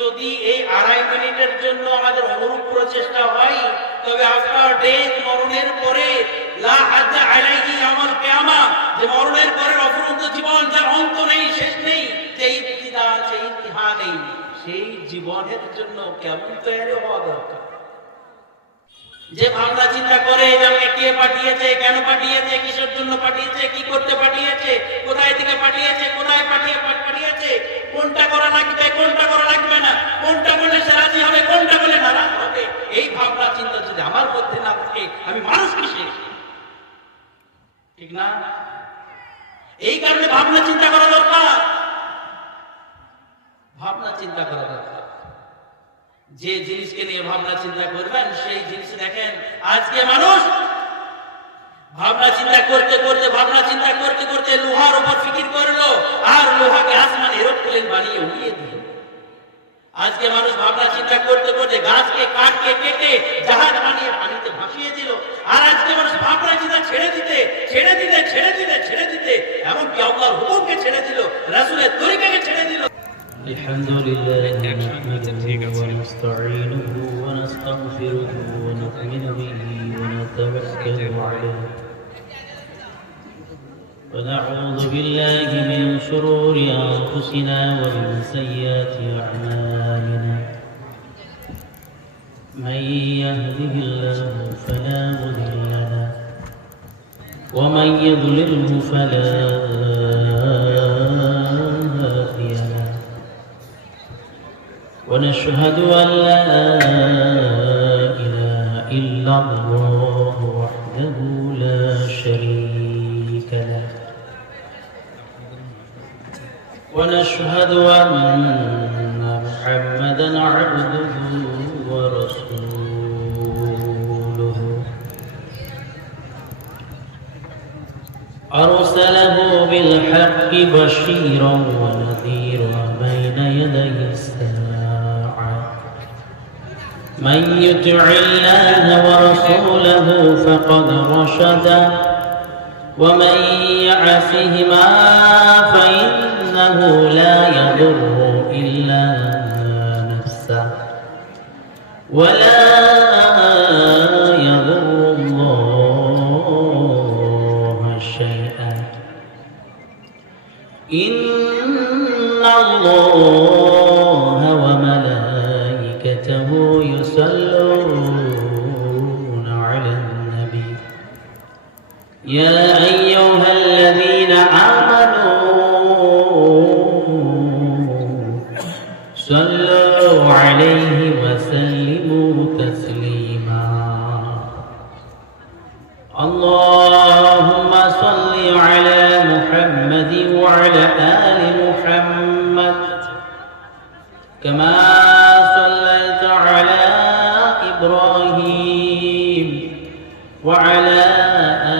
যদি এই 2.5 মিনিটের জন্য আমাদের অনুরূপ প্রচেষ্টা হয়, তবে আফটার ডেথ, মরণের পরে, লা হাদ্দা আলাইহি ইয়াউমাল কিয়ামা, যে মরণের পরের অফুরন্ত জীবন, যার অন্ত নেই, শেষ নেই, যে ইবতিদা আছে, ইতিহা নেই, সেই জীবনের জন্য কেমন তৈরি হওয়া দরকার। যে ভাবনা চিন্তা করে যে আমাকে কে পাঠিয়েছে, কেন পাঠিয়েছে, কিসের জন্য পাঠিয়েছে, কি করতে পাঠিয়েছে, কোথায় থেকে পাঠিয়েছে, কোথায় পাঠিয়েছে, কোনটা করা লাগবে, কোনটা করা লাগবে না, কোনটা বললে সে রাজি হবে, কোনটা বলে নারাজ হবে, এই ভাবনা চিন্তা যদি আমার মধ্যে না থাকে, আমি মানুষ কিসে? ঠিক না? এই কারণে ভাবনা চিন্তা করা দরকার, ভাবনা চিন্তা করা দরকার। যে জিনিসকে নিয়ে ভাবনা চিন্তা করবেন, সেই জিনিস দেখেন আজকে মানুষ ভাবনা চিন্তা করতে করতে লোহার উপর ফিকির করলো, আর লোহাকে আসমান এরোপ্লেন বানিয়ে উড়িয়ে দিল। আজকে মানুষ ভাবনা চিন্তা করতে করতে গাছকে কাটকে কেটে জাহাজ বানিয়ে পানিতে ভাসিয়ে দিল। আর আজকে মানুষ ভাবনা চিন্তা ছেড়ে দিতে এমনকি আল্লাহর হুকুমকে ছেড়ে দিল, রাসূলের তরিকাকে ছেড়ে দিল। الحمد لله نحمده ونستعينه ونستغفره ونؤمن به ونتوكل عليه ونعوذ بالله من شرور أنفسنا ومن سيئات أعمالنا من يهده الله فلا مضل له ومن يضلله فلا هادي له ونشهد أن لا إله إلا الله وحده لا شريك له ونشهد أن محمدا عبده ورسوله أرسله بالحق بشيرا ونذيرا بين يدي الساعة من يطع الله ورسوله فقد رشد ومن يعصهما فإنه لا يضر إلا نفسه ولا يضر الله شيئا إن الله وملائكته يصلون على النبي يا أيها الذين آمنوا صلوا عليه وسلموا تسليما اللهم صل على محمد وعلى آل محمد كما صليت على إبراهيم وعلى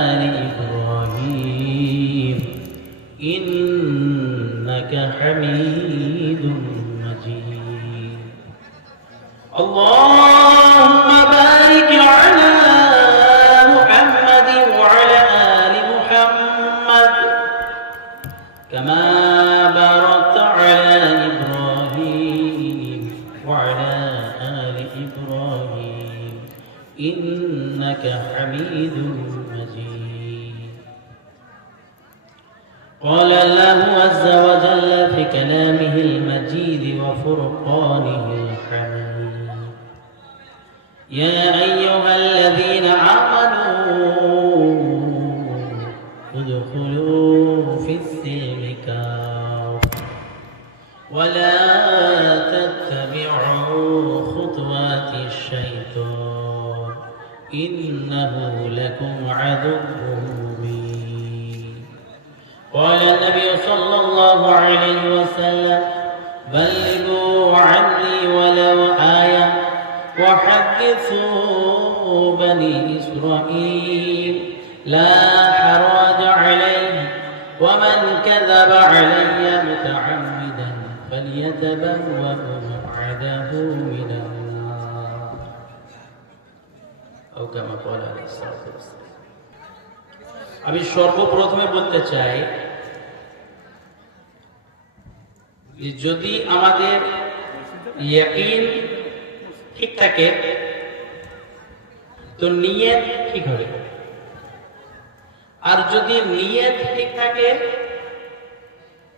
آل إبراهيم إنك حميد مجيد اللهم بارك على محمد وعلى آل محمد كما باركت على إبراهيم وعلى آل إبراهيم إنك حميد مجيد قال الله عز وجل في كلامه المجيد وفرقانه الحميد يا أيها الذين آمنوا ادخلوا في السلم كافة ولا تتبعوا خطوات الشيطان إنه لكم عدو مبين قال النبي صلى الله عليه وسلم بلغوا عني ولو آية وحدثوا بني إسرائيل لا حرج عليه ومن كذب علي متعمدا فليتبوأ مقعده من النار أو كما قال عليه الصلاة والسلام আমি সর্বপ্রথমে বলতে চাই যে যদি আমাদের ইয়াকিন ঠিক থাকে তো নিয়ত ঠিক হবে, আর যদি নিয়ত ঠিক থাকে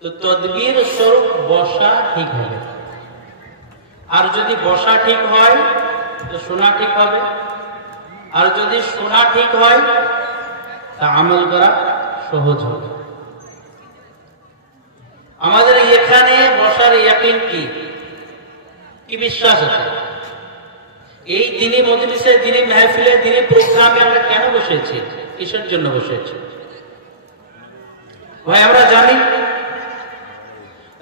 তো তদবির স্বরূপ বসা ঠিক হবে, আর যদি বসা ঠিক হয় তো শোনা ঠিক হবে, আর যদি শোনা ঠিক হয় তা আমল করা সহজ হবে। আমাদের এখানে বসার ইয়াকিন কি বিশ্বাস আছে? এই দিনী মজলিসে, দিনী মাহফিলে, দিনী প্রোগ্রামে আমরা কেন বসেছি? কিসের জন্য বসেছি? ভাই আমরা জানি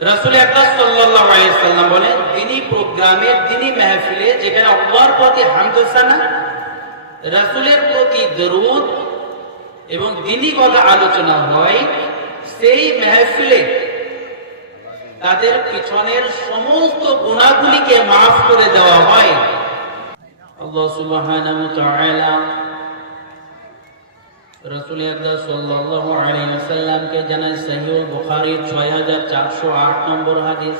রাসূল আকরাম সাল্লাল্লাহু আলাইহি ওয়াসাল্লাম বলেন, দিনী প্রোগ্রামে, দিনী মাহফিলে যেখানে আল্লাহর প্রতি হামদ সানা, রাসূলের প্রতি দরুদ এবং দিনী কথা আলোচনা হয়, সেই মাহফিলে তাদের পিছনের সমস্ত গুনাহগুলিকে মাফ করে দেওয়া হয়। আল্লাহ সুবহানাহু ওয়া তাআলা রাসূল আকরাম সাল্লাল্লাহু আলাইহি ওয়াসাল্লামকে জানায় সহিহ বুখারীর 6408 নম্বর হাদিস,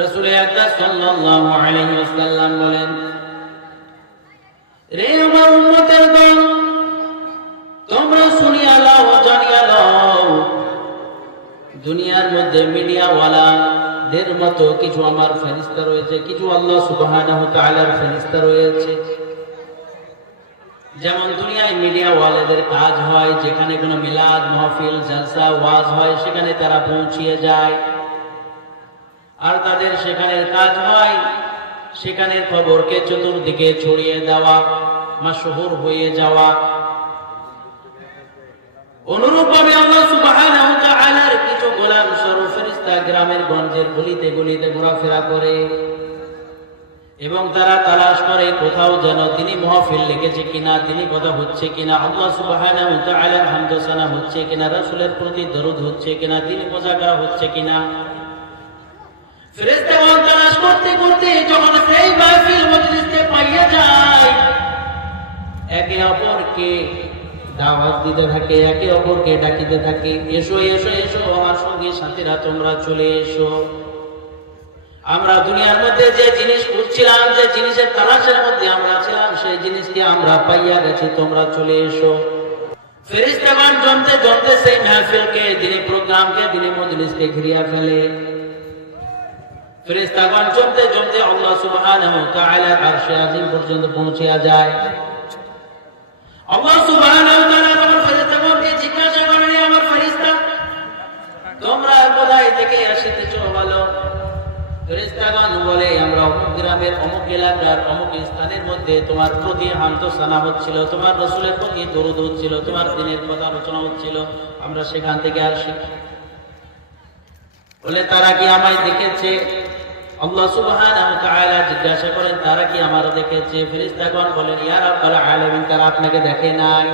রাসূল আকরাম সাল্লাল্লাহু আলাইহি ওয়াসাল্লাম বলেন, রে আমার উম্মতের দল, তোমরা শুনিয়া লও, জানিয়া লও, দুনিয়ার মধ্যে মিডিয়াওয়ালাদের মতো কিছু আমার ফেরেশতা রয়েছে, কিছু আল্লাহ সুবহানাহু ওয়া তাআলার ফেরেশতা রয়েছে। যেমন দুনিয়ায় মিডিয়াওয়ালাদের কাজ হয়, যেখানে কোনো মিলাদ, মাহফিল, জলসা, ওয়াজ হয় সেখানে তারা পৌঁছিয়ে যায়, আর তাদের সেখানে কাজ হয় সেখানের খবরকে চতুর্দিকে ছড়িয়ে দেওয়া, মাশহুর হয়ে যাওয়া। অনুরূপভাবে আল্লাহ সুবহানাহু ওয়া তাআলার কিছু গোলাম স্বরূপ ফেরেশতা গ্রামের গঞ্জের গলিতে গলিতে ঘোরাফেরা করে এবং তারা তালাশ করে কোথাও যেন তিনি মাহফিল লেগেছে কিনা, তিনি কথা হচ্ছে কিনা, আল্লাহ সুবহানাহু ওয়া তাআলার হামদ সানা হচ্ছে কিনা, রাসূলের প্রতি দরুদ হচ্ছে কিনা, তিনি মুযাকারা হচ্ছে কিনা। ফেরেশতাগণ তালাশ করতে করতে যখন সেই মাহফিল মজলিসকে পাইয়া যায়, একে অপরকে দাওয়াত দিতে থাকে, একে অপরকে ডাকিতে থাকে, এসো এসো এসো আমার সঙ্গে সাথীরা, তোমরা চলে এসো। আমরা দুনিয়ার মধ্যে যে জিনিস খুঁজছিলাম, যে জিনিসের তালাশের মধ্যে আমরা ছিলাম, সেই জিনিসকে আমরা পাইয়া গেছি, তোমরা চলে এসো। ফেরেশতাগণ জমতে জমতে সেই মাহফিলকে, দিনী প্রোগ্রামকে, দিনী মজলিসকে ঘিরিয়া ফেলে। ফেরেশতাগণ জমতে জমতে আল্লাহ সুবহানাহু ওয়া তাআলার আরশে আজিম পর্যন্ত পৌঁছিয়া যায়। আল্লাহ সুবহানাহু ওয়া তাআলা আমার ফেরেশতাগণকে জিজ্ঞাসা করেন, আমার ফেরেশতা তোমরা কোথায় থেকে আসিতেছো বলো? ফেরেশতাগণ বলে, আমরা অমুক গ্রামের, অমুক এলাকার, অমুক স্থানের মধ্যে তোমার প্রতি হামদ সানা হচ্ছিল, তোমার রাসূলের প্রতি দরুদ হচ্ছিল, তোমার দ্বীনের কথা আলোচনা হচ্ছিল, আমরা সেখান থেকে আসি। বলে তারা কি আমায় দেখেছে? আল্লাহ সুবহানাহু ওয়া তাআলা জিজ্ঞাসা করেন, তারা কি আমার দেখেছে? ফেরেশতাগণ বলেন, ইয়া রাব্বাল আলামিন, তারা আপনাকে দেখে নাই।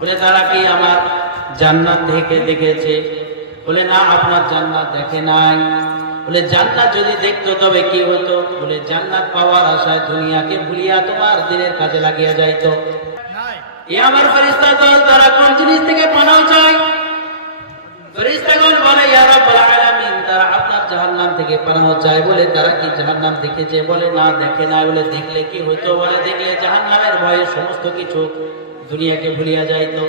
বলে তারা কি আমার জান্নাত দেখেছে? বলে না, আপনার জান্নাত দেখে নাই। বলে জান্নাত যদি দেখতো তবে কি হতো? বলে জান্নাত পাওয়ার আশায় দুনিয়াকে ভুলিয়া তোমার দিনের কাজে লাগিয়ে যাইতো। এ আমার ফেরেশতা দল, তারা কোন জিনিস থেকে পানাও চায়? ফেরেশতাগণ বলে, ইয়া রাব্বাল আলামিন, তারা আপনার জাহান্নাম থেকে পানাও চায়। বলে তারা কি জাহান্নাম দেখেছে? বলে না, দেখে না। বলে দেখলে কি হতো? বলে দেখলে জাহান্নামের ভয়ে সমস্ত কিছু দুনিয়াকে ভুলিয়া যাইতো।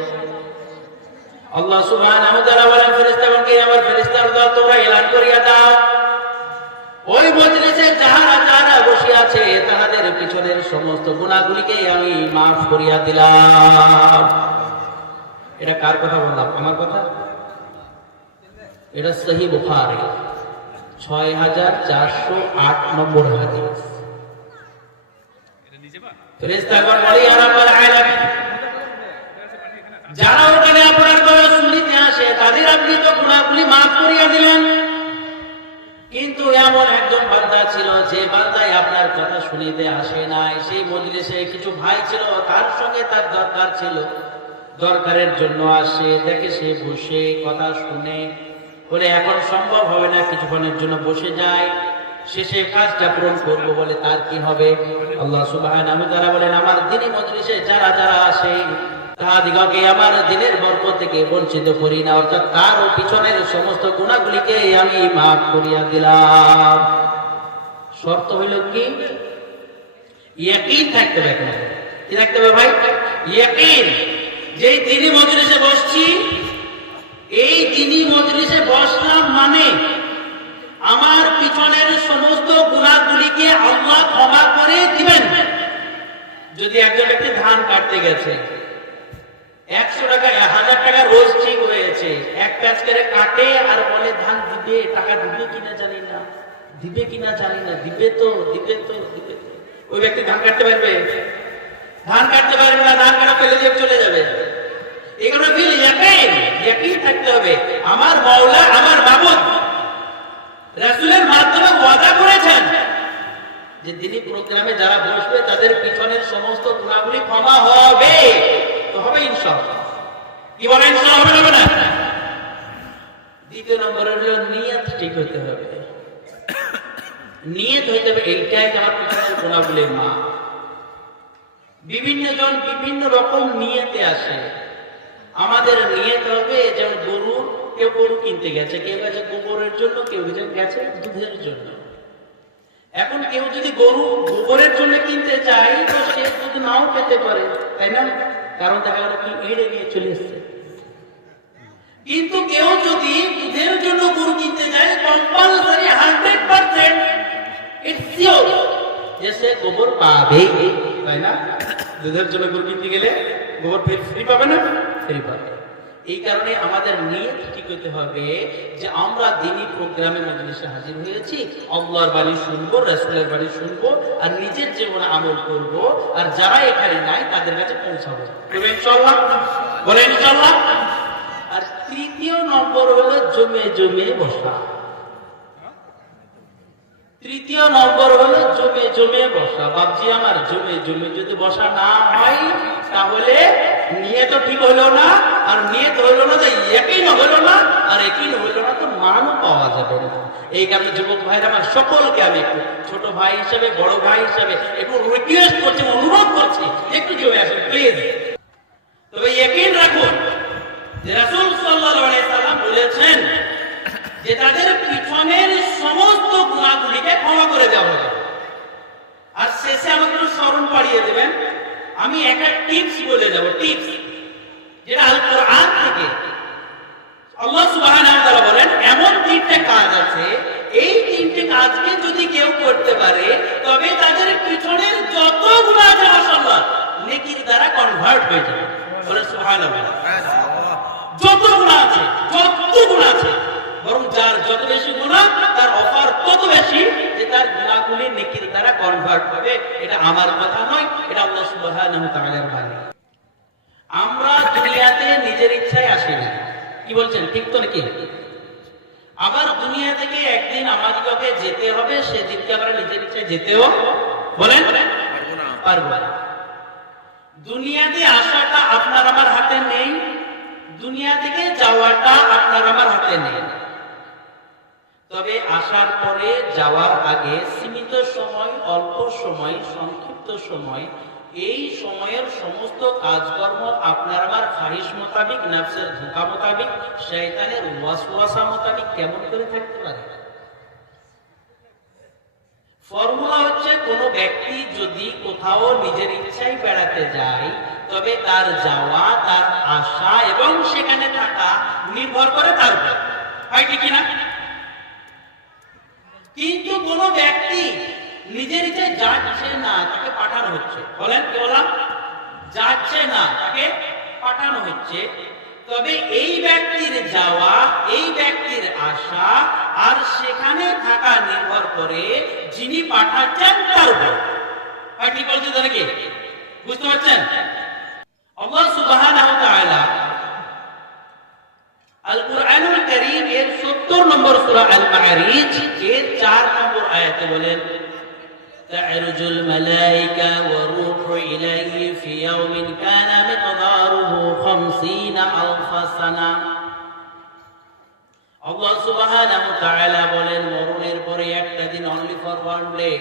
আল্লাহ সুবহানাহু ওয়া তাআলা বলেন ফেরেশতাগণকে, আমার ফেরেশতার দল, তোমরা এলান করিয়া দাও, ওই মজলিসে যারা বসে আছে তাদের পিছনের সমস্ত গুনাহগুলিকে আমি মাফ করিয়া দিলাম। এটা কার কথা বললাম? আমার কথা? এটা সহিহ বুখারী 6408 নম্বর হাদিস। ফেরেশতাগণ বলে, ইয়া রাব্বাল আলামিন, যারা ওখানে আপনার কথা শুনতে আসে তাদের আপনি তো গুনাহগুলি মাফ করিয়া দিলেন, কিন্তু এমন একজন বান্দা ছিল যে বান্দাই আপনার কথা শুনিতে আসে নাই। সেই মজলিসে কিছু ভাই ছিল, তার সঙ্গে তার দরকার ছিল, দরকারের জন্য আসে, দেখে সে বসে কথা শুনে। বলে এখন সম্ভব হবে না, কিছুক্ষণের জন্য বসে যায়, শেষে কাজটা পূরণ করব। বলে তার কি হবে? আল্লাহ সুবহানাহু ওয়া তাআলা বলেন, আমার দ্বীনি মজলিসে যারা আসে তাহাদিগকে আমার দিনের বরকত থেকে বঞ্চিত করি না, অর্থাৎ তার পিছনের সমস্ত গুনাহগুলিকে আমি মাফ করিয়া দিলাম। শর্ত হইল কি? ইয়াকিন থাকতে হবে। এখন কি থাকতে হবে ভাই? ইয়াকিন। যেই দিনই মজলিসে বসছি, এই দিনই মজলিসে বসলাম মানে আমার পিছনের সমস্ত গুনাহগুলিকে আল্লাহ ক্ষমা করে দিবেন। যদি একজন ব্যক্তি ধান কাটতে গেছে, 100 টাকা 1000 টাকা রোজ ঠিক হয়েছে, এক প্যাচ করে কাটে আর বলে ধান দিবে, টাকা দিবে কিনা জানি না, দিবে কিনা জানি না, দিবে তো দিবে তো দিবে তো, ওই ব্যক্তি ধান কাটতে পারবে? ধান কাটতে পারবে না, ধান কাটা ফেলে দিয়ে চলে যাবে। এগুলো ফিল ইয়াকিন, ইয়াকিন থাকতে হবে আমার মাওলা আমার মাবুদ রাসূলের মাধ্যমে ওয়াদা করেছেন যে দিনই প্রোগ্রামে যারা বসবে তাদের পিছনের সমস্ত গুনাহগুলি ক্ষমা হবে। তো হবে ইনশাআল্লাহ। কি বলেন? ইনশাআল্লাহ হবে না? দ্বিতীয় নম্বরে হলো নিয়ত ঠিক হতে হবে। নিয়ত হইতে হবে এইটাই যে আমার পিছনের গুনাহগুলি মাফ। বিভিন্ন জন বিভিন্ন রকম নিয়তে আসে। আমাদের নিয়ত হবে যেমন গরু, কেউ গরু কিনতে গেছে, কেউ গেছে গোবরের জন্য, কেউ গেছে দুধের জন্য। এখন কেউ যদি গরু গোবরের জন্য কিনতে চায় তো সে দুধ নাও পেতে পারে, তাই না? কারণ দেখা গেল কি এড়ে নিয়ে চলে এসছে। কিন্তু কেউ যদি দুধের জন্য গরু কিনতে যায়, কম্পালসারি 100% ইটস সিওর যে সে গোবর পাবে, তাই না? দুধের জন্য গরু কিনতে গেলে গোবর ফ্রি পাবে না? ফ্রি পাবে। এই কারণে আমাদের নিয়ত ঠিক হতে হবে যে আমরা দ্বীনি প্রোগ্রামে মজলিসে হাজির হয়েছি, আল্লাহর বাণী শুনবো, রাসূলের বাণী শুনবো, আর নিজের জীবনে আমল করব, আর যারা এখানে নাই তাদের কাছে পৌঁছাবো। ইনশাআল্লাহ বলেন ইনশাআল্লাহ। আর তৃতীয় নম্বর হলো জমে জমে বসা। তৃতীয় নম্বর হলো জমে জমে বসা। বাপজি আমার, জমে জমে যদি বসা না হয় তাহলে নিয়ত ঠিক হলো না, আর নিয়ত হলো না তো ইয়াকিন হলো না, আর ইয়াকিন হলো না তো মানও পাওয়া যাবে না। এই কারণে যুবক ভাইরা আমার সকলকে আমি একটু ছোট ভাই হিসেবে, বড় ভাই হিসেবে একটু রিকোয়েস্ট করছি, অনুরোধ করছি, একটু জমে আসুন প্লিজ। তবে ইয়াকিন রাখুন যে রাসূল সাল্লাল্লাহু আলাইহি সাল্লাম বলেছেন যে তাদের পিছনের সমস্ত গুনাহগুলিকে ক্ষমা করে দেওয়া হবে। আর শেষে আমাকে একটু স্মরণ পাড়িয়ে দেবেন, আমি একটা টিপস বলে যাব, টিপস যেটা আল কোরআন থেকে। আল্লাহ সুবহানাহু ওয়া তাআলা বলেন এমন 3টে কাজ আছে, এই 3টে কাজকে যদি কেউ করতে পারে তবে তাদের পিছনের যত গুনাহ আছে মাশাআল্লাহ নেকির দ্বারা কনভার্ট হয়ে যাবে। বলেন সুবহানাল্লাহ। যত গুনাহ আছে, যত গুনাহ আছে, বরং যার যত বেশি গুনাহ তার অফার তত বেশি যে তার গুনাহগুলি নেকির দ্বারা কনভার্ট হবে। এটা আমার কথা নয়, এটা আল্লাহ সুবহানাহু ওয়া তাআলার বাণী। আমরা দুনিয়াতে নিজের ইচ্ছায় আসি না, কি বলছেন ঠিক তো নাকি? আবার দুনিয়া থেকে একদিন আমাদেরকে যেতে হবে, সেদিনকে আমরা নিজের ইচ্ছায় যেতেও বলেন পারবো না। দুনিয়াতে আসাটা আপনার আমার হাতে নেই, দুনিয়া থেকে যাওয়াটা আপনার আমার হাতে নেই। তবে আসার পরে যাওয়ার আগে সীমিত সময়, অল্প সময়, সংক্ষিপ্ত সময়, এই সময়ের সমস্ত কাজকর্ম আপনার আমার খাহিশ মোতাবিক, নফসের ধোঁকা মোতাবিক, শয়তানের ওয়াসওয়াসা মোতাবিক কেমন করে থাকতে পারে? ফর্মুলা হচ্ছে কোন ব্যক্তি যদি কোথাও নিজের ইচ্ছায় বেড়াতে যায় তবে তার যাওয়া, তার আসা এবং সেখানে থাকা নির্ভর করে তার উপর, হয় কি না? কিন্তু কোন ব্যক্তি নিজের ইচ্ছায় যাচ্ছে না, তাকে পাঠানো হচ্ছে। বলেন কি বললাম? যাচ্ছে না, তাকে পাঠানো হচ্ছে। তবে এই ব্যক্তির যাওয়া, এই ব্যক্তির আসা আর সেখানে থাকা নির্ভর করে যিনি পাঠাচ্ছেন তার উপর। হয় কি বলছে তাহলে কি বুঝতে পারছেন? আল্লাহ সুবহানাহু ওয়া তাআলা আল কুরআনুল কারীম এর 70 নম্বর সূরা আল মাআরিজ এর 4 নম্বর আয়াতে বলেন তা'রুজুল মালায়েকা ওয়া রূহু ইলাইহি ফি ইয়াউমিন কানা মিকদারুহু 50000 সানা। আল্লাহ সুবহানাহু ওয়া তাআলা বলেন মরণের পরে একটা দিন, অনলি ফর ওয়ান ডে,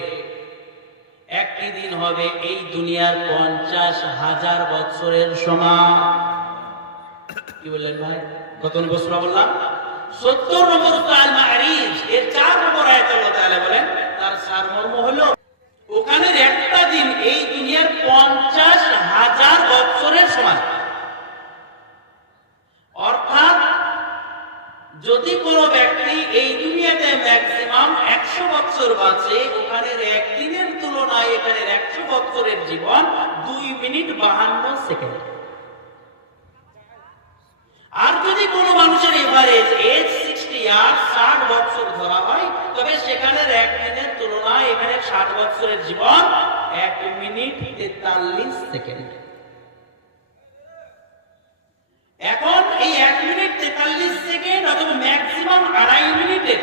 একটি দিন হবে এই দুনিয়ার 50,000 বছরের সমান। কি বললেন ভাই? কত নম্বর সূরা বললাম? 70 নম্বর সূরা আল মাআরিজ এর 4 নম্বর আয়াত আল্লাহ তাআলা বলেন, তার সারমর্ম হলো ওখানের একটা দিন এই দুনিয়ার 50,000 বছরের সমান। অর্থাৎ যদি কোনো ব্যক্তি এই দুনিয়াতে ম্যাক্সিমাম 100 বছর বাঁচে, ওখানের একদিনের তুলনায় এখানের 100 বছরের জীবন 2 মিনিট 52 সেকেন্ড। আর যদি কোনো মানুষের এভারেজ এজ 60 ইয়ার 60 বছর ধরা হয়, তবে সেখানের একদিনের তুলনায় এখানে 60 বছরের জীবন 1 মিনিট 43 সেকেন্ড। এখন এই 1 মিনিট 43 সেকেন্ড অথবা ম্যাক্সিমাম 2.5 মিনিটে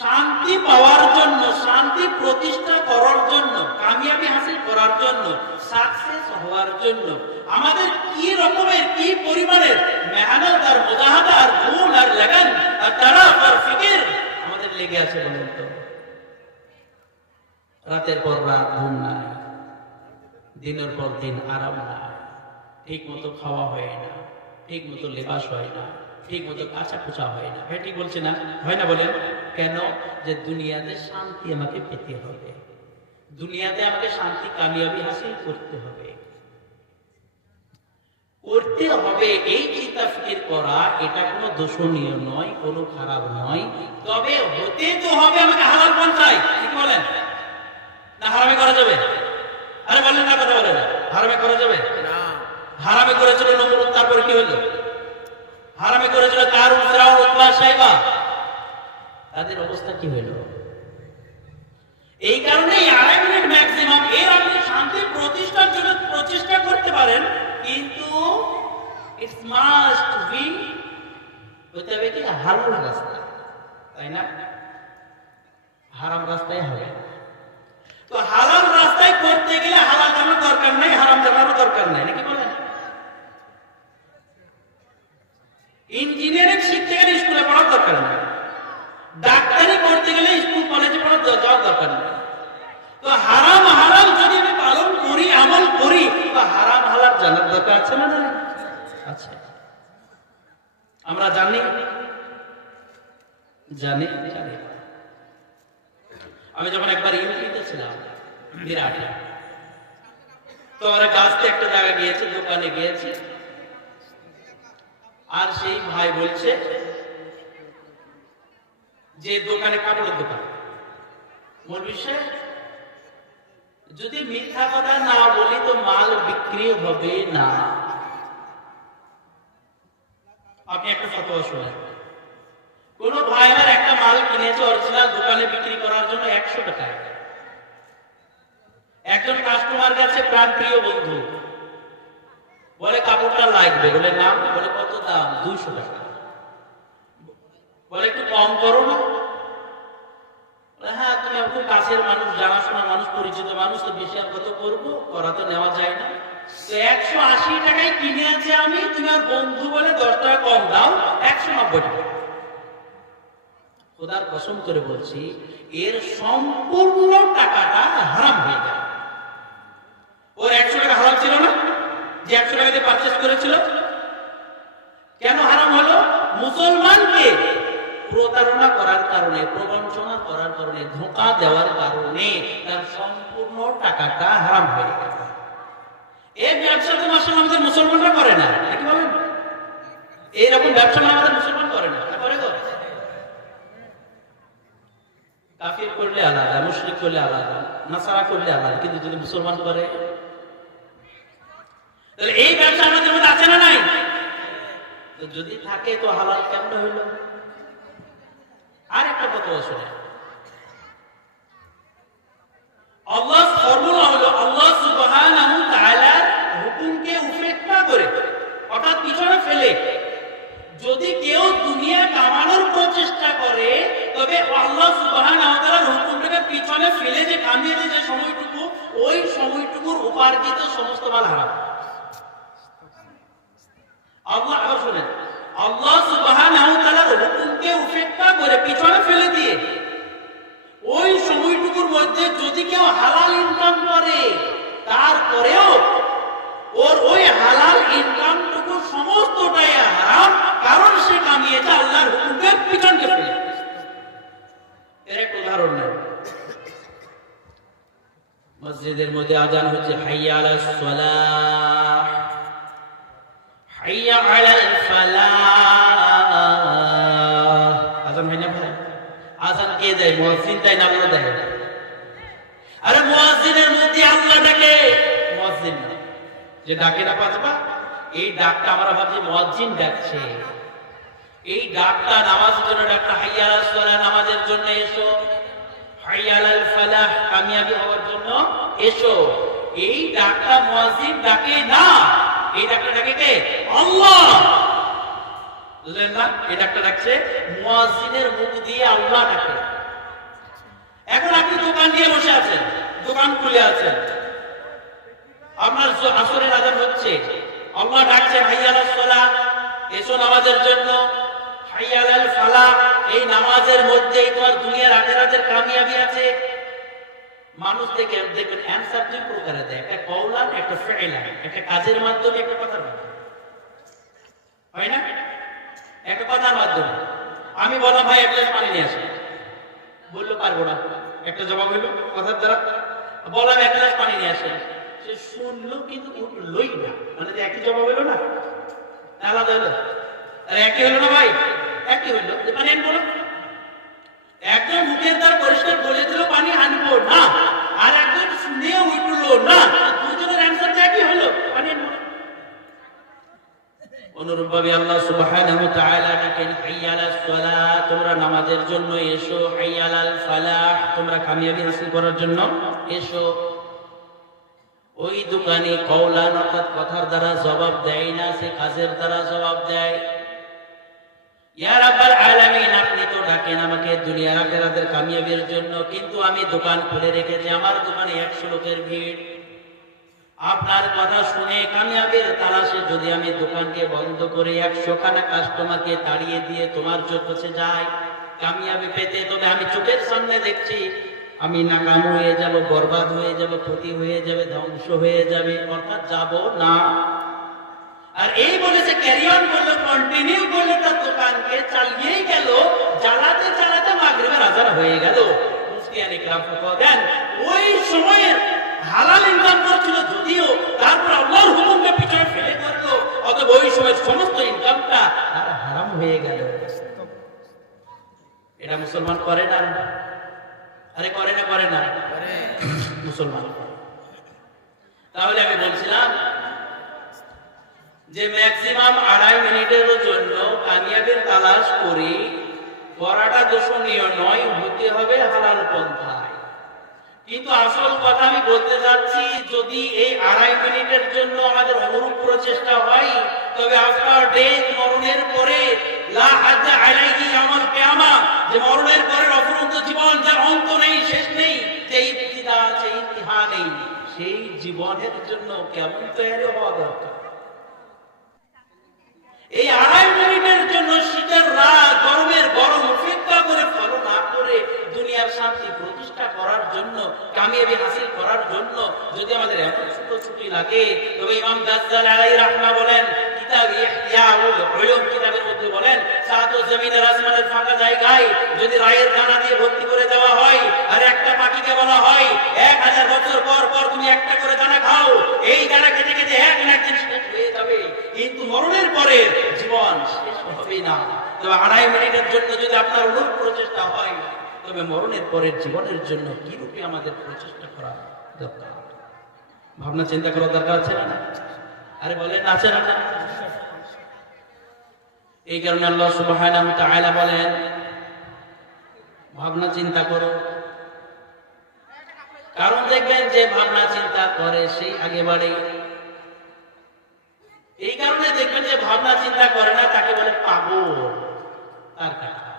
শান্তি পাওয়ার জন্য, শান্তি প্রতিষ্ঠা করার জন্য, কামিয়াবি হাসিল করার জন্য, সাকসেস হওয়ার জন্য আমাদের কি রকমের, কি পরিমাণের মেহনত আর মুজাহাদা আর ঘুম আর লাগন আর তারাফ আর ফিকির আমাদের লেগে আছে বলুন তো? রাতের পর রাত ঘুম নাই, দিনের পর দিন আরাম নাই, ঠিক মতো খাওয়া হয় না, ঠিক মতো লেবাস হয় না, ঠিক মতো কাঁচা খোঁচা হয় না। ভাই ঠিক বলছে না? হয় না বলেন কেন? যে দুনিয়াতে শান্তি আমাকে পেতে হবে, দুনিয়াতে আমাকে শান্তি কামিয়াবি হাসিল করতে হবে। এই চিন্তা ফিকির করা এটা কোনো দোষণীয় নয়, কোনো খারাপ নয়, তবে হতে তো হবে আমাকে হালাল পন্থায়। ঠিক বলেন না? হারামে করা যাবে? আরে বলেন না, কথা বলেন। হারামে করা যাবে না? হারামে করেছিল নমরুদ, তারপরে কি হলো? হারামে করেছিল কারুন, ফিরআউন, উতবা, শাইবা, তাদের অবস্থা কি হলো? এই কারণেই 2.5 মিনিট ম্যাক্সিমাম এর আপনি শান্তি প্রতিষ্ঠার জন্য প্রচেষ্টা করতে পারেন, কিন্তু ইটস মাস্ট বি হতে হবে কি হালাল রাস্তা, তাই না? হারাম রাস্তায় হবে না। তো হালাল রাস্তায় করতে গেলে হালাল জানার দরকার নাই, হারাম জানারও দরকার নাই, নাকি বলেন? ইঞ্জিনিয়ারিং শিখতে গেলে স্কুলে পড়ার দরকার নেই, ডাক্তারি করতে গেলে স্কুল কলেজে পড়ার যাওয়ার দরকার নেই। তো হারাম হালাল যদি আমি পালন করি, আমল করি, তো হারাম হালাল জানার দরকার আছে না? আচ্ছা, আমরা জানি জানি জানি আমি যখন একবার ইউনিতে ছিলাম বিরাটে, তো আমরা গাছতে একটা জায়গায় গিয়েছি, দোকানে গিয়েছি, আর সেই ভাই বলছে যে দোকানে কাপড়ের দোকান, মৌলভী সাহেব যদি মিথ্যা কথা না বলি তো মাল বিক্রি হবে না। আপনি একটা ফতোয়া শোনেন, কোন ভাই আমার একটা মাল কিনেছে অরিজিনাল, দোকানে বিক্রি করার জন্য 100 টাকায়। একজন কাস্টমার কাছে প্রাণ প্রিয় বন্ধু বলে কাপড়টা লাগবে, বলে নাম, বলে কত দাম? 200 টাকা। বলে একটু কম করো না? হ্যাঁ, তুমি খুব কাছের মানুষ, জানাশোনা মানুষ, পরিচিত মানুষ, তো বেশি আর কত করবো, করা তো নেওয়া যায় না। তো 180 টাকায় কিনে আছে আমি, তুমি আর বন্ধু বলে 10 টাকা কম দাও, 190 টাকা। খোদার কসম করে বলছি, এর সম্পূর্ণ টাকাটা হারাম হয়ে যায়। ওর 100 টাকা হারাম ছিল না, যে 100 টাকা দিয়ে পারচেজ করেছিল? কেন হারাম হলো? মুসলমানকে প্রতারণা করার কারণে, প্রবঞ্চনা করার কারণে, ধোঁকা দেওয়ার কারণে তার সম্পূর্ণ টাকাটা হারাম হয়ে গেল। এই ব্যবসা তো মাসে আমাদের মুসলমানরা করে না, নাকি বলেন? এইরকম ব্যবসা আমাদের মুসলমান করে না, করে তো? কাফির করলে আলাদা, মুশরিক করলে আলাদা, নাসারা করলে আলাদা, কিন্তু যদি মুসলমান করে, তাহলে এই ব্যবসা আমাদের মধ্যে আছে না নাই? তো যদি থাকে তো হালাল কেমন হইল? আর একটা কথা শুনে, আল্লাহ ফর্মুলা হলো আল্লাহ সুবহানাহু ওয়া তাআলার হুকুমকে উপেক্ষা করে, অর্থাৎ পিছনে ফেলে যদি কেউ দুনিয়া কামানোর প্রচেষ্টা করে, তবে আল্লাহ সুবহানাহু ওয়া তাআলার হুকুমটাকে পিছনে ফেলে যে কামিয়ে যে সময়টুকু, ওই সময়টুকুর উপার্জিত সমস্ত মাল হারাম। আল্লাহ আবার শুনেন, আল্লাহ সুবহানাহু ওয়া তাআলার হুকুমকে উপেক্ষা করে পিছনে ফেলে দিয়ে ওই সময়টুকুর মধ্যে যদি কেউ হালাল ইনকাম করে, তারপরেও ওর ওই হালাল ইনকামটুকু সমস্তটাই হারাম। মসজিদের মধ্যে আজান হচ্ছে হাইয়া আলাস সালাহ, হাইয়া আলাল ফালাহ। আজান হয় না ভাই? আজান কে দেয়? মুয়াজ্জিন দেয় না আল্লাহ দেয়? আরে মুয়াজ্জিনের মধ্যে আল্লাহ ডাকে, মুয়াজ্জিন না। যে ডাকে না পাঁচবার, এই ডাকটা আমরা ভাবছি মুয়াজ্জিন ডাকছে। এই ডাকটা নামাজের জন্য ডাকটা, হাইয়া আলাস সালাহ, নামাজের জন্য এসো, হাইয়া আলাল ফালাহ, কামিয়াবি হওয়ার জন্য এসো। এই ডাকটা মুয়াজ্জিন ডাকে না, এই ডাকটা ডাকে কে? আল্লাহ। বুঝলেন না? এই ডাকটা ডাকছে মুয়াজ্জিনের মুখ দিয়ে আল্লাহ ডাকে। এখন আপনি দোকান দিয়ে বসে আছেন, দোকান খুলে আছেন, আপনার আসরের আজান হচ্ছে, আল্লাহ ডাকছেন হাইয়া আলাস সালাহ, এসো নামাজের জন্য, হাইয়া আলাল ফালাহ। এই নামাজের মধ্যেই তোমার দুনিয়ার আখিরাতের কামিয়াবি আছে। মানুষ দেখবেন অ্যানসার দুই প্রকারে দেয়, একটা কওলান, একটা ফি'লান, একটা কাজের মাধ্যমে, একটা কথার মাধ্যমে, হয় না? একটা কথার মাধ্যমে আমি বললাম ভাই এক গ্লাস পানি নিয়ে আসেন, বললো পারবো না, একটা জবাব হইলো কথার দ্বারা। বললাম এক গ্লাস পানি নিয়ে আসেন, সে শুনলো কিন্তু উঠলোই না, মানে যে একই জবাব হইলো না, আলাদা হলো। আর একই হলো না ভাই? একই হইলো। যে পানি আনবো না, একজন মুখের দ্বার পরিষ্কার বলে দিল পানি আনবো না, আর একজন শুনে উঠলো না, দুজনের অ্যানসার একই হলো, পানি আনবো না। অনুরূপভাবে আল্লাহ সুবহানাহু ওয়া তাআলা ডাকেন হাইয়া আলাস সালাহ, তোমরা নামাজের জন্য এসো, হাইয়া আলাল ফালাহ, তোমরা কামিয়াবি হাসিল করার জন্য এসো। ওই দোকানে কওলান অর্থাৎ কথার দ্বারা জবাব দেয় না, সে কাজের দ্বারা জবাব দেয়। ইয়া রাব্বাল আলামিন, আপনি তো ডাকেন আমাকে দুনিয়ার আখিরাতের কামিয়াবির জন্য, কিন্তু আমি দোকান খুলে রেখেছি, আমার দোকানে 100 লোকের ভিড়। আপনার কথা শুনে কামিয়াবির তালাশে যদি আমি দোকানকে বন্ধ করে 100 খানা কাস্টমারকে তাড়িয়ে দিয়ে তোমার কাছে যাই কামিয়াবি পেতে, তবে আমি চোখের সামনে দেখছি আমি নাকাম হয়ে যাব, বরবাদ হয়ে যাব, ক্ষতি হয়ে যাবে, ধ্বংস হয়ে যাবে, অর্থাৎ যাব না। আর এই বলেছে ক্যারি অন করলো, কন্টিনিউ করলো, তার দোকানকে চালিয়েই গেল, চালাতে চালাতে মাগরিবের আজান হয়ে গেল। মুফতিয়ান ইকরাম ফতোয়া দেন, ওই সময়ের হালাল ইনকাম করছিল যদিও, তারপর আল্লাহর হুকুমকে পিছনে ফেলে করলো, অতএব ওই সময়ের সমস্ত ইনকামটা তার হারাম হয়ে গেল। এটা মুসলমান করে না? আরে করে না? করে না? মুসলমান। তাহলে আমি বলছিলাম যে ম্যাক্সিমাম 2.5 মিনিটের জন্য কামিয়াবির তালাশ করি, করাটা দোষণীয় নয়, হতে হবে হালাল পন্থায়। কিন্তু আসল কথা আমি বলতে যাচ্ছি, যদি এই 2.5 মিনিটের জন্য আমাদের অনুরূপ প্রচেষ্টা হয়, তবে আফটার ডেথ, মরণের পরে, লা হাজ্জা আলাইহি ইয়াউমাল কিয়ামা, যে মরণের পরের অফুরন্ত জীবন, যার অন্ত নেই, শেষ নেই, যে ইবতিদা আছে, ইতিহা নেই, সেই জীবনের জন্য কেমন তৈরি হওয়া দরকার। এই 2.5 মিনিটের জন্য শীতের রাত, গরমের গরম উপেক্ষা করে, ফলো না করে, দুনিয়ার শান্তি প্রতিষ্ঠা করার জন্য, কামিয়াবি হাসিল করার জন্য যদি আমাদের এমন ছুটি লাগে, তবে ইমাম গাজ্জালি আলাইহি রাহমাহ বলেন, কিতাব ইহতিয়াউল উলুম কিতাবের মধ্যে বলেন, সাত জমিনের আসমানের ফাঁকা জায়গায় যদি রায়ের দানা দিয়ে ভর্তি করে দেওয়া হয়, আর একটা পাখিকে বলা হয় 1000 বছর পর পর তুমি একটা করে দানা খাও, এই দানা খেতে খেতে এক দিন শেষ হয়ে যাবে, কিন্তু মরণের পরে জীবন শেষ হবে না। তবে 2.5 মিনিটের জন্য যদি আপনার অনুরূপ প্রচেষ্টা হয়, তবে মরণের পরের জীবনের জন্য কি রূপে আমাদের প্রচেষ্টা করা দরকার, ভাবনা চিন্তা করা দরকার আছে না? আরে বলেন আছে না? এই কারণে আল্লাহ সুবহানাহু ওয়া তাআলা বলেন, ভাবনা চিন্তা করো। কারণ দেখবেন যে ভাবনা চিন্তা করে সেই আগে বাড়ে। এই কারণে দেখবেন যে ভাবনা চিন্তা করে না, তাকে বলে পাগল, তার কথা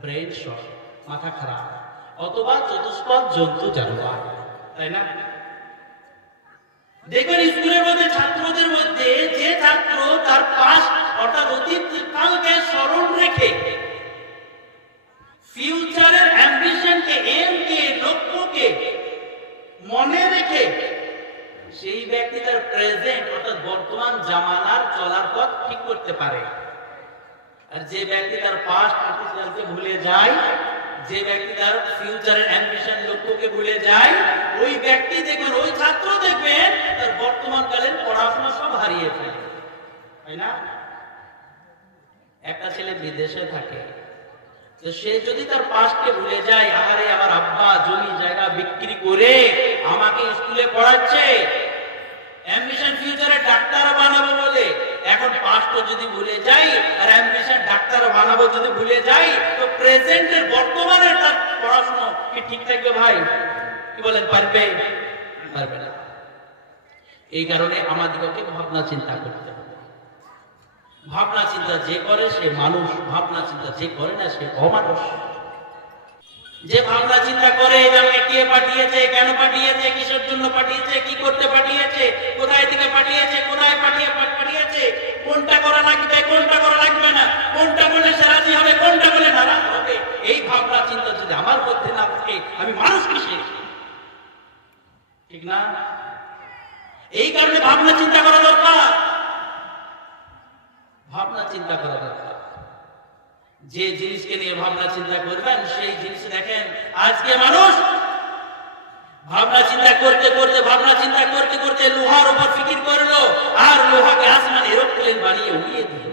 ব্রেন শর্ট, মাথা খারাপ, অথবা চতুষ্পদ জন্তু জানোয়ার, তাই না? দেখবেন স্কুলের মধ্যে ছাত্রদের মধ্যে যে ছাত্র তার পাস্ট অর্থাৎ অতীত কালকে স্মরণ রেখে, ফিউচারের অ্যাম্বিশনকে, এমকে, লক্ষ্যকে মনে রেখে, সেই ব্যক্তি তার প্রেজেন্ট অর্থাৎ বর্তমান জামানার চলার পথ ঠিক করতে পারে। আর যে ব্যক্তি তার পাস্ট অতীতকে ভুলে যায়, যে ব্যক্তি তার ফিউচারের অ্যাম্বিশন লক্ষ্যকে ভুলে যায়, ওই ব্যক্তি দেখবেন, ওই ছাত্র দেখবেন তার বর্তমানকালের পড়াশোনা সব হারিয়ে ফেলে, তাই না? একটা ছেলে বিদেশে থাকে, তো সে যদি তার পাস্টকে ভুলে যায়, আহারে আমার আব্বা জমি জায়গা বিক্রি করে আমাকে স্কুলে পড়াচ্ছে, অ্যাম্বিশন ফিউচারে ডাক্তার বানাবো বলে, এখন পাস্ট যদি ভুলে যাই আর অ্যাম্বিশন ডাক্তার বানাবো যদি ভুলে যাই, তো প্রেজেন্টের বর্তমানের তার পড়াশোনা কি ঠিক থাকবে ভাই? কি বলেন, পারবে? পারবে না। এই কারণে আমাদেরকে ভাবনা চিন্তা করতে হবে। ভাবনা চিন্তা যে করে সে মানুষ, ভাবনা চিন্তা যে করে না সে অমানুষ। যে ভাবনা চিন্তা করে আমাকে কে পাঠিয়েছে, কেন পাঠিয়েছে, কিসের জন্য পাঠিয়েছে, কি করতে পাঠিয়েছে, কোথায় থেকে পাঠিয়েছে, কোথায় পাঠিয়েছে, কোনটা করা লাগবে, কোনটা করা লাগবে না, কোনটা বললে সে রাজি হবে, কোনটা বললে নারাজ হবে, এই ভাবনা চিন্তা যদি আমার মধ্যে না থাকে আমি মানুষ কিসে? ঠিক না? এই কারণে ভাবনা চিন্তা করা দরকার। ভাবনা চিন্তা করা দরকার। যে জিনিসকে নিয়ে ভাবনা চিন্তা করবেন সেই জিনিস দেখেন, আজকে মানুষ ভাবনা চিন্তা করতে করতে লোহার উপর ফিকির করলো আর লোহাকে আসমানে এরোপ্লেন বানিয়ে উড়িয়ে দিল।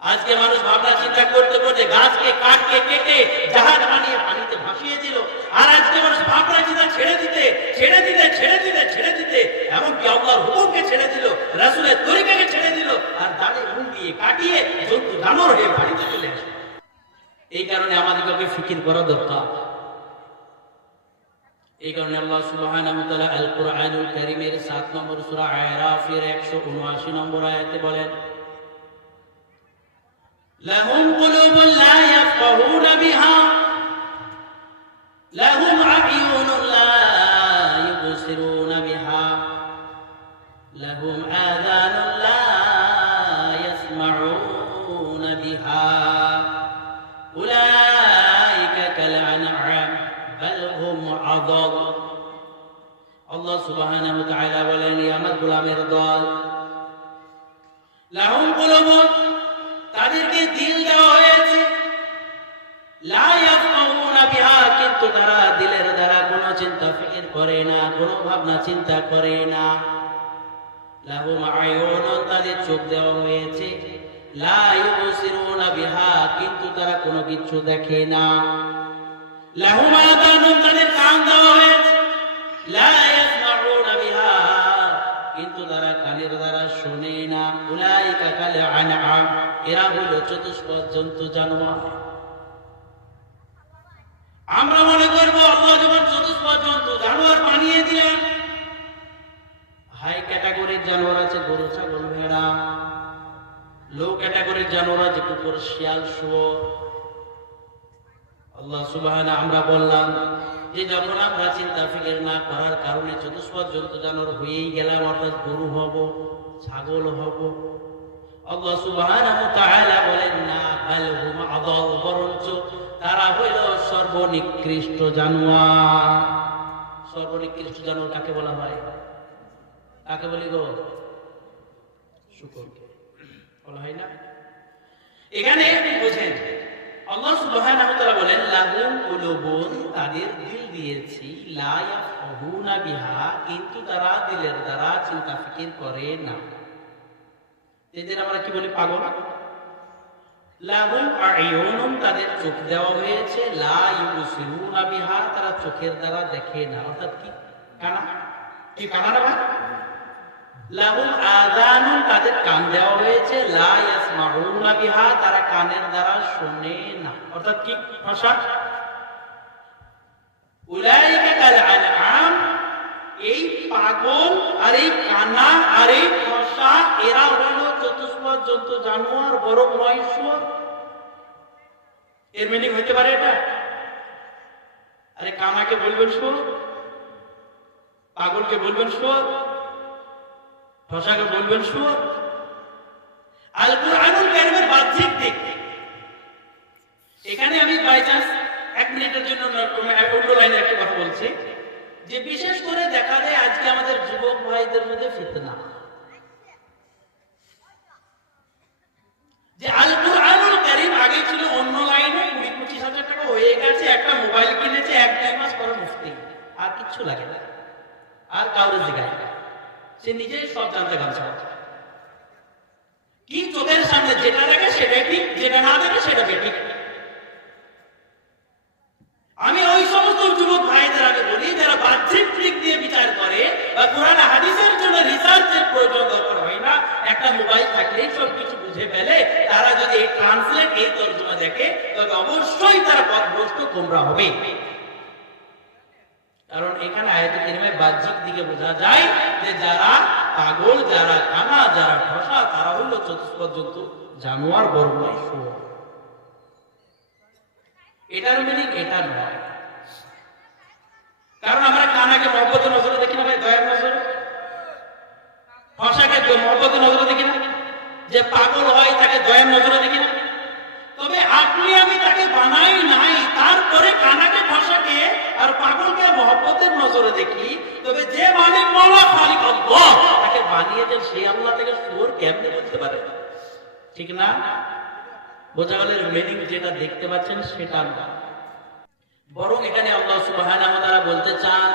আজকে মানুষ ভাবনা চিন্তা করতে করতে গাছকে কাটকে কেটে জাহাজ বানিয়ে পানিতে ভাসিয়ে দিল। আর আজকে মানুষ ভাবনা চিন্তা ছেড়ে দিতে এমনকি আল্লাহর হুকুমকে ছেড়ে দিল, রাসূলের তরিকাকে ছেড়ে দিল, আর দাঁড়ে মুখ দিয়ে কাটিয়ে জন্তু জানোয়ার হয়ে বাড়িতে চলে আসে। এই কারণে আমাদেরকে ফিকির করা দরকার। এই কারণে আল্লাহ সুবহানাহু ওয়া তাআলা আল কুরআনুল কারীমের 7 নম্বর সূরা আরাফের 179 নম্বর আয়াতে বলেন, লাহুম কুলুবুন লা ইয়াফকাহুনা বিহা লাহুম আ'য়ুনুন লা ইউবসিরুনা বিহা লাহুম আযানুন লা ইয়াসমাউনা বিহা উলাইকা কাল আনআম বাল হুম আযাল। আল্লাহ সুবহানাহু ওয়া তাআলা বলেন, আমার গোলামের দল, লাহুম কুলুবুন, তাদেরকে দিল দেওয়া হয়েছে, লা ইয়াফকাহুনা বিহা, কিন্তু তারা দিলের দ্বারা কোনো চিন্তা ফিকির করে না, কোনো ভাবনা চিন্তা করে না। লাহুম আয়ুনুন, তাদের চোখ দেওয়া হয়েছে, লা ইউবসিরুনা বিহা, কিন্তু তারা কোনো কিছু দেখে না। লাহুম আযানুন, তাদের কান দেওয়া হয়েছে, লা ইয়াসমাউনা বিহা, কিন্তু তারা কানের দ্বারা শোনে না। উলাইকা কাল আনআম, এরা হলো চতুষ্পদ জন্তু জানোয়ার। আমরা মনে করবো আল্লাহ যখন চতুষ্পদ জন্তু জানোয়ার বানিয়ে দিলেন, হাই ক্যাটাগরির জানোয়ার আছে গরু ছাগল ভেড়া, লো ক্যাটাগরির জানোয়ার আছে কুকুর শিয়াল শুয়োর। আল্লাহ সুবহানাহু, আমরা বললাম যে যখন আমরা চিন্তা ফিকির না করার কারণে চতুষ্পদ জন্তু জানোয়ার হয়েই গেলাম, অর্থাৎ গরু হব, ছাগল হব, আল্লাহ সুবহানাহু ওয়া তাআলা বলেন না, বাল হুম আযাল, বরঞ্চ তারা হইল সর্বনিকৃষ্ট জানোয়ার। সর্বনিকৃষ্ট জানোয়ার কাকে বলা হয়? কাকে বলি গো? শুকরকে বলা হয় না? এখানে বুঝেন, আল্লাহ সুবহানাহু ওয়া তাআলা বলেন, লাহুম কুলুবুন, তাদের দিল দিয়েছি, লা ইয়াফকাহুনা বিহা, কিন্তু তারা দিলের দ্বারা চিন্তা ফিকির করে না। এদের আমরা কি বলি? পাগল। লাহুম আ'য়ুনুন, তাদের চোখ দেওয়া হয়েছে, লা ইউবসিরুনা বিহা, তারা চোখের দ্বারা দেখে না, অর্থাৎ কি? কানা। কি কানা না ভাই? লাহুম আযানুন, তাদের কান দেওয়া হয়েছে, লা ইয়াসমাউনা বিহা, তারা কানের দ্বারা শোনে না, অর্থাৎ কি? ভাষা। উলাইকা কাল আনআম, এই পাগল আর এই কানা আর এই ভাষা, এরা হলো চতুষ্পদ জন্তু জানোয়ার, বরং নয় শুয়োর। এর মিনিং হইতে পারে এটা? আরে কানাকে বলবেন শুয়োর, পাগলকে বলবেন শুয়োর, ভাষাকে বলবেন শুয়োর। আল কুরআনুল কারীমের বাহ্যিক দিক, এখানে আমি বাই চান্স 1 মিনিটের জন্য অন্য লাইনে একটা কথা বলছি, যে বিশেষ করে দেখা যায় আজকে আমাদের যুবক ভাইদের মধ্যে ফিতনা, যে আল কুরআনুল কারীম আগে ছিল অন্য লাইনে 20-25 হাজার টাকা হয়ে গেছে, মোবাইল কিনেছে, 1-2 মাস পরে মুফতি, আর কিচ্ছু লাগে না, আর কাউরে জিগায় না, সে নিজেই সব জানতে গামছা। কি চোখের সামনে যেটা দেখে সেটা ঠিক, যেটা না দেখে সেটা ঠিক। আমি ওই সমস্ত যুবক ভাইদের আগে বলি যারা বাহ্যিক দিক দিয়ে বিচার করে বা কোরআন হাদিসের জন্য রিসার্চের প্রয়োজন দরকার হয় না, একটা মোবাইল থাকলেই সবকিছু বুঝে ফেলে, তারা যদি এই ট্রান্সলেট, এই তর্জমা দেখে তবে অবশ্যই তারা পথভ্রষ্ট গোমরা হবে। কারণ এখানে আয়াতে কারিমে বাহ্যিক দিকে বোঝা যায় যে যারা পাগল, যারা কানা, যারা ঠসা, তারা হলো চতুষ্পদ জন্তু, জানোয়ার, বড় নয়, শুয়োর। এটার মিনিং এটা নয়। কারণ আমরা কানাকে মহব্বতের নজরে দেখি না ভাই, দয়ার নজরে। ঠসাকে মহব্বতের নজরে দেখি না, যে পাগল হয় তাকে দয়ার নজরে দেখি না। তবে আপনি আমি তাকে বানাই নাই, তারপরে কানাকে, ঠসাকে আর পাগলকে মহব্বতের নজরে দেখি। তবে যে মালিক মাওলা খালিক আল্লাহ, তাকে বানিয়েছেন সেই আল্লাহ থেকে শুয়োর কেমনে বলতে পারে? ঠিক না? বোঝা গেল মিনিং যেটা দেখতে পাচ্ছেন সেটা না, বরং এখানে আল্লাহ সুবহানাহু ওয়া তাআলা বলতে চান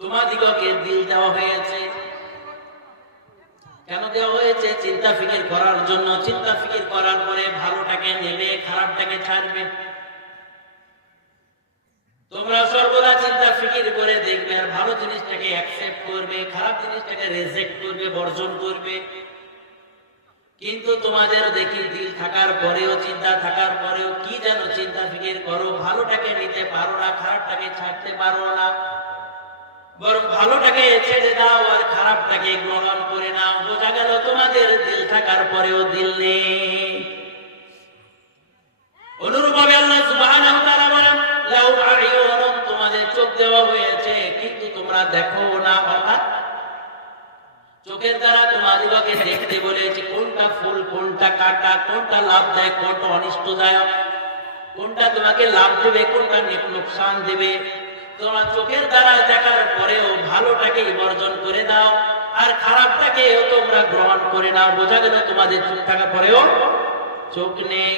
তোমাদিগকে দিল দেওয়া হয়েছে। কেন দেওয়া হয়েছে? চিন্তা ফিকির করার জন্য। চিন্তা ফিকির করার পরে ভালোটাকে নেবে, খারাপটাকে ছাড়বে। তোমরা সর্বদা চিন্তা ফিকির করে দেখবে, আর ভালো জিনিসটাকে অ্যাকসেপ্ট করবে, খারাপ জিনিসটাকে রিজেক্ট করবে, বর্জন করবে। কিন্তু তোমাদের দেখি দিল থাকার পরেও, চিন্তা থাকার পরেও কি যেন চিন্তা ফিকির করো, ভালোটাকে নিতে পারো না, খারাপটাকে ছাড়তে পারো না, বরং ভালোটাকে ছেড়ে দাও আর খারাপটাকে গ্রহণ করে নাও। বোঝা গেল তোমাদের দিল থাকার পরেও দিল নেই। অনুরূপভাবে আল্লাহ সুবহানাহু ওয়া তাআলা বলেন লাউ আ'য়ুনুন, তোমাদের চোখ দেওয়া হয়েছে কিন্তু তোমরা দেখো না। অর্থাৎ চোখের দ্বারা তোমাদিগকে দেখতে বলেছে কোনটা ফুল, কোনটা কাঁটা, কোনটা লাভদায়ক, কোনটা অনিষ্টদায়ক, কোনটা তোমাকে লাভ দেবে, কোনটা লোকসান দেবে। তোমরা চোখের দ্বারা দেখার পরেও ভালোটাকে বর্জন করে দাও আর খারাপটাকেও তোমরা গ্রহণ করে নাও। বোঝা গেল তোমাদের চোখ থাকার পরেও চোখ নেই।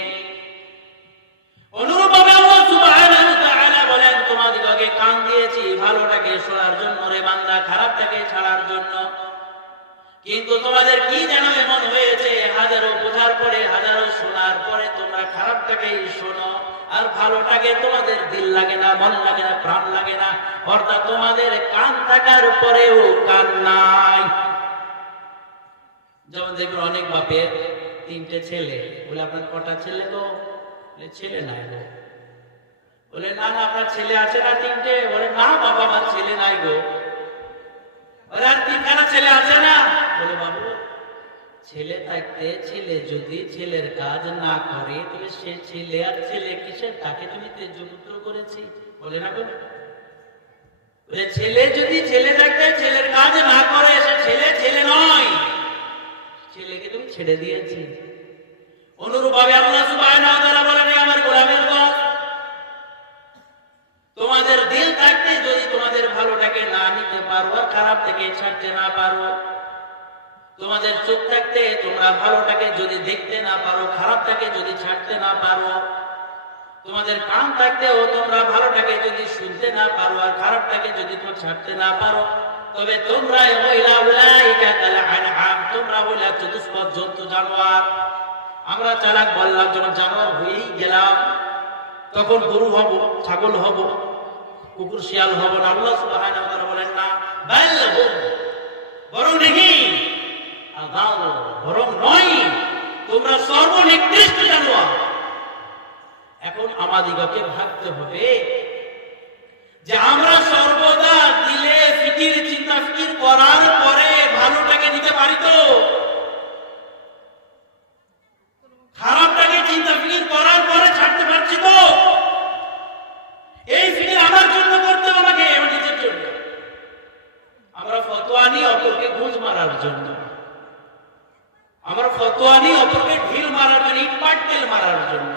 অনুরূপভাবে আল্লাহ সুবহানাহু ওয়া তাআলা বলেন তোমাদিগকে কান দিয়েছি ভালোটাকে শোনার জন্য রে বান্দা, খারাপটাকে ছাড়ার জন্য। কিন্তু তোমাদের কি যেন এমন হয়েছে, হাজারো বোঝার পরে, হাজারো শোনার পরে তোমরা খারাপটাকেই শোনো আর ভালোটাকে তোমাদের দিল লাগে না, মন লাগে না, প্রাণ লাগে না। অর্থাৎ তোমাদের কান থাকার পরেও কান নাই। যেমন দেখবেন অনেক বাপের 3টে ছেলে, বলে আপনার কটা ছেলে গো? বলে ছেলে নাই গো। বলে না না আপনার ছেলে আছে না 3টে? বলে না বাবা আমার ছেলে নাই গো। বলে আর 3খানা ছেলে আছে না? বলে বাবু ছেলে থাকতে ছেলে যদি ছেলের কাজ না করে তাহলে সে ছেলে আর ছেলে কিসের? তাকে তুমি তেজপুত্র করেছি। বলে না গো। বলে ছেলে যদি ছেলে থাকতে ছেলের কাজ না করে সে ছেলে ছেলে নয়, ছেলেকে তুমি ছেড়ে দিয়েছি। অনুরূপভাবে আল্লাহ সুবহানাহু ওয়া তাআলা বলেন আমার গোলামের দল, তোমাদের দিল থাকতে যদি তোমাদের ভালোটাকে না নিতে পারো আর খারাপ থেকে ছাড়তে না পারো, তোমাদের চোখ থাকতে তোমরা ভালোটাকে যদি দেখতে না পারো, খারাপটাকে যদি ছাড়তে না পারো, তোমাদের কান থাকতেও তোমরা ভালোটাকে যদি শুনতে না পারো আর খারাপটাকে যদি তোমরা ছাড়তে না পারো, তবে তোমরা তোমরা হইলা চতুষ্পদ জন্তু, জানোয়ার। আমরা চালাক বললাম যখন জানোয়ার হয়েই গেলাম তখন গরু হব, ছাগল হব, কুকুর শিয়াল হব না। আল্লাহ সুবহানাহু ওয়া তাআলা বলেন না, বরং দেখি বরং নয়, তোমরা সর্বনিকৃষ্ট জানোয়ার। এখন আমাদিগকে ভাবতে হবে যে আমরা সর্বদা দিলে ফিকির, চিন্তা ফিকির করার পরে ভালোটাকে নিতে পারি তো? খারাপটাকে চিন্তা ফিকির করার পরে ছাড়তে পারছি তো? এই ফিকির আমার জন্য করতে হবে, আমাকে আমার নিজের জন্য। আমরা ফতোয়া নিই অপরকে ঘুষ মারার জন্য, আমরা ফতোয়া নিই অপরকে ঢিল মারার জন্য, ইটপাটকেল মারার জন্য।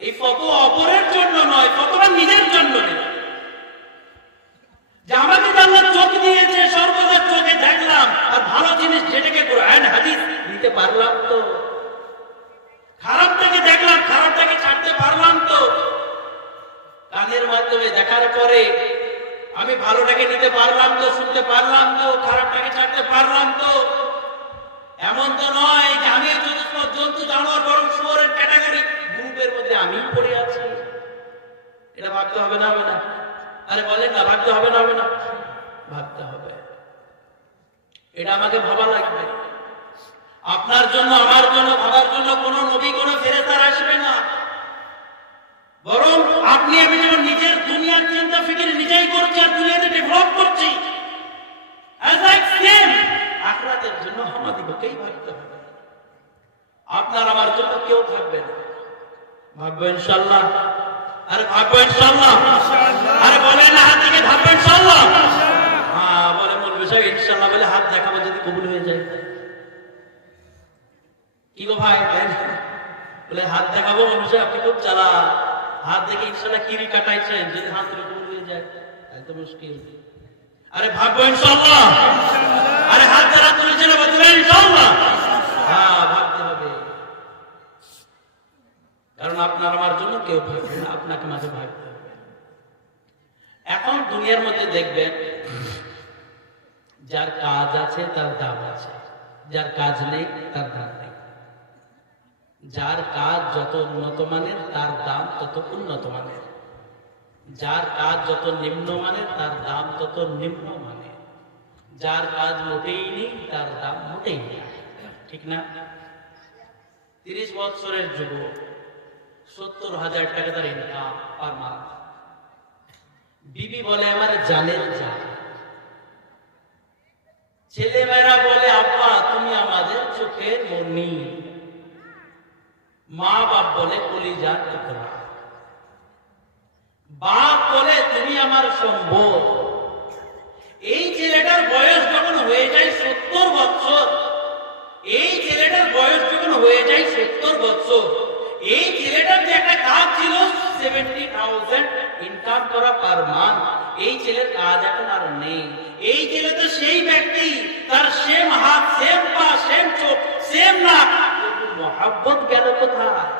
এই ফতোয়া অপরের জন্য নয়, ফতোয়া নিজের জন্য নেই। যে আমাকে আল্লাহ চোখ দিয়েছে, সর্বদা চোখে দেখলাম আর ভালো জিনিস যেটাকে কোরআন হাদিস নিতে পারলাম তো? খারাপটাকে দেখলাম, খারাপটাকে ছাড়তে পারলাম মাধ্যমে দেখার পরে আমি ভালোটাকে নিতে পারলাম তো, শুনতে পারলাম তো, খারাপটাকে ছাড়তে পারলাম তো। এমন তো নয় যে আমি চতুষ্পদ জন্তু জানোয়ার বরং শুয়োরের ক্যাটাগরি গ্রুপের মধ্যে আমি পড়ে আছি। এটা ভাবতে হবে না, হবে না? আরে বলেন না, ভাবতে হবে না, হবে না? ভাবতে হবে। এটা আমাকে ভাবা লাগবে। আপনার জন্য, আমার জন্য ভাবার জন্য কোনো নবী, কোনো ফেরেশতা আসবে না। বরং আপনি আমি যেমন নিজের দুনিয়ার চিন্তা ফিকির নিজেই করছি আর দুনিয়াতে ডেভেলপ করছি, আখিরাতের জন্য আমাদেরকেই ভাবতে হবে। আপনার আমার জন্য কেউ থাকবে না। ভাববো ইনশাআল্লাহ। আরে ভাববো ইনশাআল্লাহ। আরে বলে না হাত দিকে ভাববো ইনশাআল্লাহ। হ্যাঁ বলে মৌলভী সাহেব ইনশাআল্লাহ বলে হাত দেখাবো যদি কবুল হয়ে যায়। কি গো ভাই বলে হাত দেখাবো মৌলভী সাহেব, আপনি খুব চালা, হাত দেখে ইনশাআল্লাহ কিরি কাটাইছেন, যদি হাত থেকে কবুল হয়ে যায় তাহলে তো মুশকিল। আরে ভাববো ইনশাআল্লাহ। আরে হাত যারা তুলেছিল বলবেন ইনশাআল্লাহ। হ্যাঁ ভাবতে হবে, কারণ আপনার আমার জন্য কেউ ভাববে না, আপনাকে মাঝে ভাবতে হবে। এখন দুনিয়ার মধ্যে দেখবেন যার কাজ আছে তার দাম আছে, যার কাজ নেই তার দাম নেই। যার কাজ যত উন্নত মানের তার দাম তত উন্নত মানের, যার কাজ যত নিম্ন মানের তার দাম তত নিম্ন মানের, যার কাজ মোটেই নেই তার দাম মোটেই নেই। ঠিক না? 30 বছরের যুবক, 70,000 টাকা তার ইনকাম পার মান্থ। বিবি বলে আমার জানের জান, ছেলেমেয়েরা বলে আব্বা তুমি আমাদের চোখের মনি, মা বাপ বলে কলিজার টুকরা, বাপ বলে তুমি আমার সম্বল। এই ছেলেটার বয়স যখন হয়ে যায় 70 বছর, এই ছেলেটার বয়স যখন হয়ে যায় 70 বছর, এই ছেলেটার যে একটা কাজ ছিল 70,000 ইনকাম করা পার মান্থ, এই ছেলের কাজ এখন আর নেই। এই ছেলে তো সেই ব্যক্তি, তার সেম হাত, সেম পা, সেম চোখ, সেম নাক, কিন্তু মহব্বত গেল কোথায়?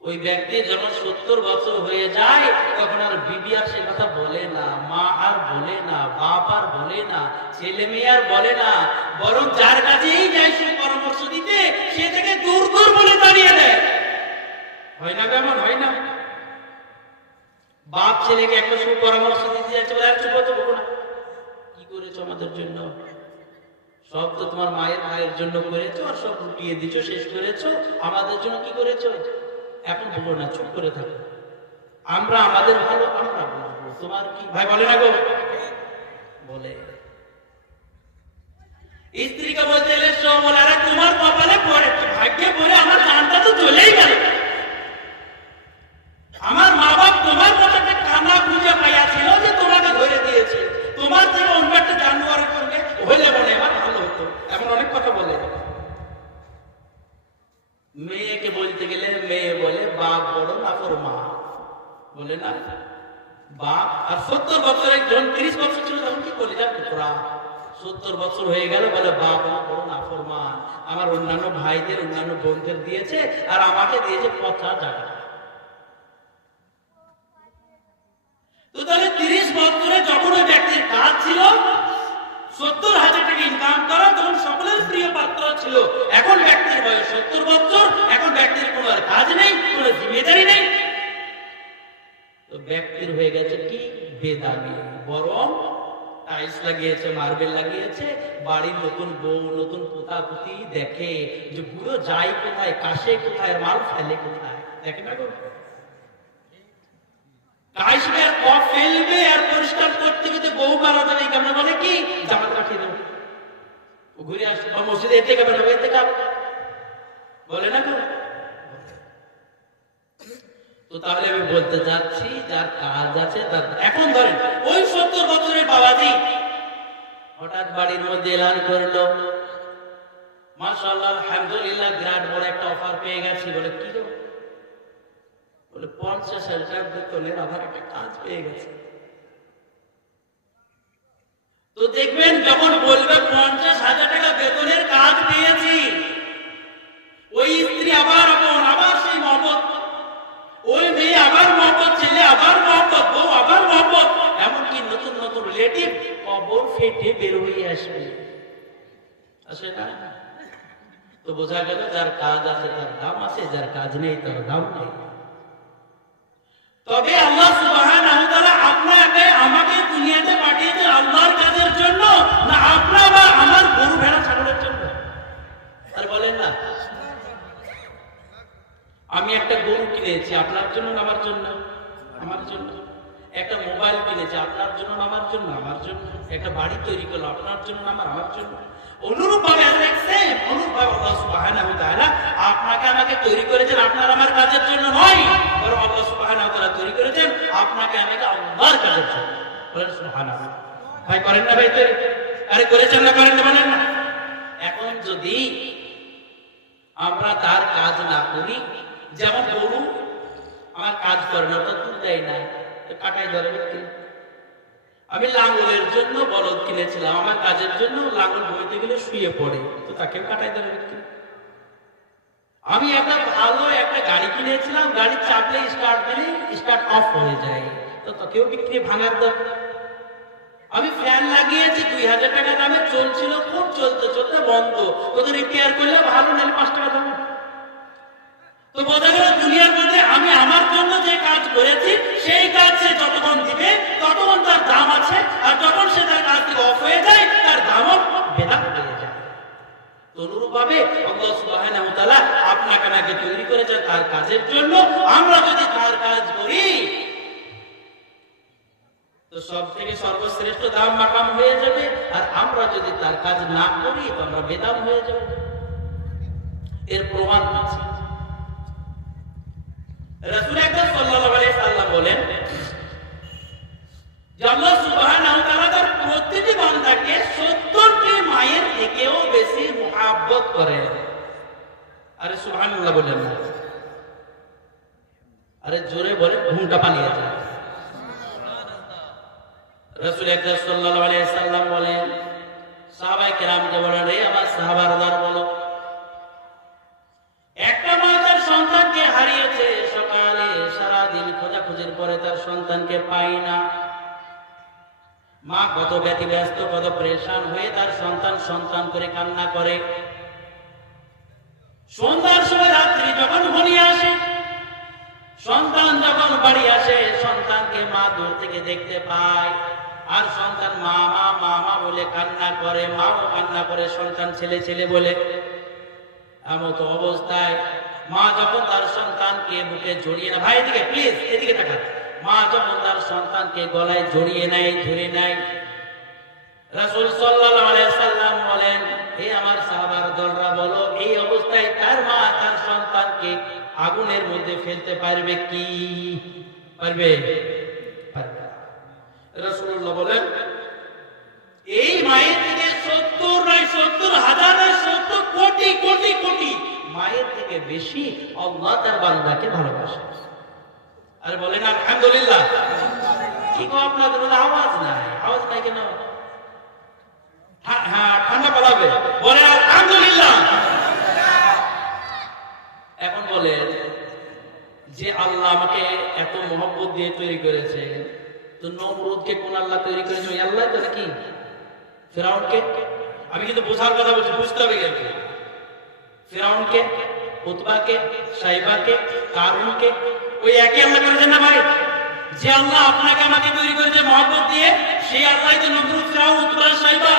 ওই ব্যক্তি যখন 70 বছর হয়ে যায় তখন আর বিবি আর সে কথা বলে না, মা আর বলে না, বাপ আর বলে না, ছেলে মেয়ে আর বলে না, বরং যার কাছেই যায় সে পরামর্শ দিতে সে থেকে দূর দূর বলে দাঁড়িয়ে দেয়। হয় না কেমন? হয় না? বাপ ছেলেকে একটা সুপরামর্শ দিতে যাচ্ছে, বলে আর চুপ হতে বলবো না, কি করেছো আমাদের জন্য? সব তো তোমার মায়ের মায়ের জন্য করেছো, আর সব লুটিয়ে দিছো, শেষ করেছো, আমাদের জন্য কি করেছো? এখন বলবো না, চুপ করে থাকো, আমরা আমাদের ভালো আমরা বুঝবো, তোমার কি? ভাই বলে না গো, বলে। স্ত্রীকে বলতে এলে বলে আরে তোমার কপালে পড়ে, ভাগ্যে পড়ে আমার জানটা তো চলেই গেল, আমার মা বাপ তোমার মতো একটা কান্না খুঁজে পাইয়া ছিল যে তোমাকে ধরে দিয়েছে, তোমার থেকে অন্য একটা জানুয়ারি করলে হইলে বলে আমার ভালো হতো। এখন অনেক কথা বলে। মেয়েকে বলতে গেলে মেয়ে বলে বাপ বড় নাফরমান, বলে না বাপ। আর 70 বছরের জন 30 বছর ছিল তখন কি বলে যাবে তোরা, 70 বছর হয়ে গেল বলে বাপ বড় নাফরমান, আমার অন্যান্য ভাইদের অন্যান্য বোনদের দিয়েছে আর আমাকে দিয়েছে 50 টাকা। তো তাহলে 30 বছরে যখন ওই ব্যক্তির কাজ ছিল 70,000 টাকা ইনকাম করা, তখন সকলের প্রিয় পাত্র ছিল। এখন ব্যক্তির বয়স 70 বছর, এখন ব্যক্তির কোনো কাজ নেই, কোনো জিম্মেদারি নেই, তো ব্যক্তির হয়ে গেছে কি বেদানি। বরং টাইলস লাগিয়েছে, মার্বেল লাগিয়েছে, বাড়ির নতুন বউ নতুন পোতাপুতি দেখে যে বুড়ো যায় কোথায়, কাশে কোথায়, মাল ফেলে কোথায়, দেখে না গো? কাশবে আর কফ ফেলবে আর পরিষ্কার করতে গিয়ে বউ মারা যাবে, কেমন বলে কি জামাত রাখিয়ে দেবো, ঘুরে আসবে মসজিদে, এতে কাবে না এতে কাপ বলে না গো? তো তাহলে আমি বলতে চাচ্ছি যার কাজ আছে তার। এখন ধরেন ওই 70 বছরের বাবাজি হঠাৎ বাড়ির মধ্যে এলান করলো, মাশাআল্লাহ আলহামদুলিল্লাহ বিরাট বড় একটা অফার পেয়ে গেছি। বলে কি গো? বলে 50,000 টাকা বেতনের আবার একটা কাজ পেয়ে গেছে। তো দেখবেন যখন বলবে 50,000 টাকা বেতনের কাজ পেয়েছি, ওই স্ত্রী আবার সেই মহব্বত, ওই মেয়ে আবার বের হয়ে আসবে, আসে না? তো বোঝা গেল যার কাজ আছে তার দাম আছে, যার কাজ নেই তার দাম নেই। তবে আল্লাহ সুবহানাহু ওয়া তাআলা আপনাকে আমাকে দুনিয়াতে পাঠিয়েছেন আল্লাহর কাজের জন্য, না আপনার বা আমার গরু ভেড়া ছাগলের জন্য? আর বলেন না, আমি একটা গরু কিনেছি আপনার জন্য না আমার জন্য? আমার জন্য। একটা মোবাইল কিনেছি আপনার জন্য না আমার জন্য? আমার জন্য। একটা বাড়ি তৈরি করলো আপনার জন্য না আমার জন্য? অনুরূপভাবে অনুরূপভাবে আল্লাহ সুবহানাহু ওয়া তাআলা আপনাকে আমাকে তৈরি করেছেন আপনার আমার কাজের জন্য নয়, বরং আল্লাহ সুবহানাহু ওয়া তাআলা তৈরি করেছেন আপনাকে আমাকে আল্লাহর কাজের জন্য। বলেন সুবহানাল্লাহ। ভাই করেন না ভাই তৈরি? আরে করেছেন না, করেন না বলেন না? এখন যদি আমরা তার কাজ না করি, যেমন গরু আমার কাজ করে না, ওটা দুধ দেয় না, কাটাই ধরে ব্যক্তি। আমি লাঙ্গলের জন্য বলদ কিনেছিলাম, আমার কাজের জন্য লাঙ্গল বইতে গেলে শুয়ে পড়ে, তো তাকেও কাটাই ধরে ব্যক্তি। আমি একটা ভালো একটা গাড়ি কিনেছিলাম, গাড়ি চাপলে স্টার্ট দিলে স্টার্ট অফ হয়ে যায়, তো তাকেও বিক্রি ভাঙার দরকার। আমি ফ্যান লাগিয়েছি 2000 টাকা দামে, চলছিল খুব, চলতে চলতে বন্ধ, তোদের রিপেয়ার করলে ভালো, নাহলে 5 টাকা দাম। তো বোঝা গেল দুনিয়ার মধ্যে আমি আমার জন্য যে কাজ করেছি সেই কাজ সে যতক্ষণ দিবে ততক্ষণ তার দাম আছে, আর যখন সে তার কাজ থেকে অফ হয়ে যায় তার দামও বেদাত হয়ে যায়। অনুরূপভাবে আল্লাহ সুবহানাহু ওয়া তাআলা আপনাকে আমাকে তৈরি করেছেন তার কাজের জন্য। আমরা যদি তার কাজ করি তো সব থেকে সর্বশ্রেষ্ঠ দাম মাকাম হয়ে যাবে, আর আমরা যদি তার কাজ না করি তো আমরা বেদাম হয়ে যাব। এর প্রমাণ আছে রাসূল আকরাম সাল্লাল্লাহু আলাইহি সাল্লাম বলেন যে আল্লাহ সুবহানাহু ওয়া তাআলা তার প্রতিটি বান্দাকে 70টি মায়ের থেকেও বেশি মুহাব্বত করেন। আরে সুবহানাল্লাহ বলেন না, আরে জোরে বলে, ঘুমটা পালিয়ে যায়। রাসূল আকরাম সাল্লাল্লাহু আলাইহি সাল্লাম বলেন, সাহাবায়ে কেরামকে বলেন, রে আমার সাহাবারদার বলো, একটা মা তার সন্তানকে হারিয়েছে, সকালে সারাদিন খোঁজাখুঁজির পরে তার সন্তানকে পাই না। মা কত ব্যতিব্যস্ত, কত পরেশান হয়ে তার সন্তান সন্তান করে কান্না করে। সন্ধ্যার সময় রাত্রি যখন ঘনিয়ে আসে, সন্তান যখন বাড়ি আসে, সন্তানকে মা দূর থেকে দেখতে পায়, আর সন্তান মা মা মা মা বলে কান্না করে, মাও কান্না করে, সন্তান ছেলে ছেলে বলে। এমত অবস্থায় মা যখন তার সন্তানকে বুকে জড়িয়ে নেয়, ভাই এদিকে প্লিজ, এদিকে তাকান, মা যখন তার সন্তানকে গলায় জড়িয়ে নেয়, ধরে নেয়, রাসূল সাল্লাল্লাহু আলাইহি সাল্লাম বলেন, হে আমার সাহাবার দলরা বলো, এই অবস্থায় তার মা তার সন্তানকে আগুনের মধ্যে ফেলতে পারবে কি? পারবে? পারবে। রাসূলুল্লাহ বলেন, এই মায়ের থেকে 70,000 70 কোটি কোটি কোটি মায়ের থেকে বেশি আল্লাহ তার বান্দাকে ভালোবাসে। আর বলেন আলহামদুলিল্লাহ। কি গো আপনাদের আওয়াজ নাই? আওয়াজ নাই কেন? হ্যাঁ ঠান্ডা পালাবে, বলে আলহামদুলিল্লাহ। এখন বলেন যে আল্লাহ আমাকে এত মহব্বত দিয়ে তৈরি করেছে, তো নমরুদকে কোন আল্লাহ তৈরি করেছে? ওই আল্লাহ তো নাকি? ফিরাউনকে? আমি কিন্তু বোঝার কথা বলছি, বুঝতে হবে কিন্তু। ফিরাউনকে, উতবাকে, সাইবাকে, কারুনকে ওই একই আল্লাহ করেছেন না ভাই? যে আল্লাহ আপনাকে আমাকে তৈরি করেছে মহব্বত দিয়ে, সেই আল্লাহ তো নমরুদ, ফিরাউন, উতবা, সাইবা,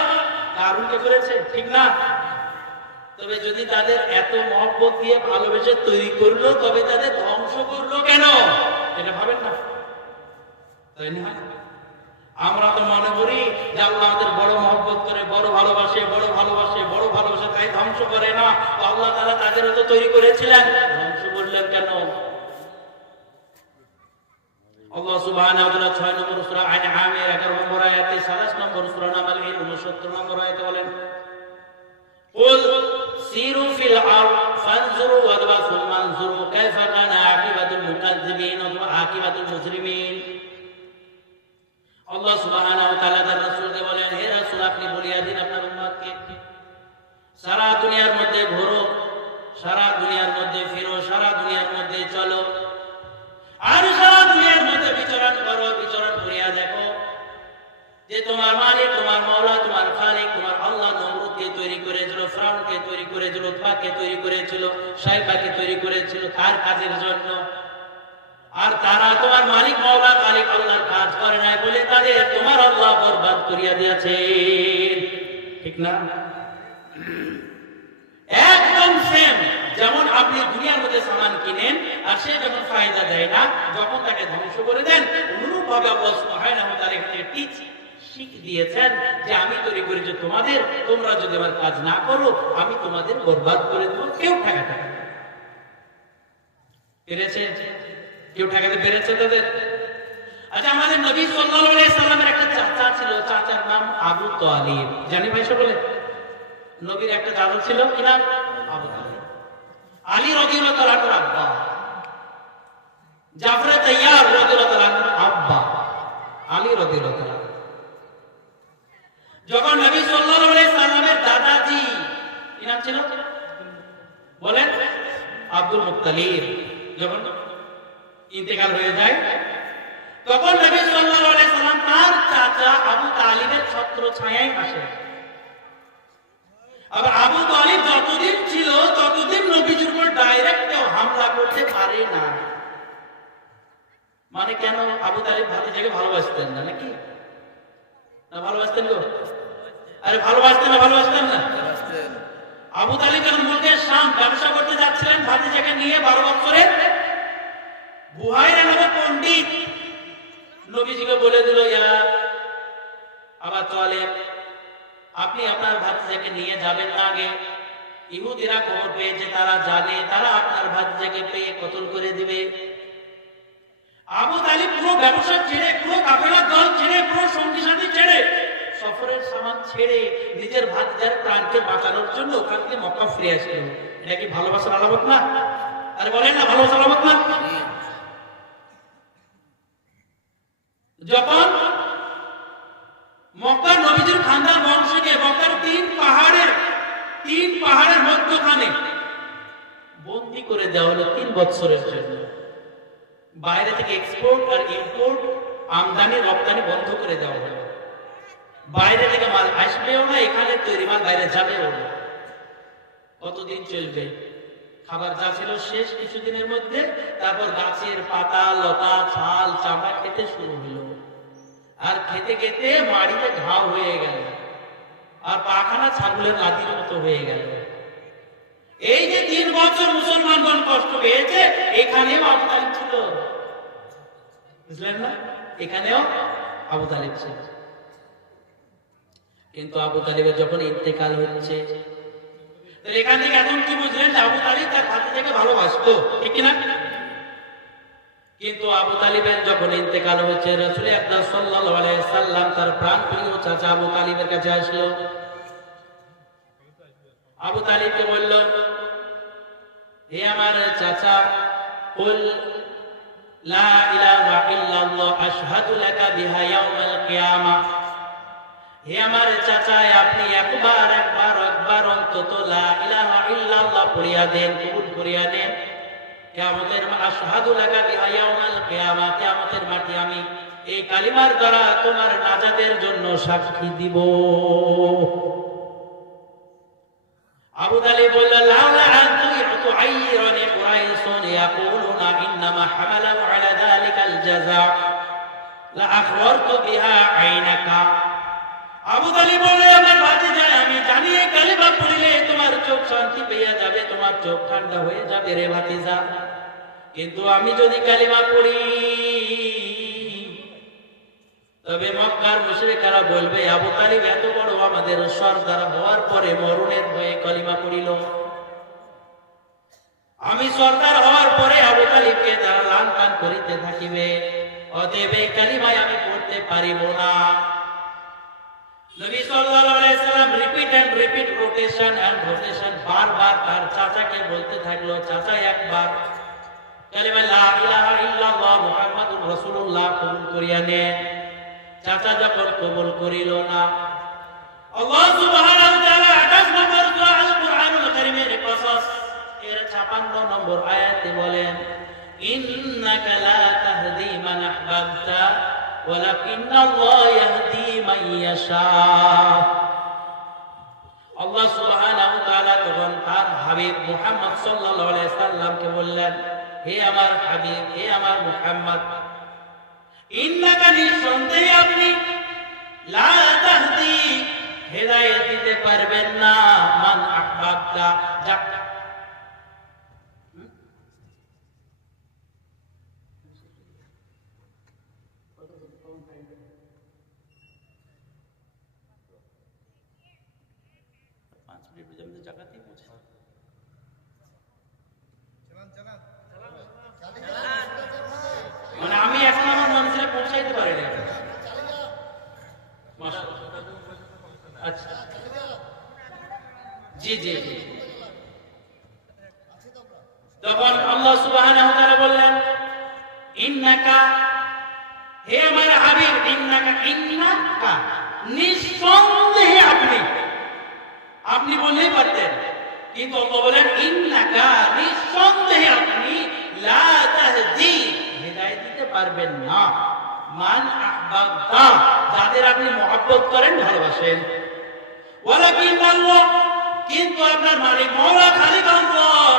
কারুনকে করেছে, ঠিক না? তবে যদি তাদের এত মহব্বত দিয়ে ভালোবেসে তৈরি করলো, তবে তাদের ধ্বংস করলো কেন? এটা ভাবেন না? তাই না? আমরা তো মনে করি যে আল্লাহ আমাদের বড় মহব্বত করে, বড় ভালোবাসে, বড় ভালোবাসে, বড় ভালোবাসে, তাই ধ্বংস করে না। আল্লাহ তাআলা তাদেরও তো তৈরি করেছিলেন, ধ্বংস করলেন কেন? আল্লাহ সুবহানাহু ওয়া তাআলা 6 নম্বর সূরা আনআমের 11 নম্বর আয়াতে, 27 নম্বর সূরা নামলের 69 নম্বর আয়াতে বলেন, কুল সিরু ফিল আরদ ফানজুরু ওয়া সুম্মা আনজুরু কাইফা কানা আকিবাতুল মুকাজ্জিবিন ওয়া আকিবাতুল মুজরিমিন। আল্লাহ সুবহানাহু ওয়া তাআলা তার রাসূলকে বলেন, হে রাসূল, আপনি বলিয়া দিন আপনার উম্মতকে, সারা দুনিয়ার মধ্যে ঘোরো, সারা দুনিয়ার মধ্যে ফিরো, সারা দুনিয়ার মধ্যে চলো, আর সারা দুনিয়ার মধ্যে বিচরণ করো, বিচরণ করিয়া দেখো যে তোমার মালিক, তোমার মাওলা, তোমার খালিক, তোমার আল্লাহ নমরুদকে তৈরি করেছিল, ফিরআউনকে তৈরি করেছিল, উতবাকে তৈরি করেছিল, শাইবাকে তৈরি করেছিল তার কাজের জন্য। আর তারা তোমার মালিক, মাওলা, খালিক আল্লাহর কাজ করে নাই বলে তাদের তোমার আল্লাহ বরবাদ করিয়া দিয়েছে। ঠিক না? একদম সেম। যেমন আপনি দুনিয়ার মধ্যে সামান কিনেন আর সে যখন ফায়দা দেয় না, যখন তাকে ধ্বংস করে দেন, অনুরূপ ভাবে আল্লাহ সুবহানাহু ওয়া তাআলা এখানে শিখ দিয়েছেন যে আমি তৈরি করেছি তোমাদের, তোমরা যদি আমার কাজ না করো আমি তোমাদের বরবাদ করে দেবো। কেউ ঠেকাতে পেরেছে? কেউ ঠেকাতে পেরেছে তাদের? আচ্ছা, আমাদের নবী সাল্লাল্লাহু আলাইহি সাল্লামের একটা চাচা ছিল, চাচার নাম আবু তালিব। জানি ভাই সকলে? নবীর একটা চাচা ছিল, কি নাম? আবু তালিব। আলী রাদিয়াল্লাহু তাআলার আব্বা, জাফর তাইয়ার রাদিয়াল্লাহু তাআলার আব্বা, আলী রাদিয়াল্লাহু তাআলা। যখন নবী সাল্লাল্লাহু আলাইহি সাল্লামের দাদাজি, কি নাম ছিল বলেন? আব্দুল মুত্তালিব, যখন ইন্তেকাল হয়ে যায়, তখন নবী সাল্লাল্লাহু আলাইহি সাল্লাম তার চাচা আবু তালিবের ছত্র ছায়ায় আসে। আবার আবু তালিব যতদিন ছিল ততদিন নবীজির উপর ডাইরেক্ট কেউ হামলা করতে পারে না। মানে কেন? আবু তালিব ভাতিজাকে ভালোবাসতেন না নাকি? না ভালোবাসতেন গো? আরে ভালোবাসতেন না? ভালোবাসতেন না? আবু তালিব যখন মুলকে শাম ব্যবসা করতে যাচ্ছিলেন ভাতিজাকে নিয়ে 12 বছরে, বুহাইরা নামে পণ্ডিত নবীজিকে বলে দিল, ইয়া আবু তালিব, আপনি আপনার ভাতিজাকে নিয়ে যাবেন না আগে। ইহুদিরা খবর পেয়েছে, তারা জানে, তারা আপনার ভাতিজাকে পেয়ে কতল করে দিবে। আবু তালিব পুরো ব্যবসা ছেড়ে, পুরো কাফেলার দল ছেড়ে, পুরো সঙ্গী সাথী ছেড়ে, সফরের সামান ছেড়ে নিজের ভাতিজার প্রাণকে বাঁচানোর জন্য ওখান থেকে মক্কা ফিরে আসলেন। এটা কি ভালোবাসার আলামত না? আরে বলেন না, ভালোবাসার আলামত না? যখন মক্কার নবীজির খানদান বংশকে মক্কার তিন পাহাড়ের মধ্যখানে বন্দী করে দেওয়া হলো 3 বছরের জন্য। বাইরে থেকে এক্সপোর্ট আর ইম্পোর্ট, আমদানি রপ্তানি বন্ধ করে দেওয়া হলো। বাইরে থেকে মাল আসবেও না, এখানে তৈরি মাল বাইরে যাবেও না। কতদিন চলবে? খাবার যা ছিল শেষ কিছুদিনের মধ্যে। তারপর গাছের পাতা, লতা, ছাল, চামড়া খেতে শুরু হলো। আর খেতে খেতে মাড়িতে ঘাও হয়ে গেল, আর পাখানা ছাগলের লাঠির মতো হয়ে গেল। এই যে 3 বছর মুসলমানগণ কষ্ট পেয়েছে, এখানেও আবু তালিব ছিল। বুঝলেন না? এখানেও আবু তালিব ছিল। কিন্তু আবু তালিবের যখন ইন্তেকাল হচ্ছে, এখান থেকে এখন কি বুঝলেন? আবু তালিব তার ভাতিজাকে ভালোবাসতো, ঠিক কিনা? কিন্তু আবু তালিবের যখন ইন্তেকাল হচ্ছে, রাসূল আকরাম সাল্লাল্লাহু আলাইহি সাল্লাম তার প্রাণপ্রিয় চাচা আবু তালিবের কাছে আসলো। আবু তালিবকে বলল, হে আমার চাচা, কুল লা ইলাহা ইল্লাল্লাহ আশহাদু লাকা বিহা ইয়াউমাল কিয়ামাহ। হে আমার চাচা, আপনি একবার অন্তত লা ইলাহা ইল্লাল্লাহ পড়িয়া দেন, কবুল করিয়া দেন। কিয়ামতের আশহাদু লাকা বিহা ইয়াউমাল কিয়ামাহ, কিয়ামতের মাঠে আমি এই কালিমার দ্বারা তোমার নাজাতের জন্য সাক্ষী দিব। আবু তালিব বলল, লাউলা আন তু'আইরানি কুরাইশুন ইয়াকুলুনা ইন্নামা হামালাহু আলা যালিকাল জাযা লা আখবারতু বিহা আইনাকা। আবু তালিব বলল, আমার ভাতিজা, আমি জানি এই কালিমা পড়লে তোমার চোখ শান্তি পেয়ে যাবে, তোমার চোখ ঠান্ডা হয়ে যাবে রে ভাতিজা। কিন্তু আমি যদি কালিমা পড়ি, তবে মক্কার মুশরিকরা বলবে, আবু তালিব এত বড় আমাদের সরদার হওয়ার পরে মরণের ভয়ে কালিমা পড়িল। আমি সরদার হওয়ার পরে আবু তালিবকে তারা লান পান করিতে থাকিবে, অতএব এই কালিমায় আমি পড়তে পারিব না। নবী সাল্লাল্লাহু আলাইহি সাল্লাম রিপিট রোটেশন বারবার তার চাচাকে বলতে থাকলো। চাচা একবার কালিমা লা ইলাহা ইল্লাল্লাহ মুহাম্মাদুর রাসূলুল্লাহ কবুল করিয়া নেন। চাচা যখন কবুল করিল না, আল্লাহ সুবহানাহু ওয়া তাআলা 28 নম্বর সূরা আল কুরআনুল কারীমের কসস এর 56 নম্বর আয়াতে বলেন, ইন্নাকা লা তাহদি মান আহবাবতা ওয়ালাকিন্নাল্লাহ ইয়াহদি মান ইয়াশা। আল্লাহ সুবহানাহু ওয়া তাআলা তখন তার হাবিব মুহাম্মদ সাল্লাল্লাহু আলাইহি সাল্লামকে বললেন, হে আমার হাবিব, হে আমার মুহাম্মদ, ইন্নাকা নিঃসন্দেহে আপনি লা তাহদি, হেদায়েত দিতে পারবেন না, মান আহবাবতা, মানে আমি এখন আমার মনসিলে পৌঁছাইতে পারি না। আচ্ছা, জি জি জি। তখন আল্লাহ সুবহানাহু ওয়া তাআলা বললেন, ইন্নাকা, হে আমার হাবিব, ইন্নাকা নিঃসন্দেহে আপনি, আপনি বললেই পারতেন, কিন্তু আল্লাহ বলেন ইন্নাকা নিঃসন্দেহে আপনি লা তাহদি, হেদায়েত দিতে পারবেন না, মান আহবাবতা, যাদের আপনি মহব্বত করেন, ভালোবাসেন, ওয়ালাকিন্নাল্লাহ, কিন্তু আপনার মালিক মওলা খালিক আল্লাহ,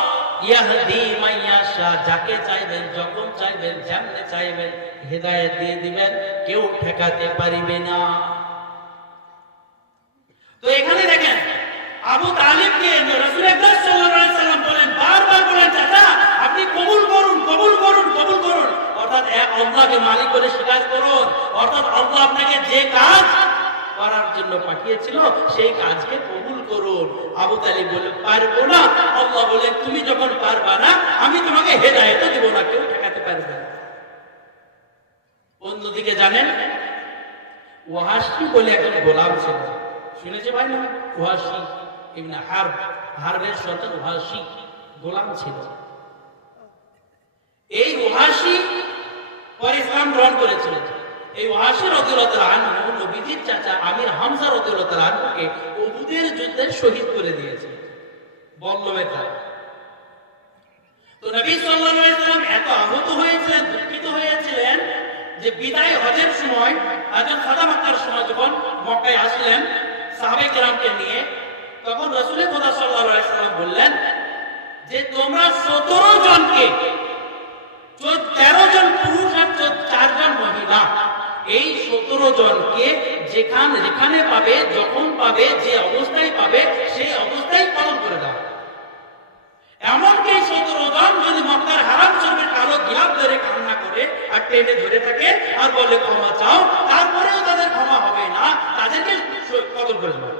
ইয়াহদি মান ইয়াশা, যাকে চাইবেন, যখন চাইবেন, যেমনে চাইবেন হেদায়েত দিয়ে দিবেন, কেউ ঠেকাতে পারিবে না। তো এখানে দেখেন আবু তালিবকে রাসূল আকরাম সাল্লাল্লাহু আলাইহি সাল্লাম বলেন, বারবার বলেন, চাচা আপনি কবুল করুন, কবুল করুন, কবুল করুন, অর্থাৎ এক আল্লাহকে মালিক বলে স্বীকার করুন, অর্থাৎ আল্লাহ আপনাকে যে কাজ করার জন্য পাঠিয়েছিল সেই কাজকে কবুল করুন। আবু তালিব বলে, পারবো না। আল্লাহ বলে, তুমি যখন পারবা না, আমি তোমাকে হেদায়েত দেব না, কেউ ঠেকাতে পারবে না। অন্যদিকে জানেন, ওয়াহাশী বলে একজন গোলাম ছিল, শুনেছে ভাই না? ওয়াহাশী ইবনে হারব, হারবের সন্তান ওয়াহাশী গোলাম ছিল। এই ওয়াহাশী পরে ইসলাম গ্রহণ করেছিলেন। এই ওয়াহাশী রাদিয়াল্লাহু তাআলা আনহু নবীজির চাচা আমির হামজা রাদিয়াল্লাহু তাআলা আনহুকে উহুদের যুদ্ধে শহীদ করে দিয়েছে, বলল বেটা। তো নবী সাল্লাল্লাহু আলাইহি ওয়াসাল্লাম এত আহত হয়েছিলেন, দুঃখিত হয়েছিলেন যে বিদায় হজের সময়, হযরত সাদা মাক্কার সময় যখন মক্কায় আসলেন সাহাবায়ে কেরামকে নিয়ে, তখন রাসূল খোদা সাল্লাল্লাহু আলাইহি ওয়াসাল্লাম বললেন যে তোমরা 17 জনকে, 13 জন পুরুষ আর 4 জন মহিলা, এই 17 জনকে যেখানে পাবে, যখন পাবে, যে অবস্থায় পাবে, সেই অবস্থায় কলম করে দাও। এমনকি 17 জন যদি মক্কার হারাম শরীফের কালো গিলাফ ধরে কান্না করে আর টেনে ধরে থাকে আর বলে ক্ষমা চাও, তারপরেও তাদের ক্ষমা হবে না, তাদেরকে কতল করে দেওয়া।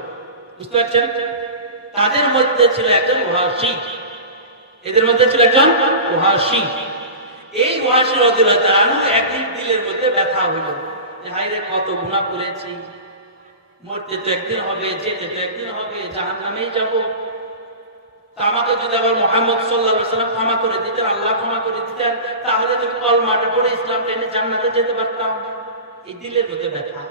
বুঝতে পারছেন? তাদের মধ্যে ছিল একজন ওয়াহাশী, এদের মধ্যে ছিল একজন ওয়াহাশী। এই ওয়াহাশী রাদিয়াল্লাহু তাআলা আনহু একদিন দিলের মধ্যে ব্যথা হলো যে হায় রে, কত গুনাহ করেছি, মরতে তো একদিন হবে, যেতে তো একদিন হবে, জাহান্নামেই যাব। তা আমাকে যদি আবার মুহাম্মদ সাল্লাল্লাহু আলাইহি ওয়াসাল্লাম ক্ষমা করে দিতেন, আল্লাহ ক্ষমা করে দিতেন, তাহলে তো কলমাটা পড়ে ইসলাম টেনে জান্নাতে যেতে পারতাম। এই দিলের মধ্যে ব্যথা,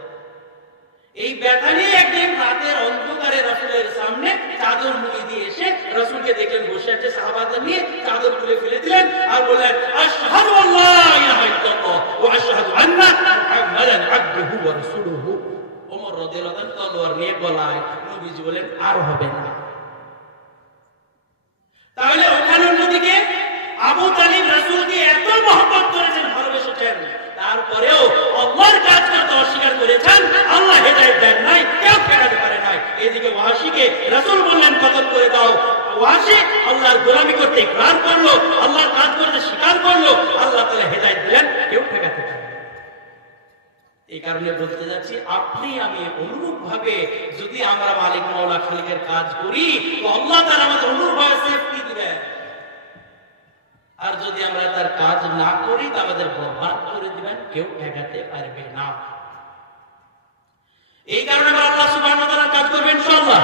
এই ব্যথা নিয়ে একদিন রাতের অন্ধকারে রাসূলের সামনে চাদর মুড়ি দিয়ে এসে রাসূলকে দেখলেন বসে আছে, সাহাবাদের নিয়ে চাদর খুলে ফেলে দিলেন আর বললেন, আশহাদু আল্লা ইলাহা ইল্লাল্লাহ ওয়া আশহাদু আন্না মুহাম্মাদান আবদুহু ওয়া রাসূলুহু। ওমর রাদিয়াল্লাহু আনহু তলোয়ার নিয়ে গলায়, নবীজি বলেন, আর হবে না। তাহলে ওখানে অন্যদিকে আবু তালিব রাসূলকে এত মহব্বত করেছেন, ভালোবেসেছেন, তারপরেও আল্লাহর কাজ করতে অস্বীকার করেছেন, আল্লাহ হেদায়েত দেন নাই, কেউ ফেরাতে পারে নাই। এদিকে ওয়াহাশীকে রাসূল বললেন কতল করে দাও, ওয়াহাশী আল্লাহর গোলামি করতে ইকরার করলো, আল্লাহর কাজ করতে স্বীকার করলো, আল্লাহ তাআলা হেদায়েত দিলেন, কেউ ঠেকাতে পারে না। এই কারণে বলতে যাচ্ছি, আপনি আমি অনুরূপ ভাবে যদি আমরা মালিক মাওলা খালিকের কাজ করি, তো আল্লাহ তাআলা আমাদের অনুরূপ ভাবে সেফটি দিবেন। আর যদি আমরা তার কাজ না করি, তা আমাদের বরবাদ করে দিবেন, কেউ ঠেকাতে পারবে না। এই কারণে আমরা আল্লাহ সুবহানাহু ওয়া তাআলার কাজ করব ইনশাআল্লাহ।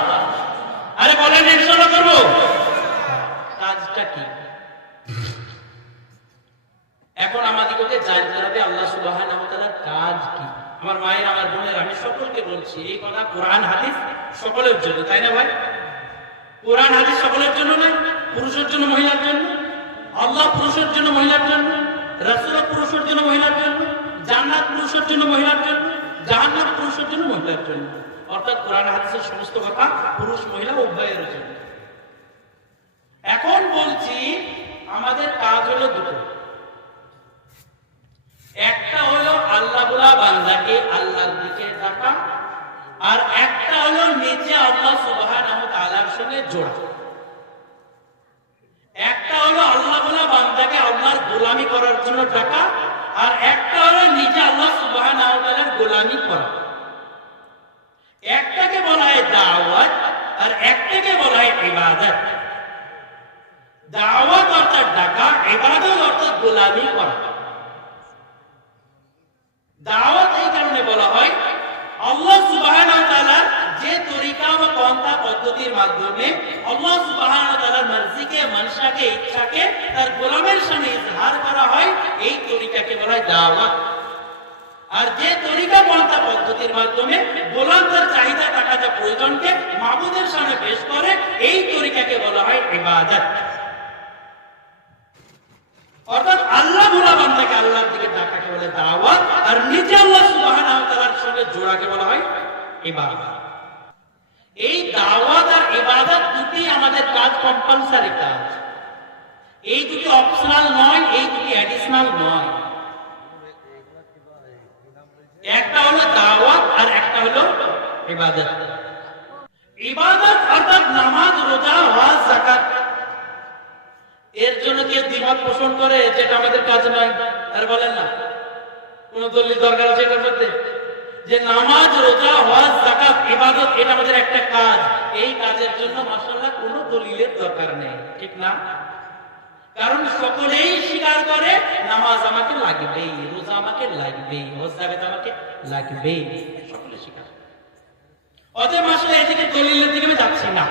আরে বলেন ইনশাআল্লাহ করব। কাজটা কি? এখন আমাদেরকে জানতে হবে আল্লাহ সুবহানাহু ওয়া তাআলার কাজ কি। আমার মায়ের, আমার বোনের, আমি সকলকে বলছি এই কথা, কোরআন হাদিস সকলের জন্য, তাই না ভাই? কোরআন হাদিস সকলের জন্য না, পুরুষের জন্য, মহিলার জন্য। আল্লাহ পুরুষের জন্য, মহিলার জন্য, রাসূল পুরুষের জন্য, মহিলার জন্য, জান্নাত পুরুষের জন্য, মহিলার জাহান্নাম পুরুষের জন্য, মহিলার জন্য। অর্থাৎ কোরআন হাদিসের সমস্ত কথা পুরুষ মহিলা উভয়ের জন্য। এখন বলছি আমাদের কাজ হলো দুটো। একটা হলো আল্লাহ বলা বান্দাকে আল্লাহর দিকে ডাকা, আর একটা হলো নিজে আল্লাহ সুবহানাহু ওয়া তাআলার সঙ্গে জোড়া। একটা হলো আল্লাহ বলা বান্দাকে আল্লাহর গোলামি করার জন্য ডাকা, আর একটা হলো নিজে আল্লাহ সুবহানাহু ওয়া তাআলার গোলামি করা। একটাকে বলা হয় দাওয়াত, আর একটাকে বলা হয় ইবাদত। দাওয়াত অর্থাৎ ডাকা, ইবাদত অর্থাৎ গোলামি করা। দাওয়াত এই কারণে বলা হয় আল্লাহ সুবহানাহু ওয়া তাআলা যে তরিকা বা পন্থা পদ্ধতির মাধ্যমে আল্লাহ সুবহানাহু ওয়া তাআলার মর্জিকে, মনসাকে, ইচ্ছাকে তার গোলামের সামনে ইজহার করা হয়, এই তরিকাকে বলা হয় দাওয়াত। আর যে তরিকা পন্থা পদ্ধতির মাধ্যমে গোলাম তার চাহিদা টাকাটা প্রয়োজনকে মাবুদের সামনে পেশ করে, এই তরিকাকে বলা হয় ইবাদত। অর্থাৎ আল্লাহ ভোলা বান্দাকে আল্লাহর দিকে ডাকাকে বলে দাওয়াত, আর নিজে আল্লাহ সুবহানাহু ওয়া তাআলার সঙ্গে জোড়াকে বলা হয় ইবাদত। এই দাওয়াত আর ইবাদত দুটি আমাদের কাজ, কম্পালসারি কাজ। এই দুটি অপশনাল নয়, এই দুটি অ্যাডিশনাল নয়। একটা হলো দাওয়াত আর একটা হলো ইবাদত। ইবাদত অর্থাৎ নামাজ, রোজা, হজ, যাকাত। এর জন্য কে দ্বিমত পোষণ করে যেটা আমাদের কাজ নয়? আর বলেন না, কোন দলিল দরকার আছে এটার মধ্যে? যে নামাজ, রোজা, হজ, যাকাত, ইবাদত এটা আমাদের একটা কাজ, এই কাজের জন্য মাশাআল্লাহ কোনো দলিলের দরকার নেই, ঠিক না? কারণ সকলেই স্বীকার করে নামাজ আমাকে লাগবেই, রোজা আমাকে লাগবেই, হজ যাকাত আমাকে লাগবেই, সকলে স্বীকার। অতএব আসলে এদিকে দলিলের দিকে আমি যাচ্ছি না,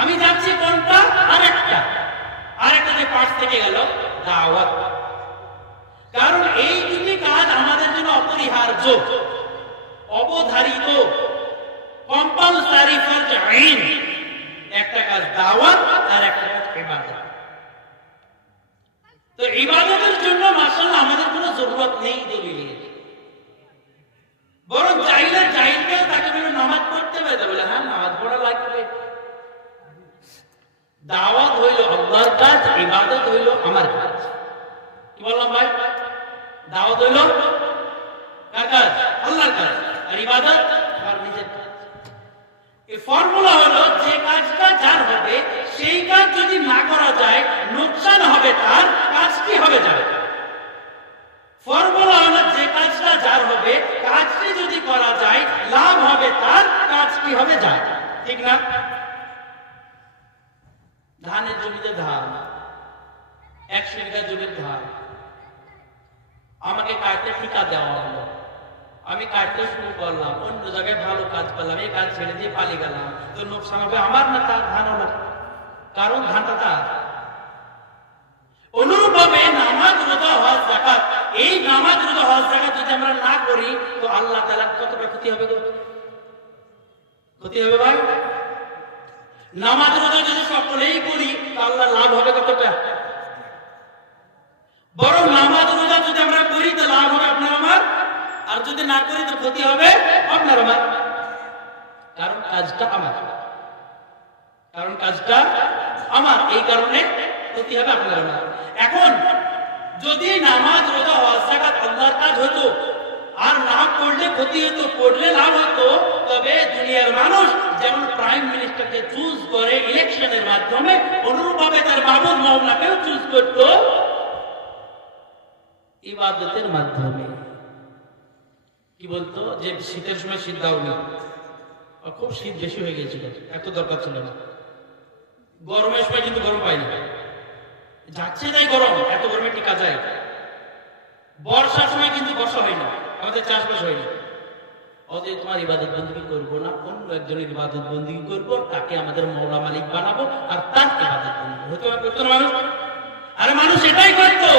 আমি যাচ্ছি কোনটা? আরেকটা যে পাশ থেকে গেল দাওয়াত। কারণ এই দুটি কাজ আমাদের জন্য অপরিহার্য, অবধারিত, কম্পালসারি ফরজ আইন। একটা কাজ দাওয়াত আর একটা কাজ ইবাদত। তো ইবাদতের জন্য মাশাআল্লাহ আমাদের কোনো জরুরত নেই দলিলের, বরং জাহিলকে তাকে বলে নামাজ পড়তে হবে, বলে হ্যাঁ নামাজ পড়া লাগবে। দাওয়াত হইল আল্লাহর কাজ, ইবাদত হইল আমার কাজ। কি বললাম ভাই? দাওয়াত হইল কার কাজ? আল্লাহর কাজ, আর ইবাদত আমার নিজের কাজ। এই ফর্মুলা হলো যে কাজটা যার হবে সেই কাজ যদি না করা যায় লোকসান হবে তার, কাজটি হবে যার। ফর্মুলা হলো যে কাজটা যার হবে, কাজটি যদি করা যায় লাভ হবে তার, কাজটি হবে যার, ঠিক না? ধানের জমিতে ধান, 100 বিঘা জমির ধান আমাকে কাটতে ঠিকা দেওয়া হলো। আমি কাটতে শুরু করলাম, অন্য জায়গায় ভালো কাজ পেলাম, এই কাজ ছেড়ে দিয়ে পালিয়ে গেলাম, তো লোকসান হবে আমার না তার? ধান হলো, কারণ ধানটা তার। অনুরূপভাবে নামাজ, রোজা, হজ, যাকাত, এই নামাজ, রোজা, হজ, যাকাত যদি আমরা না করি তো আল্লাহ তাআলার কতটা ক্ষতি হবে? ক্ষতি হবে ভাই। নামাজ, রোজা যদি সকলেই করি তো আল্লাহ লাভ হবে কতটা? বরং নামাজ, রোজা যদি আমরা করি তো লাভ হবে আপনার আমার, আর যদি না করি তো ক্ষতি হবে আপনার আমার। কারণ কাজটা আমার, এই কারণে ক্ষতি হবে আপনার আমার। এখন যদি নামাজ, রোজা, হজ, যাকাত আল্লাহর কাজ হতো, আর না পড়লে ক্ষতি হতো, পড়লে লাভ হতো, তবে দুনিয়ার মানুষ যেমন প্রাইম মিনিস্টারকে চুজ করে ইলেকশনের মাধ্যমে, অনুরূপভাবে তার মাহবুব মাওলাকেও চুজ করত ইবাদতের মাধ্যমে। কি বলতো? যে শীতের সময় শীত দাওনি, খুব শীত বেশি হয়ে গেছিল, এত দরকার ছিল না। গরমের সময় কিন্তু গরম পাইনি, যাচ্ছে তাই গরম, এত গরমে টিকা যায়। বর্ষার সময় কিন্তু বর্ষা হয়নি, আমাদের চাষবাস হয়নি। অতএব তোমার ইবাদত বন্দেগী করবো না, অন্য একজনের ইবাদত বন্দেগী করবো, তাকে আমাদের মওলা মালিক বানাবো, আর তার ইবাদত বন্দেগী হতে হবে। করতো না মানুষ? আরে মানুষ এটাই করতো।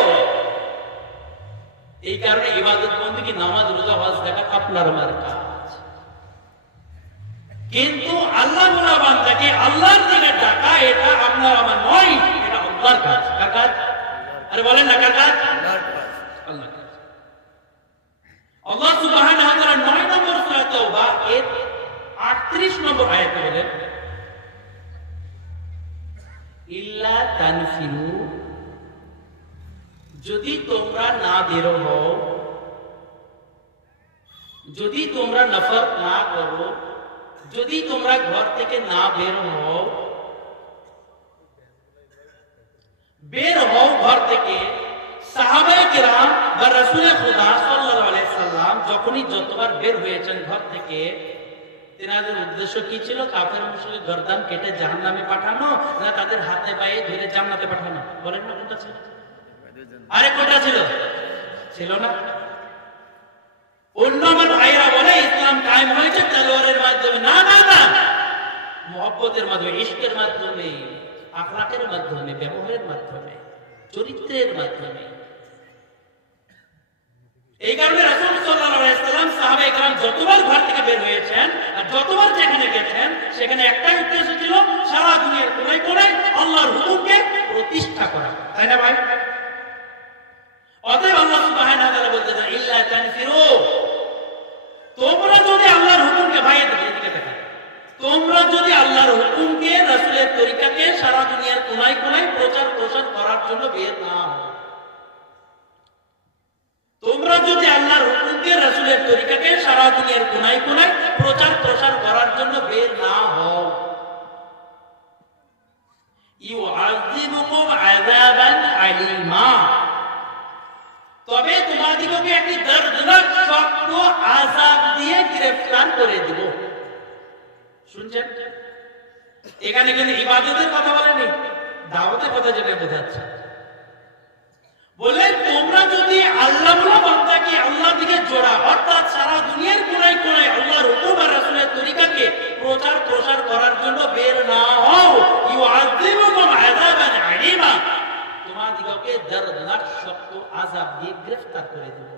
এই কারণে ইবাদত বন্দেগী, নামাজ, রোজা, হজ, যাকাত আপনার আমার কাজ। কিন্তু আল্লাহ বলা বান্দাকে আল্লাহর দিকে ডাকা, এটা আপনার আমার নয়, এটা আল্লাহর কাজ। কার কাজ? আরে বলেন না, কার কাজ? আল্লাহর কাজ। আল্লাহ সুবহানাহু ওয়া তাআলা 9 নম্বর সূরা তাওবা এর 38 নম্বর আয়াতে বলেন, ইল্লা তানফিরু, যদি তোমরা না বের হও, যদি তোমরা নফর না করো, যদি তোমরা ঘর থেকে না বের হও, বের হও ঘর থেকে। সাহাবায়ে কেরাম বা রাসূল খুদা সাল্লাল্লাহু আলাইহি সাল্লাম যখনই যতবার বের হয়েছেন ঘর থেকে, তেনাদের উদ্দেশ্য কি ছিল? কাফের মুশরিক গর্দান কেটে জাহান্নামে পাঠানো, না তাদের হাতে পায়ে ধরে জান্নাতে পাঠানো? বলেন না কোনটা ছিল? আরে কোনটা ছিল? ছিল না। অন্য আমার ভাইরা বলে ইসলাম কায়েম হয়েছে তলোয়ারের মাধ্যমে। না না না, মুহাব্বতের মাধ্যমে, ইশকের মাধ্যমে, আখলাকের মাধ্যমে, ব্যবহারের মাধ্যমে, চরিত্রের মাধ্যমে। এই কারণে রাসূল সাল্লাল্লাহু আলাইহি ওয়াসাল্লাম সাহাবায়ে কেরাম যতবার ঘর থেকে বের হয়েছেন আর যতবার যেখানে গেছেন, সেখানে একটাই উদ্দেশ্য ছিল, সারা দুনিয়ার কোনায় কোনায় আল্লাহর হুকুমকে প্রতিষ্ঠা করা। তাই না ভাই? অতএব আল্লাহ সুবহানাহু ওয়া তাআলা বলতেছেন, ইল্লা তানফিরু, তোমরা যদি আল্লাহর হুকুমকে, ভাই এদিকে দেখো, তোমরা যদি আল্লাহর হুকুমকে, রাসূলের তরিকাকে সারা দুনিয়ার কোনায় কোনায় প্রচার প্রসার করার জন্য বের না হও, তোমরা যদি আল্লাহর হুকুমকে, রাসূলের তরিকাকে সারা দুনিয়ার কোনায় কোনায় প্রচার প্রসার করার জন্য বের না হও, ইউআযিবুকুম আযাবান আলীমা, তবে তোমাদিগকে একটি দর্দনাক শক্ত আযাব দিয়ে গ্রেফতার করে দিব। শুনছেন? এখানে কিন্তু ইবাদতের কথা বলেনি, দাওয়াতের কথা যেটা বোঝাচ্ছে। বলে তোমরা যদি আল্লাহ বান্দাকে আল্লাহর দিকে জোড়া, অর্থাৎ সারা দুনিয়ার কোনায় কোনায় আল্লাহর হুকুম আর রাসূলের তরিকাকে প্রচার প্রসার করার জন্য বের না হও, ইউআযিবুকুম আযাবান আলীমা, তোমাদিগকে দর্দনাক শক্ত আযাব দিয়ে গ্রেফতার করে দেব।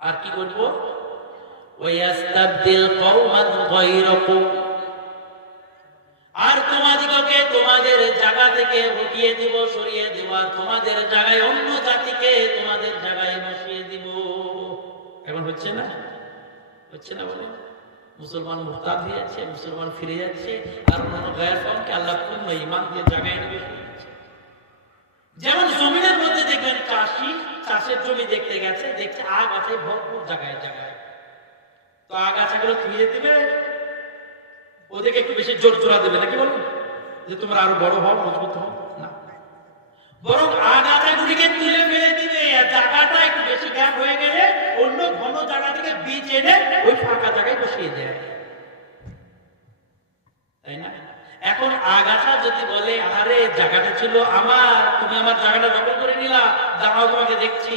আর কি করব? ওয়ায়াস্তাবদিল কওমান গায়রাকুম, আর তোমাদিগকে তোমাদের জায়গা থেকে হটিয়ে দিব, সরিয়ে দেব, তোমাদের জায়গায় অন্য জাতিকে তোমাদের জায়গায় বসিয়ে দিব। এখন হচ্ছে না? হচ্ছে না? বলে মুসলমান মুরতাদ হয়ে যাচ্ছে, মুসলমান ফিরে যাচ্ছে, আর অন্য গায়ের কমকে আল্লাহ পূর্ণ ঈমান দিয়ে জায়গায় নিয়ে বসিয়ে। যেমন জমিনের মধ্যে দেখবেন চাষি চাষের জমি দেখতে গেছে, দেখছে আগ আছে ভরপুর জায়গায় জায়গায়, তো আগাছাগুলো তুলে দিবে, ওদেরকে একটু বেশি জোর জোড়া দেবে নাকি, বলুন যে তোমরা আরো বড় হও, মজবুত হও, না, বরং আগাছাগুলিকে তুলে ফেলে দিবে, আর জায়গাটা একটু বেশি গ্যাপ হয়ে গেলে অন্য ঘন জায়গা থেকে বীজ এনে ওই ফাঁকা জায়গায় বসিয়ে দেয়। তাই না? এখন আগাছা যদি বলে, আরে জায়গাটা ছিল আমার, তুমি আমার জায়গাটা দখল করে নিলা, দাঁড়াও তোমাকে দেখছি,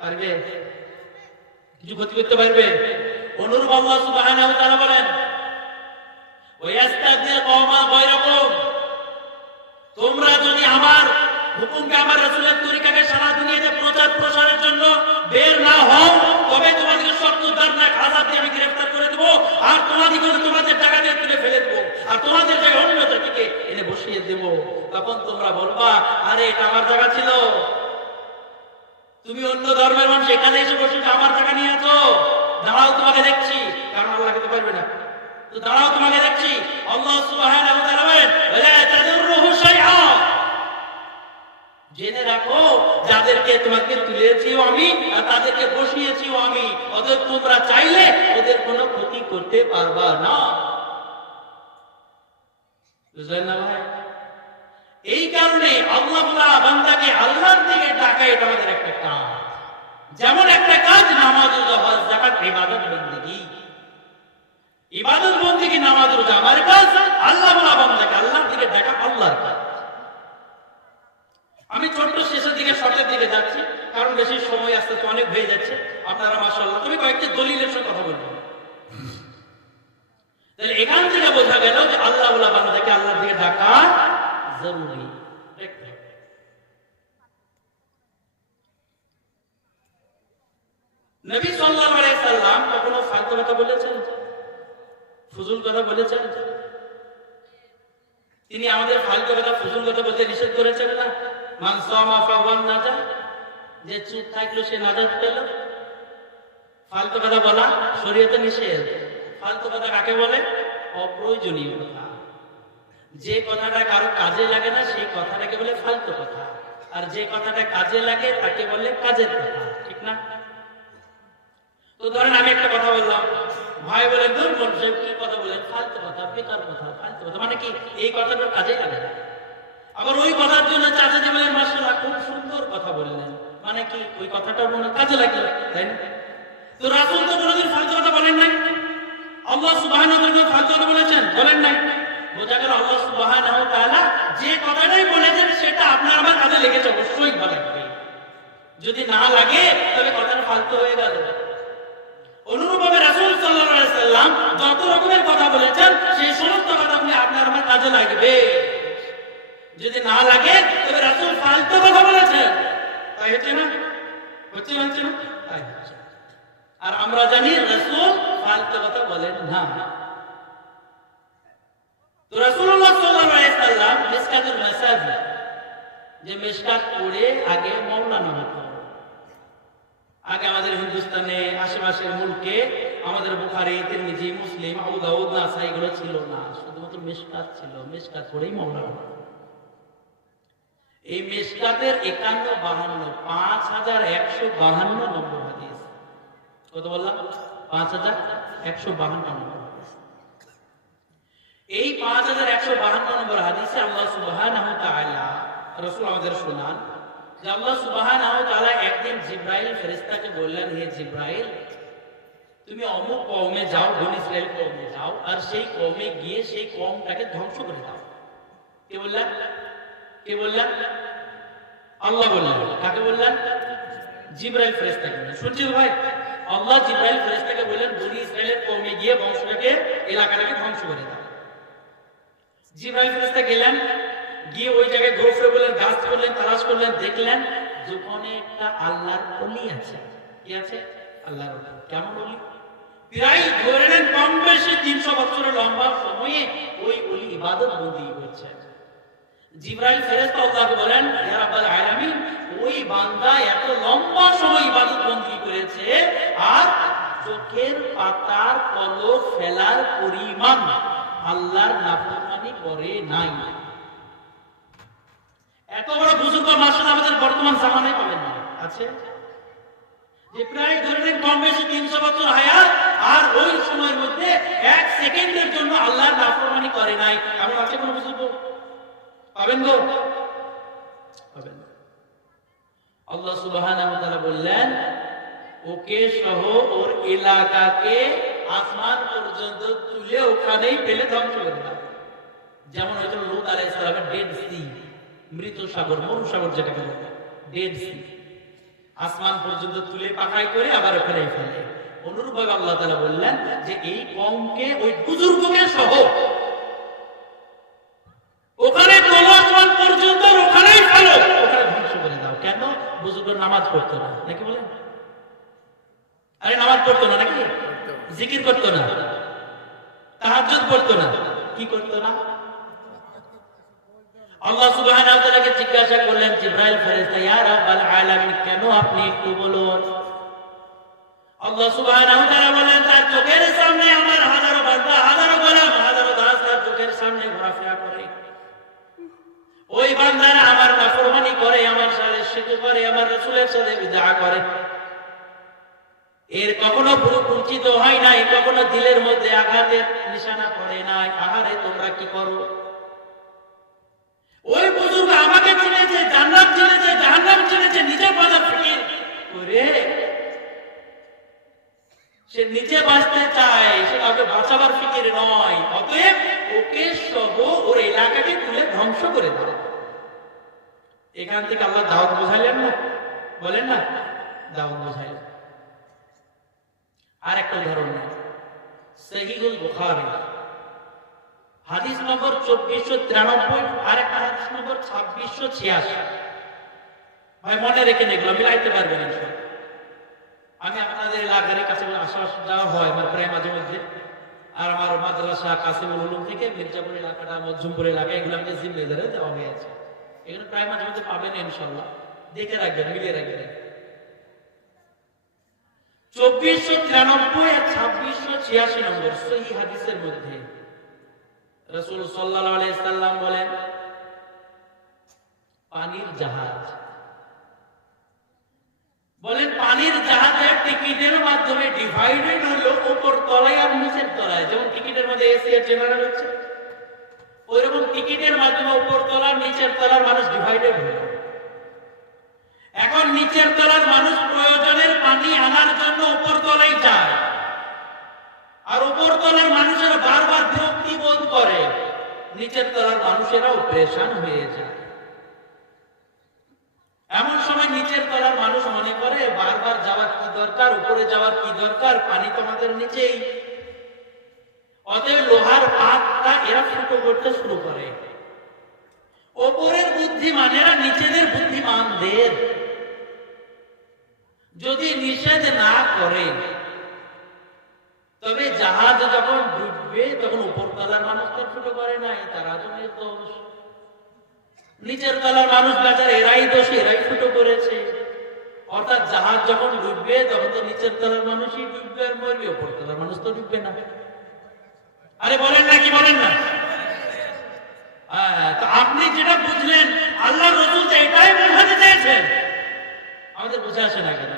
পারবে? কিছু ক্ষতি করতে পারবে? অনুরূপ আল্লাহ সুবহানাহু ওয়া তাআলা বলেন, ওয়ায়াস্তাবদিল কওমান গায়রাকুম, তোমরা যদি আমার হুকুমকে, আমার রাসূলের তরিকাকে সারা দুনিয়াতে প্রচার প্রসারের জন্য বের না হও, তবে তোমাদেরকে শক্ত দর্দনাক আযাব দিয়ে আমি গ্রেফতার করে দেব, আর তোমাদেরকে তোমাদের জায়গা থেকে তুলে ফেলে দেব, আর তোমাদের জায়গায় অন্য জাতিকে এনে বসিয়ে দেব। তখন তোমরা বলবা, আরে এটা আমার জায়গা ছিল, তুমি অন্য ধর্মের মানুষ এখানে এসে বসে আমার জায়গা নিয়েছো, দাঁড়াও তোমাকে দেখছি। কারণ আল্লাহ খেতে পারবে না, তো দাঁড়াও তোমাকে দেখছি। আল্লাহ সুবহানাহু ওয়া তাআলা বলেন, ওয়ালা তাদুররুহু শাইআ, জেনে রাখো যাদেরকে তোমাকে তুলেছিও আমি আর তাদেরকে বসিয়েছিও আমি, ওদের তোমরা চাইলে ওদের কোনো ক্ষতি করতে পারবা না। বুঝলেন না ভাই? এই কারণে আল্লাহ বান্দাকে আল্লাহর দিকে ডাকা, এটা আমাদের একটা কাজ। যেমন একটা কাজ নামাজ, রোজা, হজ, যাকাত, ইবাদত, বন্দেগী। ইবাদত, বন্দেগী, নামাজ, রোজা আমার কাজ, আল্লাহ বান্দাকে আল্লাহর দিকে ডাকা আল্লাহর কাজ। আমি ছোট্ট শেষের দিকে, শর্টের দিকে যাচ্ছি, কারণ বেশি সময় আসতে তো অনেক হয়ে যাচ্ছে। আপনারা মাশাআল্লাহ, তুমি কয়েকটি দলিলের সঙ্গে কথা বলবো। তাহলে এখান থেকে বোঝা গেল যে আল্লাহ বান্দাকে আল্লাহর দিকে ডাকা জরুরি। নবী সাল্লাল্লাহু আলাইহি সাল্লাম কখনো ফালতু কথা বলেছেন? ফুজুল কথা বলেছেন? তিনি আমাদের ফালতু কথা, ফুজুল কথা বলতে নিষেধ করেছেন না? মান সামা ফাওয়ান নাজা, যে চুপ থাকলো সে নাজাত পেল। ফালতু কথা বলা শরীয়তে নিষেধ। ফালতু কথা কাকে বলে? অপ্রয়োজনীয় কথা। যে কথাটা কারো কাজে লাগে না সেই কথাটাকে বলে ফালতু কথা, আর যে কথাটা কাজে লাগে তাকে বলে কাজের কথা, ঠিক না? তো ধরেন আমি একটা কথা বললাম, ভাই বলে দূর বলছে কি কথা বলেন, ফালতু কথা, বেকার কথা, ফালতু কথা, মানে কি এই কথাটা কাজে লাগে না। আবার ওই কথার জন্য চাচাজি বলেন মাশাআল্লাহ খুব সুন্দর কথা বললেন, মানে কি ওই কথাটা মনে কাজে লাগলো, তাই না? তো রাসূল তো কোনোদিন ফালতু কথা বলেন নাই, আল্লাহ সুবহানাহু ওয়া তাআলা ফালতু কথা বলেছেন? বলেন নাই। বোঝা গেল আল্লাহ সুবহানাহু ওয়া তাআলা যে কথাটাই বলেছেন সেটা আপনার আমার কাজে লেগেছে, অবশ্যই ভালো লাগবে। যদি না লাগে তবে কথাটা ফালতু হয়ে গেল। অনুরূপভাবে রাসূল সাল্লাল্লাহু আলাইহি ওয়াসাল্লাম যত রকমের কথা বলেছেন সেই সমস্ত কথাগুলো আপনার আমার কাজে লাগবে। যদি না লাগে তবে রাসূল ফালতু কথা বলেছেন, তাই হচ্ছে না? হচ্ছে না? তাই হচ্ছে। আর আমরা জানি রাসূল ফালতু কথা বলেন না। তো রাসূলুল্লাহ সাল্লাল্লাহু আলাইহি ওয়াসাল্লাম মিশকাতুল মাসাজিদ, যে মিশকাত পড়ে আগে মাওলানা হতো। আগে আমাদের হিন্দুস্তানে আশেপাশের মুলকে আমাদের বুখারী, তিরমিজি, মুসলিম, আবু দাউদ, নাসাই এগুলো ছিল না, শুধুমাত্র মিশকাত ছিল। মিশকাত পড়েই মাওলানা। এই মিশকাতের 5152 নম্বর হাদিস। কত বললাম? 5152 নম্বর হাদিস। এই 5152 নম্বর হাদিসে আল্লাহ সুবহানাহু ওয়া তাআলা রাসূল আমাদের শোনান যে আল্লাহ সুবহানাহু ওয়া তাআলা একদিন জিবরাইল ফেরেশতাকে বললেন, হে জিবরাইল, তুমি অমুক কওমে যাও, বনী ইসরাইল কওমে যাও, আর সেই কওমে গিয়ে সেই কওমটাকে ধ্বংস করে দাও। কে বললেন? কে বললেন? আল্লাহ বললেন। কাকে বললেন? জিবরাইল ফেরেশতাকে বললেন। শুনছেন ভাই? আল্লাহ জিবরাইল ফেরেশতাকে বললেন বনী ইসরাইলের কওমে গিয়ে বংশটাকে, এলাকাটাকে ধ্বংস করে দাও। জিবরাইল ফেরেশতা গেলেন, গিয়ে ওই জায়গায় ঘুরে বললেন, গাছ করলেন, তালাশ করলেন, দেখলেন যেখানে একটা আল্লাহর ওলি আছে। কি আছে? আল্লাহর ওলি। কেমন ওলি? প্রায় ধরে নেন কম বেশি 300 বছরের লম্বা সময়ে ওই ওলি ইবাদত বন্দি করছে। জিবরাইল ফেরেশতা আল্লাহকে বলেন, ইয়া রাব্বাল আলামিন, ওই বান্দা এত লম্বা সময় ইবাদত বন্দি করেছে আর চোখের পাতার পলক ফেলার পরিমাণ আল্লাহর নাফরমানি করে নাই। এত বড় বুজুর্গ মাশাআল্লাহ আমাদের বর্তমান জামানায় পাবেন না। আছে যে প্রায় ধরেন কম বেশি 300 বছর হায়াত, আর ওই সময়ের মধ্যে 1 সেকেন্ডের জন্য আল্লাহর নাফরমানি করে নাই। এমন আছে কোন বুজুর্গ? পাবেন গো? পাবেন না। আল্লাহ সুবহানাহু ওয়া তাআলা বললেন, ওকে সহ ওর এলাকাকে আসমান পর্যন্ত তুলে ওখানেই ফেলে ধ্বংস করে দাও। যেমন হয়তো লূত আলাইহিস সালামের ডেড সি, মৃত সাগর, মরুসাগর যেটাকে বলে ডেড সি, আসমান পর্যন্ত তুলে পাকাই করে আবার ওখানেই ফেলে। অনুরূপভাবে আল্লাহ তাআলা বললেন যে এই কওমকে, ওই বুজুর্গকে সহ ওখানে আসমান পর্যন্ত ওখানেই ফেলো, ওখানে ধ্বংস করে দাও। কেন? বুজুর্গ নামাজ পড়তো না নাকি বলেন? আরে নামাজ পড়তো না নাকি? জিকির করতো না, তাহাজ্জুদ পড়তো না, কি করতো না? আল্লাহ সুবহানাহু ওয়া তাআলাকে জিজ্ঞাসা করলেন জিবরাইল ফেরেশতা, ইয়া রাব্বাল আলামিন, কেন আপনি একটু বলুন। আল্লাহ সুবহানাহু ওয়া তাআলা বলেন, তার চোখের সামনে আমার হাজারো বান্দা, হাজারো গোলাম, হাজারো দাস তার চোখের সামনে ঘোরাফেরা করে। ওই বান্দারা আমার নাফরমানি করে, আমার সাথে শিরক করে, আমার রাসূলের সাথে বিদআত করে। এর কখনো পুরো কুঞ্চিত হয় নাই, কখনো দিলের মধ্যে আঘাতের নিশানা পড়ে নাই। আহারে তোমরা কি করো? ওই বুজুর্গ আমাকে চিনেছে, জান্নাত চিনেছে, জাহান্নাম চিনেছে, নিজের বাঁচার ফিকির করে সে নিজে বাঁচতে চায়, সে কাউকে বাঁচাবার ফিকির নয়। অতএব ওকে সহ ওর এলাকাকে তুলে ধ্বংস করে দেয়। এখান থেকে আল্লাহ দাওয়াত বুঝাইলেন না? বলেন না, দাওয়াত বুঝাইলেন। আর একটা উদাহরণ নেই, সহিহুল বুখারী হাদিস নম্বর 2493, আর একটা হাদিস নম্বর 2686। ভাই মনে রেখে এগুলো মিলাইতে পারবেন ইনশাআল্লাহ। আমি আপনাদের এলাকার কাছে আসা যাওয়া হয় আমার প্রায় মাঝে মধ্যে, আর আমার মাদ্রাসা কাসিমুল উলুম থেকে মির্জাপুর এলাকাটা, মজুমপুর এলাকা, এগুলো আমাকে জিম্মেদারে দেওয়া হয়েছে। এগুলো প্রায় মাঝে মধ্যে পাবেন ইনশাআল্লাহ, দেখে রাখবেন, মিলিয়ে রাখবেন। 2493 আর 2686 নম্বর সহিহ হাদিসের মধ্যে রাসূল সাল্লাল্লাহু আলাইহি সাল্লাম বলেন, পানির জাহাজ, বলেন পানির জাহাজের টিকিটের মাধ্যমে ডিভাইডেড হলো উপর তলায় আর নিচের তলায়। যেমন টিকিটের মধ্যে এসি আর জেনারেল হচ্ছে, ওইরকম টিকিটের মাধ্যমে উপর তলার নিচের তলার মানুষ ডিভাইডেড হলো। এখন নিচের তলার মানুষ প্রয়োজনের পানি আনার জন্য উপর তলায় যায়, আর উপর তলার মানুষেরা বারবার বিরক্তি বোধ করে, নিচের তলার মানুষেরাও পেরেশান হয়ে যায়। এমন সময় নিচের তলার মানুষ মনে করে বারবার যাওয়ার কি দরকার, উপরে যাওয়ার কি দরকার, পানি তো আমাদের নিচেই। অতএব লোহার পাতটা এরা ফুটো করতে শুরু করে। ওপরের বুদ্ধিমানেরা নিচেদের বুদ্ধিমানদের যদি নিষেধ না করে, তবে জাহাজ যখন ডুববে তখন উপর তলার মানুষদের ফুটো করে নাই, তারা জনের দোষ। নিচের তলার মানুষ বেচারা এরাই দোষী, এরাই ফুটো করেছে। অর্থাৎ জাহাজ যখন ডুববে তখন তো নিচের তলার মানুষই ডুববে আর মরবে, উপর তলার মানুষ তো ডুববে না। আরে বলেন না, কি বলেন না? তো আপনি যেটা বুঝলেন, আল্লাহ রাসূল তো এটাই বোঝাতে চাইছেন, আমাদের বুঝে আসে না কেন?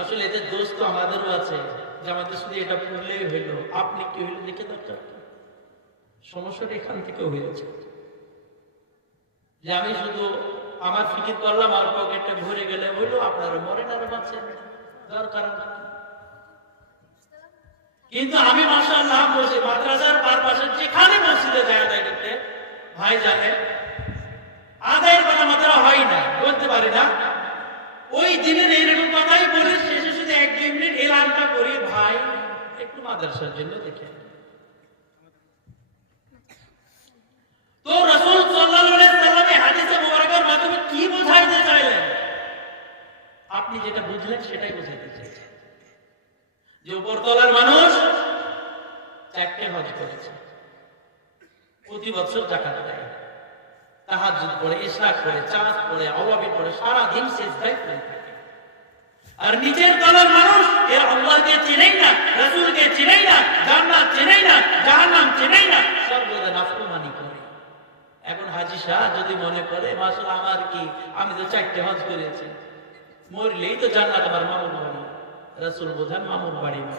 আসলে এদের দোষ তো আমাদেরও আছে, যে আমাদের শুধু এটা পড়লেই হইল, আপনি কি হইল দেখে দরকার। সমস্যাটা এখান থেকে হয়েছে যে আমি শুধু আমার ফিকির করলাম আর পকেটটা ভরে গেলে হইলো, আপনারা মরেন আর বাঁচেন, দরকার। কিন্তু আমি মাশাআল্লাহ বসে মাদ্রাসার পারপাশে যেখানে মসজিদে যায় আদায় করতে, ভাই জানে আদায়ের কথা মাত্রা হয় না, বলতে পারি না। ওই দিনের এইরকম কথাই বলে শেষে শুধু 1-2 মিনিট এলানটা করি, ভাই একটু মাদ্রাসার জন্য দেখে। তো রাসূল সাল্লাল্লাহু আলাইহি সাল্লাম এই হাদিসে মুবারকার মাধ্যমে কি বোঝাইতে চাইলেন? আপনি যেটা বুঝলেন সেটাই বোঝাইতে চাইছেন, যে উপরতলার মানুষ 4টে হজ করেছে, প্রতি বছর যাকাত দেয়, তাহাজ্জুদ পড়ে, ইশরাক পড়ে, চাঁদ পড়ে, আওয়াবি পড়ে, সারা দিন সিজদায় পড়ে থাকে। আর নিচের তলার মানুষ এ আল্লাহকে চেনেই না, রাসূলকে চেনেই না, জান্নাত চেনেই না, জাহান্নাম চেনেই না, সর্বদা নাফরমানি করে। এখন হাজী শাহ যদি মনে করে মাশাআল্লাহ আমার কি, আমি তো 4টে হজ করেছি, মরলেই তো জান্নাত আমার মামুর বাড়ি। রাসূল বোঝান মামুর বাড়ি না,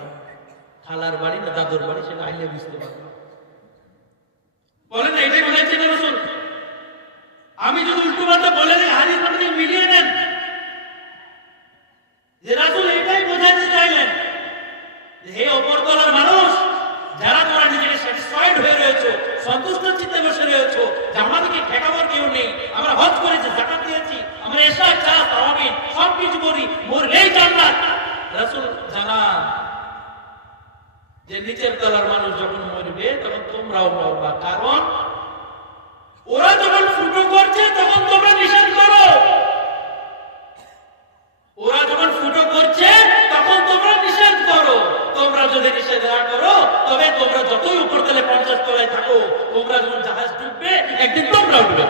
খালার বাড়ি না দাদুর বাড়ি, সেটা আইলে বুঝতে পারবো। বলেন না, এটাই বলেছেন রাসূল। আমি যদি উল্টো পাল্টা বলে দিই, হাদিস আপনি মিলিয়ে নেন যে রাসূল এটাই বোঝাতে চাইলেন যে হে উপরতলার মানুষ, যারা তোমরা নিজেকে স্যাটিসফাইড হয়ে রয়েছো, সন্তুষ্ট চিত্তে বসে রয়েছো যে আমাদেরকে ঠেকাবার কেউ নেই, আমরা হজ করেছি, যাকাত দিয়েছি, আমরা ইশরাক, চাঁদ, তাওয়াবিন সব কিছু করি, মরলেই জান্নাত। রাসূল জানান যে নিচের তলার মানুষ যখন মরবে তখন তোমরাও মরবা, কারণ ওরা যখন ফুটো করছে তখন তোমরা নিষেধ করো, ওরা যখন ফুটো করছে তখন তোমরা নিষেধ করো। তোমরা যদি নিষেধ না করো তবে তোমরা যতই উপর তলে 50 তলায় থাকো, তোমরা যখন জাহাজ ডুববে একদিন তোমরা উঠবে।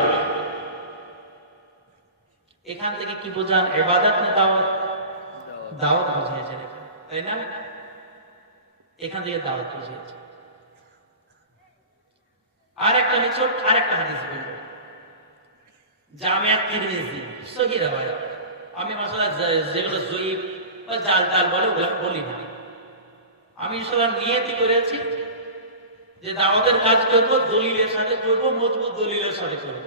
এখান থেকে কি বোঝান? ইবাদত না দাওয়াত? দাওয়াত বুঝিয়েছে, তাই না? এখান থেকে দাওয়াত বুঝিয়েছে। আরেকটা নিচট, আরেকটা হাদিস বলবো, জামিয়া তিরমিজি সহিহ riwayat। আমি মাশাআল্লাহ যেগুলো জয়ীফ বা জাল তাল বলে ওগুলো বলি না, আমি ইনশাআল্লাহ নিয়তি করেছি যে দাওয়াতের কাজ করব, দলিলের সাথে করব, মজবুত দলিলের সাথে করব,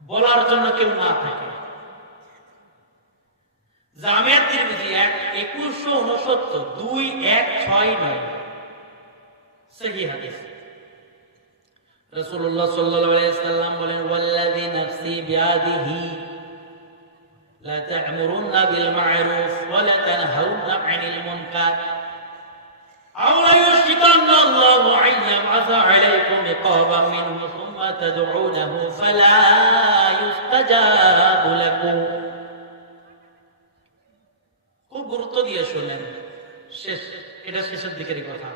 বলার জন্য কেউ না থাকে। জামিয়া তিরমিজি 2169 2169 সহিহ হাদিস। রাসূলুল্লাহ সাল্লাল্লাহু আলাইহি সাল্লাম বলেন, ওয়াল্লাযী নাফসি বিয়াদিহি লা তা'মুরুন্না বিল মা'রুফ ওয়া লা তানহাউনা 'আনিল মুনকার আও লা ইউশিকান্না আল্লাহু আন ইয়াব'আসা 'আলাইকুম ইকাবাম মিনহু সুম্মা তাদ'উনাহু ফালা ইউস্তাজাবু লাকুম। খুব গুরুত্ব দিয়ে শুনেন, শেষ, এটা শেষের দিকের কথা।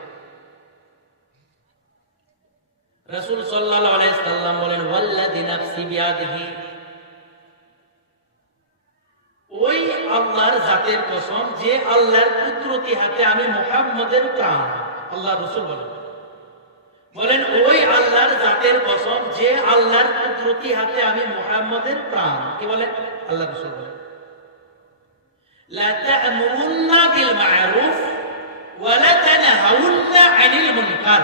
রাসূল সাল্লাল্লাহু আলাইহি সাল্লাম বলেন, ওয়াল্লাযী নাফসি বিয়াদিহি, ওই আল্লাহর জাতের কসম যে আল্লাহর কুদরতি হাতে আমি মুহাম্মদের প্রাণ, আল্লাহ রাসূল বলেন ওই আল্লাহর জাতের কসম যে আল্লাহর কুদরতি হাতে আমি মুহাম্মদের প্রাণ। কি বলেন? আল্লাহ রাসূল বলেন লা তা'মুরুন্না বিল মা'রুফ ওয়া লা তানহাউন্না আনিল মুনকার।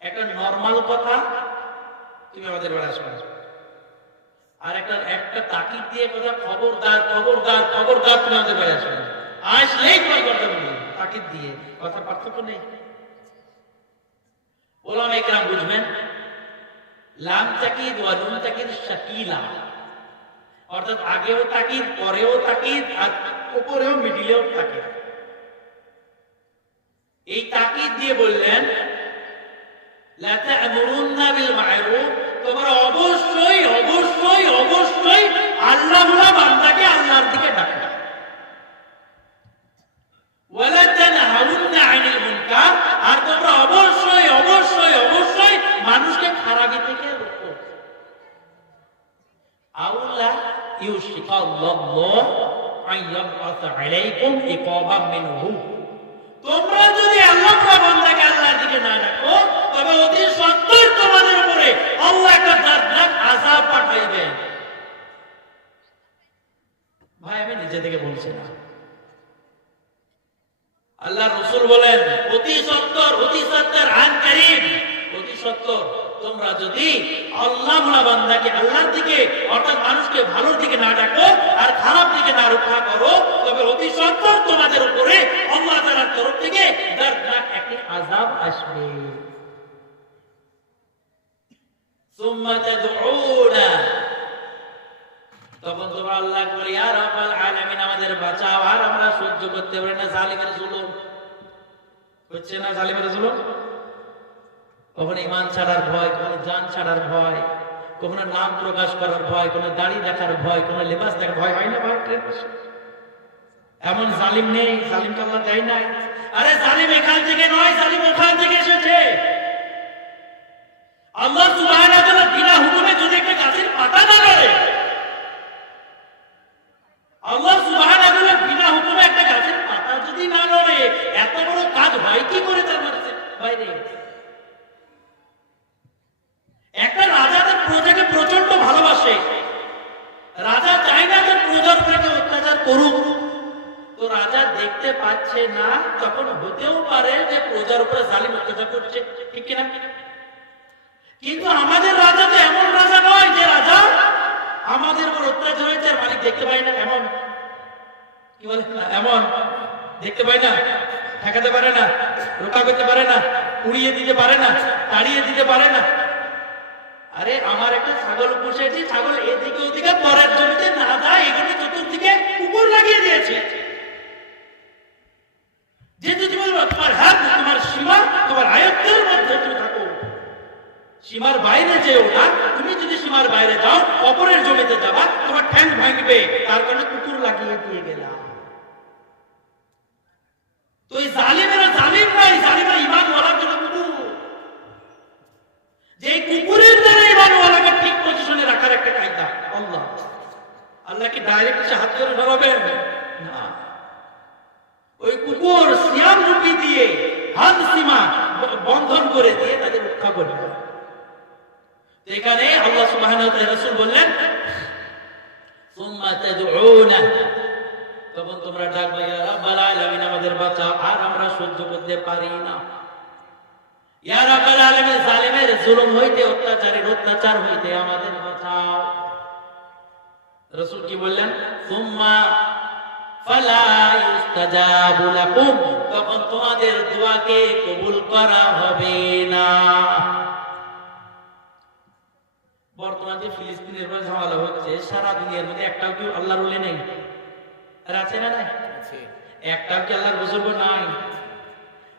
একটা নরমাল কথা, তুমি আমাদের বাড়ি আসবে, আর একটা তাকিদ দিয়ে কথা, খবরদার খবরদার খবরদার, তুমি আমাদের বাড়ি আসবে, আসলেই তোমার কথা বলবো, তাকিদ দিয়ে কথা, পার্থক্য নেই। ওলামা ইকরাম বুঝবেন, লাম তাকিদ ওয়া নুন তাকিদ শাকিলা, অর্থাৎ আগেও তাকিদ, পরেও তাকিদ, আর উপরেও মিডিলেও তাকিদ। এই তাকিদ দিয়ে বললেন লা তা'মুরুন্না বিল মা'রুফ, তোমরা অবশ্যই অবশ্যই অবশ্যই আল্লাহওয়ালা বান্দাকে আল্লাহর দিকে ডাকো। ওয়া লা তানহাউন্না আনিল মুনকার, আর তোমরা অবশ্যই অবশ্যই অবশ্যই মানুষকে খারাপি থেকে রোখো। আউলা ইউশিকাল্লাহু আইয়াবআসা আলাইকুম ইকাবাম মিনহু, তোমরা যদি আল্লাহওয়ালা বান্দাকে আল্লাহর দিকে না ডাকো তবে অতি সত্বর তোমাদের উপরে আল্লাহ একটা দর্দনাক আযাব পাঠাইবেন। ভাই আমি নিজে থেকে বলছি না, আল্লাহ রাসূল বলেন অতি সত্বর আন কারীম, অতি সত্বর তোমরা যদি আল্লাহওয়ালা বান্দাকে আল্লাহর দিকে অর্থাৎ মানুষকে ভালোর দিকে না ডাকো আর খারাপ দিকে না রক্ষা করো তবে অতি সত্বর তোমাদের উপরে আল্লাহ তাআলার তরফ থেকে দর্দনাক একটি আযাব আসবে। সুম্মা তাদউনা, তখন তোমরা আল্লাহকে বলে ইয়া রাব্বাল আলামিন আমাদের বাঁচাও, আর আমরা সহ্য করতে পারি না জালিমের জুলুম। হচ্ছে না জালিমের জুলুম? কখনো ঈমান ছাড়ার ভয়, কখনো জান ছাড়ার ভয়, কখনো নাম প্রকাশ করার ভয়, কোনো দাড়ি দেখার ভয়, কোনো লেবাস দেখার ভয়, হয় না ভাই? এমন জালিম নেই, জালিমকে আল্লাহ দেয় নাই। আরে জালিম এখান থেকে নয়, জালিম ওখান থেকে এসেছে। আল্লাহ সুবহানাহু ওয়া তাআলা বিনা হুকুমে যদি একটা গাছের পাতা না নড়ে, আল্লাহ সুবহানাহু ওয়া তাআলা বিনা হুকুমে একটা গাছের পাতা যদি না নড়ে, এত বড় কাজ হয় কি করে তার বাইরে? একটা রাজা তার প্রজাকে প্রচন্ড ভালোবাসে, রাজা চায় না যে প্রজার উপরে অত্যাচার করুক, তো রাজা দেখতে পাচ্ছে না, তখন হতেও পারে যে প্রজার উপরে জালিম অত্যাচার করছে, ঠিক কিনা? কিন্তু আমাদের রাজা তো এমন রাজা নয় যে রাজা আমাদের উপর অত্যাচার হয়েছে আর মালিক দেখতে পায় না, এমন কি বলে এমন দেখতে পায় না, ঠেকাতে পারে না, রক্ষা করতে পারে না, উড়িয়ে দিতে পারে না, তাড়িয়ে দিতে পারে না। আরে আমার একটা ছাগল পুষেছি, ছাগল এদিকে ওদিকে পরের জমিতে না যায় এখানে চতুর্দিকে কুকুর লাগিয়ে দিয়েছে। যেহেতু তুমি তোমার হাত, তোমার সীমা, তোমার আয়ত্তের মধ্যে তুমি থাকো, সীমার বাইরে যেও না। তুমি যদি সীমার বাইরে যাও, অপরের জমিতে যাবা, তোমার ঠ্যাং ভাঙবে, তার কারণে কুকুর লাগিয়ে দিয়ে গেলাম। তো এই জালিমেরা জালিম নয়, জালিমেরা ঈমানওয়ালার জন্য কুকুর। যে কুকুরের দ্বারা ঈমানওয়ালাকে ঠিক পজিশনে রাখার একটা কায়দা আল্লাহ কি ডাইরেক্ট এসে হাত ধরে ধরাবেন না, ওই কুকুর সিয়াম রূপী দিয়ে হাত সীমা বন্ধন করে দিয়ে তাদের রক্ষা করবে। এখানে আল্লাহ সুবহানাহু ওয়া তাআলা রাসূল বললেন সুম্মা তাদউনা, তখন তোমরা ডাকবে ইয়া রাব্বাল আলামিন আমাদের বাঁচাও, আর আমরা সহ্য করতে পারি না। ইয়া রাব্বাল আলামিন জালিমের জুলুম হইতে, অত্যাচারের অত্যাচার হইতে আমাদের বাঁচাও। রাসূল কি বললেন? সুম্মা ফালা ইস্তাজাবু লাকুম, তখন তোমাদের দোয়াকে কবুল করা হবে না। বর্তমানে যে ফিলিস্তিনের উপরে ঝামেলা হচ্ছে, সারা দুনিয়ার মধ্যে একটাও কি আল্লাহর ওলি নেই? আর আছে না? নাই, একটাও কি আল্লাহর বুজুর্গ নাই?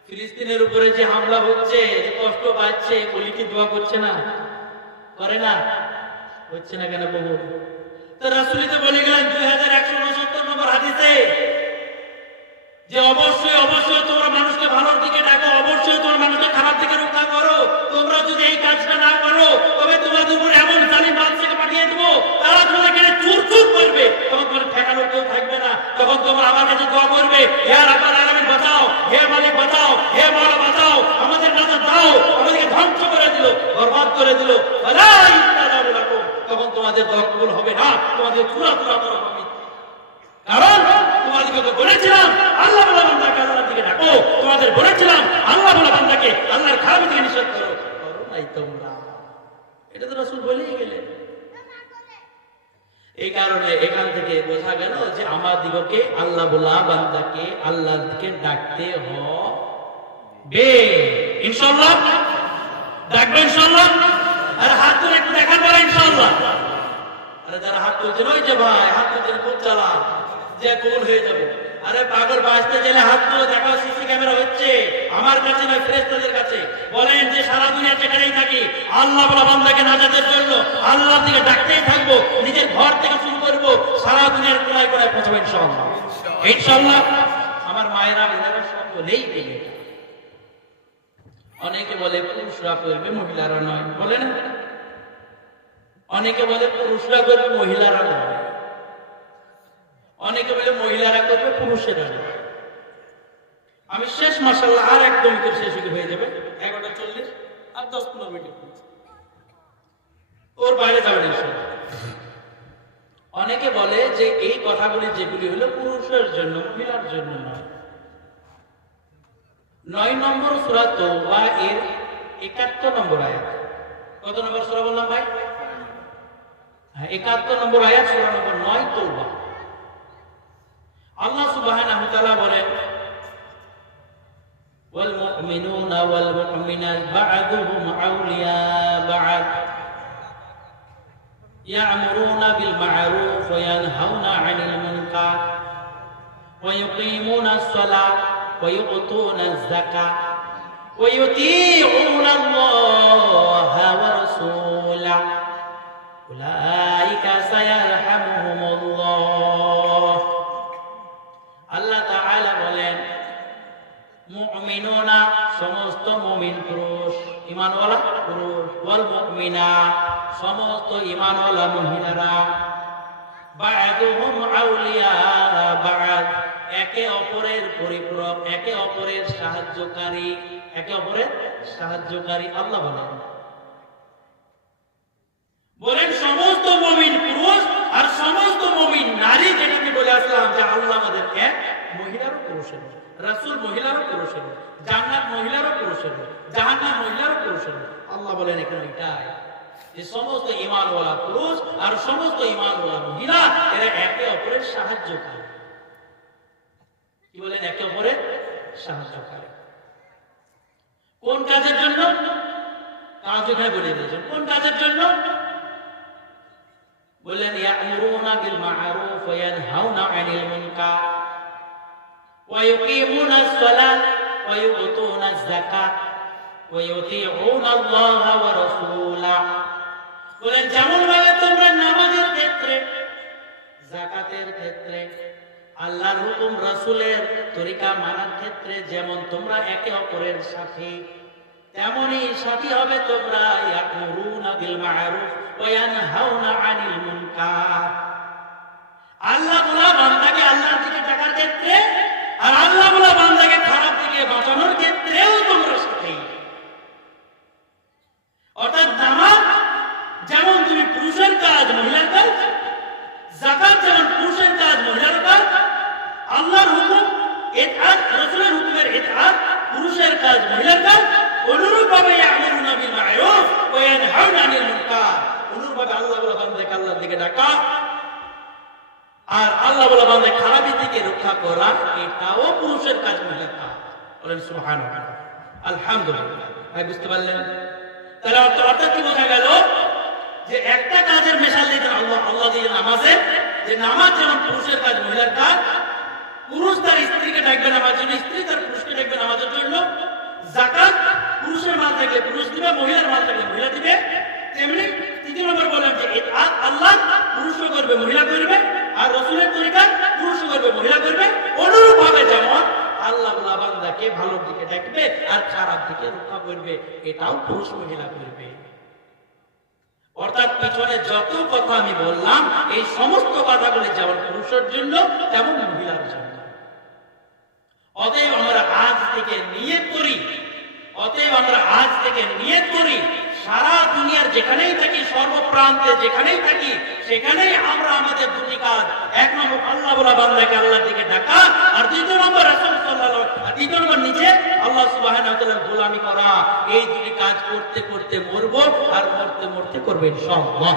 ফিলিস্তিনের উপরে যে হামলা হচ্ছে, যে কষ্ট পাচ্ছে, ওলি কি দোয়া করছে না? করে না? হচ্ছে না কেন প্রভু? তো রাসূল তো বলে গেলেন 2169 নম্বর হাদিসে যে অবশ্যই অবশ্যই তোমরা মানুষকে ভালোর দিকে ডাকো, অবশ্যই তোমরা মানুষকে খারাপ থেকে রক্ষা করো। তোমরা যদি এই কাজটা না করো তবে তোমাদের উপর এমন জালিম বাদশাকে পাঠিয়ে দেবো, তারা তোমাকে চুর চুর করবে, বলবে, হে রাব্বুল আলামিন বাঁচাও, হে মালিক বাঁচাও, হে মাওলা বাঁচাও, আমাদের নাজাত দাও, আমাদেরকে ধ্বংস করে দিল, বরবাদ করে দিল, ফালা ইস্তাজাবু লাকুম, তখন তোমাদের দোয়া কবুল হবে না, তোমাদের পুরা হবে। কারণ তোমাদেরকে তো বলেছিলাম আল্লাহ বলা বান্দাকে আল্লাহর দিকে ডাকো, তোমাদের বলেছিলাম আল্লাহ বলা বান্দাকে আল্লাহর খারাপ দিকে নিষেধ করো, করো নাই তোমরা। এটা তো রাসূল বলেই গেলেন। এই কারণে এখান থেকে বোঝা গেল যে আমাদিগকে আল্লাহ বলা বান্দাকে আল্লাহর দিকে ডাকতে হবে। ইনশাআল্লাহ ডাকবে, ইনশাআল্লাহ। আর হাত তুলে একটু দেখা করে ইনশাআল্লাহ। আরে যারা হাত তুলছেন, ওই যে ভাই হাত তুলছেন খুব চালাক, যে কবুল হয়ে যাবে। আরে পাগল, বাঁচতে গেলে হাত তুলে দেখা, সিসি ক্যামেরা হচ্ছে, আমার কাছে না ফেরেশতাদের কাছে। বলেন যে সারা দুনিয়া যেখানেই থাকি আল্লাহ বলা বান্দাকে নাজাতের জন্য আল্লাহর দিকে ডাকতেই থাকবো, নিজের ঘর থেকে শুরু করবো, সারা দুনিয়ার কোনায় কোনায় পৌঁছাবো ইনশাআল্লাহ। ইনশাআল্লাহ। আমার মায়েরা বোনেরা সকলেই পেলে। অনেকে বলে পুরুষরা করবে মহিলারা নয়, বলে না? অনেকে বলে পুরুষরা করবে মহিলারা নয়, অনেকে বলে মহিলারা করবে পুরুষেরা নয়। আমি শেষ মাশাআল্লাহ আর একদম শেষ হয়ে যাবে 11:40 আর 10-15 মিনিট ওর বাইরে যাবে ইনশাআল্লাহ। অনেকে বলে যে এই কথাগুলি যেগুলি হলো পুরুষের জন্য, মহিলার জন্য নয়। 9 নম্বর সূরা তাওবা এর 71 নম্বর আয়াত। কত নম্বর সূরা বললাম ভাই? 71 নম্বর আয়াত, সূরা নম্বর 9 তাওবা। আল্লাহ সুবহানাহু ওয়া তাআলা বলেন, ওয়াল মুমিনুনা ওয়াল মুমিনাত বা'দুহুম আউলিয়া বা'দ ইয়া'মুরুনা বিল মা'রুফ ওয়া ইয়ানহাউনা 'আনিল মুনকার ওয়া ইউকিমুনাস সালাত ওয়া ইউতুনাজ যাকাত ওয়া ইউতিউনা আল্লাহা ওয়া রাসূলাহু উলাইকা সায়ারহামুহুমুল্লাহ। আল্লাহ তাআলা বলেন, মুমিনুনা সমস্ত মুমিন পুরুষ, ঈমানওয়ালা পুরুষ, ওয়াল মুমিনাত সমস্ত ঈমানওয়ালা মহিলারা, বা'দুহুম আউলিয়া বা'দ একে অপরের পরিপূরক, একে অপরের সাহায্যকারী, একে অপরের সাহায্যকারী। আল্লাহ বলেন সমস্ত মুমিন পুরুষ আর সমস্ত মুমিন নারী, যেটাকে বলে আসলাম যে আল্লাহ আমাদের এক, মহিলারও পুরুষের, রাসূল মহিলারও পুরুষের, জান্নাত মহিলারও পুরুষের, জাহান্নাম মহিলারও পুরুষের। আল্লাহ বলেন এখানে এটাই যে সমস্ত ঈমানওয়ালা পুরুষ আর সমস্ত ঈমানওয়ালা মহিলা এরা একে অপরের সাহায্যকারী। কি বলেন? একে অপরের সাহায্যকারী। কোন কাজের জন্য? কাজ এখানে বলে দিয়েছেন। কোন কাজের জন্য? বললেন ইয়া'মুরুনা বিল মা'রুফ ওয়া ইয়ানহাউনা 'আনিল মুনকার ওয়া ইউকিমুনাস সালাত ওয়া ইউতুনাজ যাকাত ওয়া ইউতিউনা আল্লাহা ওয়া রাসূলাহু। বলেন যেমন ভাবে তোমরা নামাজের ক্ষেত্রে, যাকাতের ক্ষেত্রে, আল্লাহর হুকুম রাসূলের তরিকা মানার ক্ষেত্রে যেমন তোমরা একে অপরের সাথী, তেমনি সাথী হবে তোমরা ইয়া'মুরুনা বিল মা'রুফ ওয়া ইয়ানহাউনা 'আনিল মুনকার। আল্লাহ বলা বান্দাকে আল্লাহর দিকে ডাকার ক্ষেত্রে আর আল্লাহ বলা বান্দাকে খারাপ থেকে বাঁচানোর ক্ষেত্রেও তোমরা সাথী। অর্থাৎ নামাজ যেমন তুমি পুরুষের কাজ মহিলার কাজ, যাকাত যেমন পুরুষের কাজ মহিলার কাজ, আল্লাহর হুকুম ইতআত, রাসূলের হুকুমের ইতআত পুরুষের কাজ মহিলার কাজ, অনুরূপভাবে ইয়া'মুরুনা বিল মা'রুফ ওয়া ইয়ানহাউনা 'আনিল মুনকার, অনুরূপভাবে আল্লাহ বলা বান্দাকে আল্লাহর দিকে ডাকা আর আল্লাহ বলা বান্দাকে খারাপি থেকে রক্ষা করা, এটাও পুরুষের কাজ মহিলার কাজ। বলেন সুবহানাল্লাহ, আলহামদুলিল্লাহ। ভাই বুঝতে পারলেন? তাহলে অর্থাৎ কি বোঝা গেল যে একটা কাজের মিশাল দিয়েছেন আল্লাহ দিয়ে নামাজে, যে নামাজ যেমন পুরুষের কাজ মহিলার কাজ, পুরুষ তার স্ত্রীকে ডাকবে নামাজের জন্য, স্ত্রী তার পুরুষকে ডাকবে নামাজের জন্য, যাকাত পুরুষের মাল থাকলে পুরুষ দিবে, মহিলার মাল থাকলে মহিলা দিবে। তেমনি তৃতীয় নম্বর বললাম যে আল্লাহ পুরুষও করবে মহিলা করবে, আর রাসূলের তরিকা পুরুষও করবে মহিলা করবে। অনুরূপভাবে যেমন আল্লাহ বান্দাকে ভালোর দিকে ডাকবে আর খারাপ দিকে রক্ষা করবে, এটাও পুরুষ মহিলা করবে। অর্থাৎ পিছনে যত কথা আমি বললাম এই সমস্ত কথাগুলি যেমন পুরুষের জন্য তেমন মহিলার জন্য। অতএব আমরা আজ থেকে নিয়ত করি সারা দুনিয়ার যেখানেই থাকি, সর্বপ্রান্তে যেখানেই থাকি, সেখানেই আমরা আমাদের দুটি কাজ, এক নম্বর আল্লাহ বলা বান্দাকে আল্লাহর দিকে ডাকা, আর দ্বিতীয় নম্বর রাসূল সাল্লাল্লাহু আলাইহি ওয়াসাল্লাম, তৃতীয় নম্বর নিজে আল্লাহ সুবহানাহু ওয়া তাআলার গোলামি করা। এই দুটি কাজ করতে করতে মরবো, আর মরতে মরতে করবে ইনশাআল্লাহ।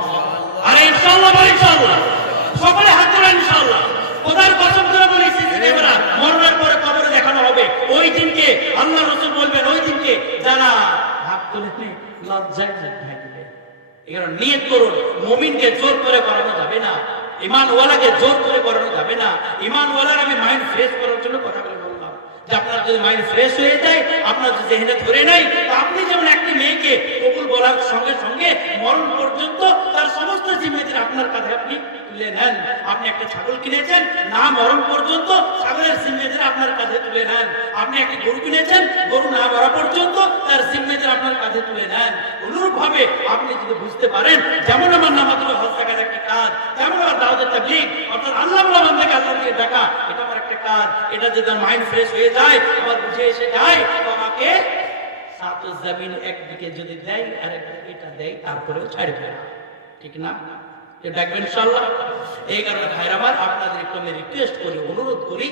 আরে ইনশাআল্লাহ বলি, ইনশাআল্লাহ সকলে হাত তোলেন ইনশাআল্লাহ। খোদার কসম করে বলি, সিসি ক্যামেরা মরণের পরে কবরে দেখানো হবে। ওই দিনকে আল্লাহ রাসূল বলবেন, ওই দিনকে যারা হাত তোলেনি লজ্জায় থাকবে। এখানে নিয়ত করুন, মুমিনকে জোর করে করানো যাবে না, ঈমানওয়ালাকে জোর করে করানো যাবে না। ঈমানওয়ালার আমি মাইন্ড ফ্রেশ করার জন্য কথা বলে বললাম যে আপনার যদি মাইন্ড ফ্রেশ হয়ে যায়, আপনার যদি জেহেনে ধরে নাই, আপনি যেমন একটি মেয়েকে কবুল বলার সঙ্গে সঙ্গে মরণ পর্যন্ত তার সমস্ত জিম্মেদারি আপনার কাঁধে আপনি তুলে নেন। আপনি একটা ছাগল কিনেছেন, না মরণ পর্যন্ত ছাগলের জিম্মেদারি আপনার কাঁধে তুলে নেন। আপনি একটি গরু কিনেছেন, গরু না মরা পর্যন্ত তার জিম্মেদারি আপনার কাঁধে তুলে নেন। অনুরূপ ভাবে আপনি যদি বুঝতে পারেন, যেমন আমার নামাজ হজ জাকাত একটা কাজ, তেমন আমার দাওয়াত তাবলীগ অর্থাৎ আল্লাহ বলা বান্দাকে আল্লাহর দিকে ডাকা, এটা আমার একটা কাজ। এটা যদি মাইন্ড ফ্রেশ হয়ে যায়, আমার বুঝে এসে যায়, তো আমাকে সাত জমিন একদিকে যদি দেয় আর একদিকে এটা দেয়, তারপরেও ছাড়বে না, ঠিক না? ডাকবেন ইনশাআল্লাহ। এই কারণে ভাইরা আমার, আপনাদের একটু আমি রিকোয়েস্ট করি, অনুরোধ করি,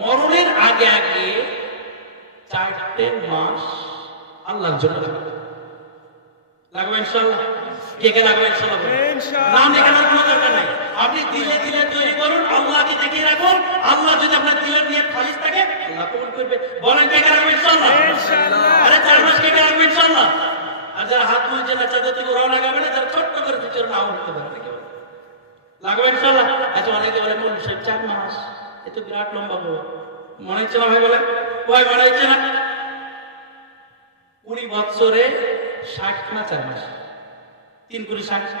মরণের আগে আগে 4টে মাস আল্লাহর জন্য লাগবে ইনশাআল্লাহ। কে কে লাগবে ইনশাআল্লাহ? নাম লেখানোর কোনো দরকার নাই, আপনি দিলে দিলে তৈরি করুন, আল্লাহকে দেখিয়ে রাখুন। আল্লাহ যদি আপনার দিলের নিয়ত খালিস থাকে, আল্লাহ কবুল করবে। বলেন কে কে লাগবে ইনশাআল্লাহ? আরে 4 মাস কে কে লাগবে ইনশাআল্লাহ? আর যারা হাত তুলছে না, চাঁদা থেকে ওরাও লাগাবে না, যারা ছোট্ট করে দিচ্ছে নাও হতে পারে লাগবে ইনশাআল্লাহ। আচ্ছা, অনেকে বলে মৌলভী সাহেব 4 মাস, এ তো বিরাট লম্বা গো, মনে হচ্ছে না ভাই? বলে ভাই মনে হচ্ছে না? 20 বছরে 60 খানা 4 মাস, 3 কুড়ি 60,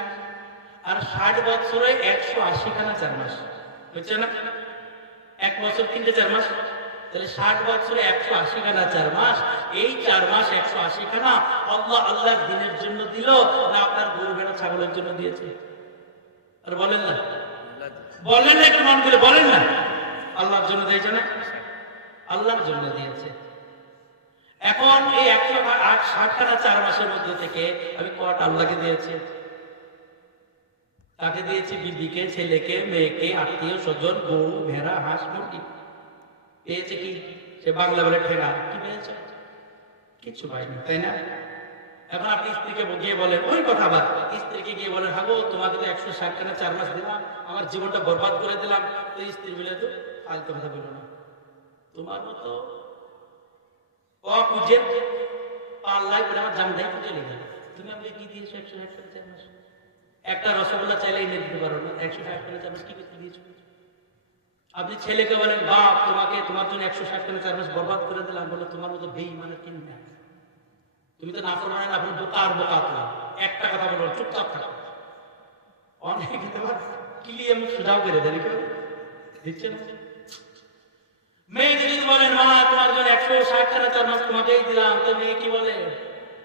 আর 60 বছরে 180 খানা 4 মাস, হচ্ছে না? 1 বছর 3টে 4 মাস, তাহলে 60 বছরে 180 খানা 4 মাস। এই 4 মাস 180 খানা আল্লাহ আল্লাহর দিনের জন্য দিল, না আপনার গরু ভেড়া ছাগলের জন্য দিয়েছে? আর বলেন না, বলেন না, একটু মন করে বলেন না, আল্লাহর জন্য দিয়েছে না? আল্লাহর জন্য দিয়েছে। এখন এই 160 খানা 4 মাসের মধ্যে থেকে আমি কয়টা আল্লাহকে দিয়েছি? তাকে দিয়েছি বিবিকে, ছেলেকে, মেয়েকে, আত্মীয় স্বজন, গরু ভেড়া হাঁস মুরগি। পেয়েছে কি? সে বাংলা বলে ঠেলা। কি পেয়েছে? কিছু পাইনি, তাই না? এখন আপনি স্ত্রীকে গিয়ে বলেন ওই কথা, আবার স্ত্রীকে গিয়ে বলেন, হাগো তোমাকে তো 160 খানা 4 মাস দিলাম, আমার জীবনটা বরবাদ করে দিলাম। তো স্ত্রী বলে, তো ফালতু কথা বলো না, তোমার মতো অপুজে পাল্লাই বলে আমার জামদাই পুজো লেগে, তুমি আমাকে কি দিয়েছো 160 খানা 4 মাস? একটা রসগোল্লা চাইলে এনে দিতে পারো না, 160 খানা 4 মাস কি করতে দিয়েছো? আপনি ছেলেকে বলেন, বাপ তোমাকে তোমার জন্য 160 খানা 4 মাস বরবাদ করে দিলাম, বলে তোমার মতো বেঈমানের কিনে না, তুমি তো নাফরমান, না আপনি বোকা আর বোকা। তুমি একটা কথা বলো, চুপচাপ থাকো। অনেকে তোমার কিলিয়ে আমি সুজাও করে দেন, কেউ দিচ্ছেন। মেয়েকে যদি বলেন, মা তোমার জন্য 160 খানা 4 মাস তোমাকেই দিলাম, তো মেয়ে কি বলে,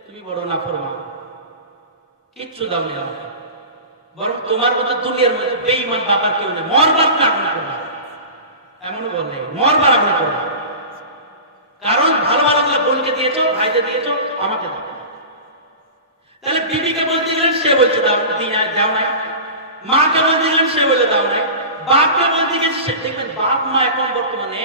তুমি বড় নাফরমান, কিচ্ছু দাওনি আমাকে, বরং তোমার মতো দুনিয়ার মধ্যে বেঈমান বাবার কেউ নেই, মরবার না আপনি করবেন, এমনও বললে মরবার আপনি করবেন। কারণ ভালো ভালো বোনকে দিয়েছো, ভাইকে দিয়েছো, আমাকে দাও। তাহলে বিবিকে বলতে গেলেন, সে বলছে দাও দাও নাই। মাকে বলতে গেলেন, সে বলে দাও নাই। বাপকে বলতে গেলে, দেখবেন বাপ মা এখন বর্তমানে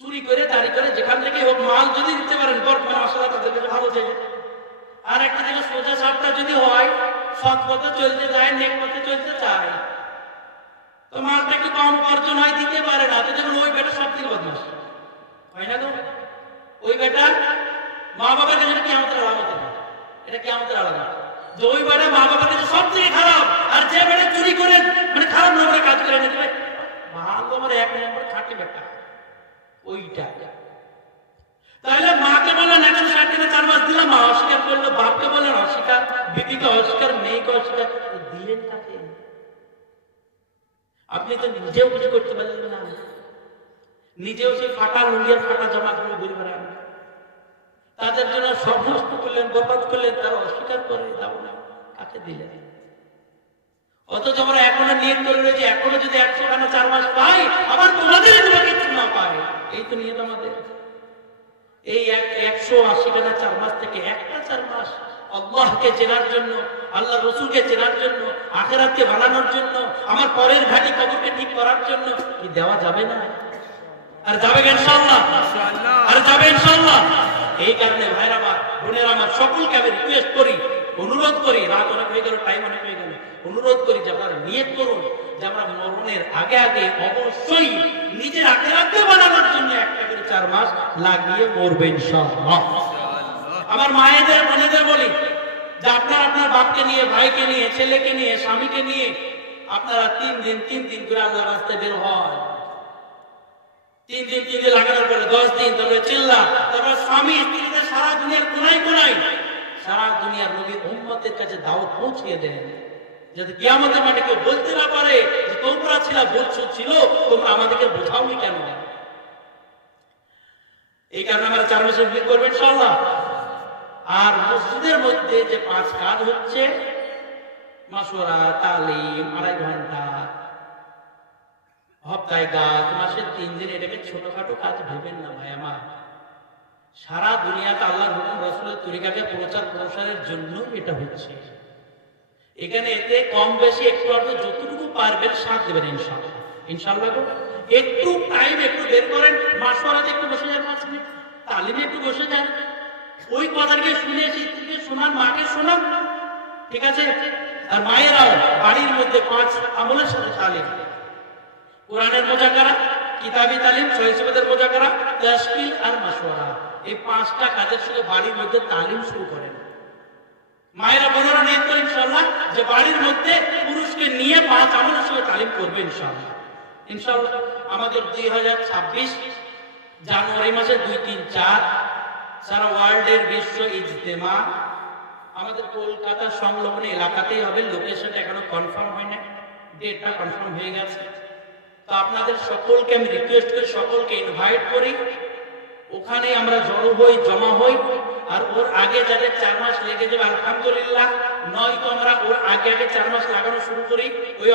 চুরি করে দাঁড়ি করে যেখান থেকে হোক মাল যদি দিতে পারেন, বর্তমানে মশলা তাদের কাছে ভালো চাইলে। আর একটা জায়গায় সোজা সাপটা যদি হয়, সৎ পথে চলতে যায়, নেক পথে চলতে চায়, তো মালটা একটু কম অর্জন হয়, দিতে পারে না। তো দেখুন ওই বেটা সব থেকে বদমাস হয় না? তো ওই বেটা মা বাবার কাছে কিয়ামতের আলামত, এটা কিয়ামতের আলামত যে ওই বেটা মা বাবার কাছে সব থেকে খারাপ। আর যে বেটা চুরি করে মানে খারাপ নম্বরে কাজ করে নিতে পারে, ভালো আমার 1 নম্বর খাটে বেটা ওইটা। তাহলে মাকে বললেন 160 খানা 4 মাস দিলাম, মা অস্বীকার করলো। বাপকে বললেন অস্বীকার, বিবিকে অস্বীকার, মেয়েকে অস্বীকার, দিলেন কাকে? আপনি তো নিজেও কিছু করতে পারলেন না, নিজেও সেই ফাটা লুঙ্গির ফাটা জামা গুলো ঘুরে বেড়ান, তাদের জন্য সব নষ্ট করলেন, বরবাদ করলেন, তারা অস্বীকার করে দাও না, কাকে দিলেন? অথচ আমরা এখনো নিয়ত করে রয়েছি, এখনো যদি 100 খানা 4 মাস পাই, আবার তোমাদের কিছু না পাই। এই তো নিয়ত আমাদের। এই 180 খানা 4 মাস থেকে একটা 4 মাস আল্লাহকে চেনার জন্য, আল্লাহ রসুলকে চেনার জন্য, আখিরাতকে বানানোর জন্য, আমার পরের ঘাটি কবরকে ঠিক করার জন্য কি দেওয়া যাবে না? আর যাবে ইনশাআল্লাহ, আর যাবে ইনশাআল্লাহ। এই কারণে ভাইরা আমার, বোনেরা আমার, সকলকে আমি রিকোয়েস্ট করি, অনুরোধ করি, রাত অনেক হয়ে গেল, টাইম অনেক হয়ে গেল, অনুরোধ করি যে আপনারা নিয়ত করুন যে আমরা মরণের আগে আগে অবশ্যই নিজের আখিরাতকে বানানোর জন্য একটা করে 4 মাস লাগিয়ে মরবেন ইনশাআল্লাহ। আমার মায়েদের বোনেদের বলি যে আপনারা আপনার বাপকে নিয়ে, ভাইকে নিয়ে, ছেলেকে নিয়ে, স্বামীকে নিয়ে আপনারা 3 দিন করে আল্লাহর রাস্তায় বের হয়। 3 দিন লাগানোর পরে 10 দিন, তারপরে চিল্লা, তারপরে স্বামী স্ত্রীদের সারা দুনিয়ার কোনায় সারা দুনিয়ার নবীর উম্মতের কাছে দাওয়াত পৌঁছিয়ে দেন, যাতে কিয়ামতের মাঠে কেউ বলতে না পারে যে তোমরা ছিল তোমরা আমাদেরকে বোঝাওনি কেন। এই কারণে আমরা 4 মাসের বিয়ে করবেন ইনশাআল্লাহ। আর মসজিদের মধ্যে যে 5 কাজ হচ্ছে, মাশওয়ারা, তালিম, 2.5 ঘন্টা, হপ্তায় গাছ, মাসের 3 দিন, এটাকে ছোটখাটো কাজ ভেবেন না ভাই আমার। সারা দুনিয়াতে আল্লাহর হুকুম, রাসূলের তরিকাকে প্রসারের জন্য এটা হচ্ছে। এখানে এতে কম বেশি একটু আধটু যতটুকু পারবেন সাথ দেবেন ইনশাআল্লাহ। ইনশাআল্লাহ একটু টাইম একটু বের করেন, মাশওয়ারাতে একটু বসে যান, 5 মিনিট তালিমে একটু বসে যান, ওই কথাকে শুনে স্ত্রীকে শোনান, মাকে শোনান, ঠিক আছে? আর মায়েরাও বাড়ির মধ্যে 5 আমলের সাথে তালিম, কোরআনের মুজাকারা, কিতাবি তালিম, সহিহদের মুজাকারা, তাশকিল আর মাশওয়ারা, এই 5টা কাজের সাথে বাড়ির মধ্যে তালিম শুরু করেন। মায়েরা বোনেরা নিয়ত করেন ইনশাআল্লাহ যে বাড়ির মধ্যে পুরুষকে নিয়ে 5 আমলের সাথে তালিম করবে ইনশাআল্লাহ। ইনশাআল্লাহ আমাদের 2026 জানুয়ারি মাসে 2, 3, 4 সারা ওয়ার্ল্ডের বিশ্ব ইজতেমা আমাদের কলকাতা সংলগ্ন এলাকাতেই হবে। লোকেশনটা এখনো কনফার্ম হয় না, ডেটটা কনফার্ম হয়ে গেছে। তো আপনাদের সকলকে আমি রিকোয়েস্ট করি, সকলকে ইনভাইট করি, ওখানে আমরা জমা হই। আর ওর আগে যাদের 4 মাস লেগে যাবে আলহামদুলিল্লাহ, নয়তো আমরা ওর আগে 4 মাস লাগানো শুরু করি। ওই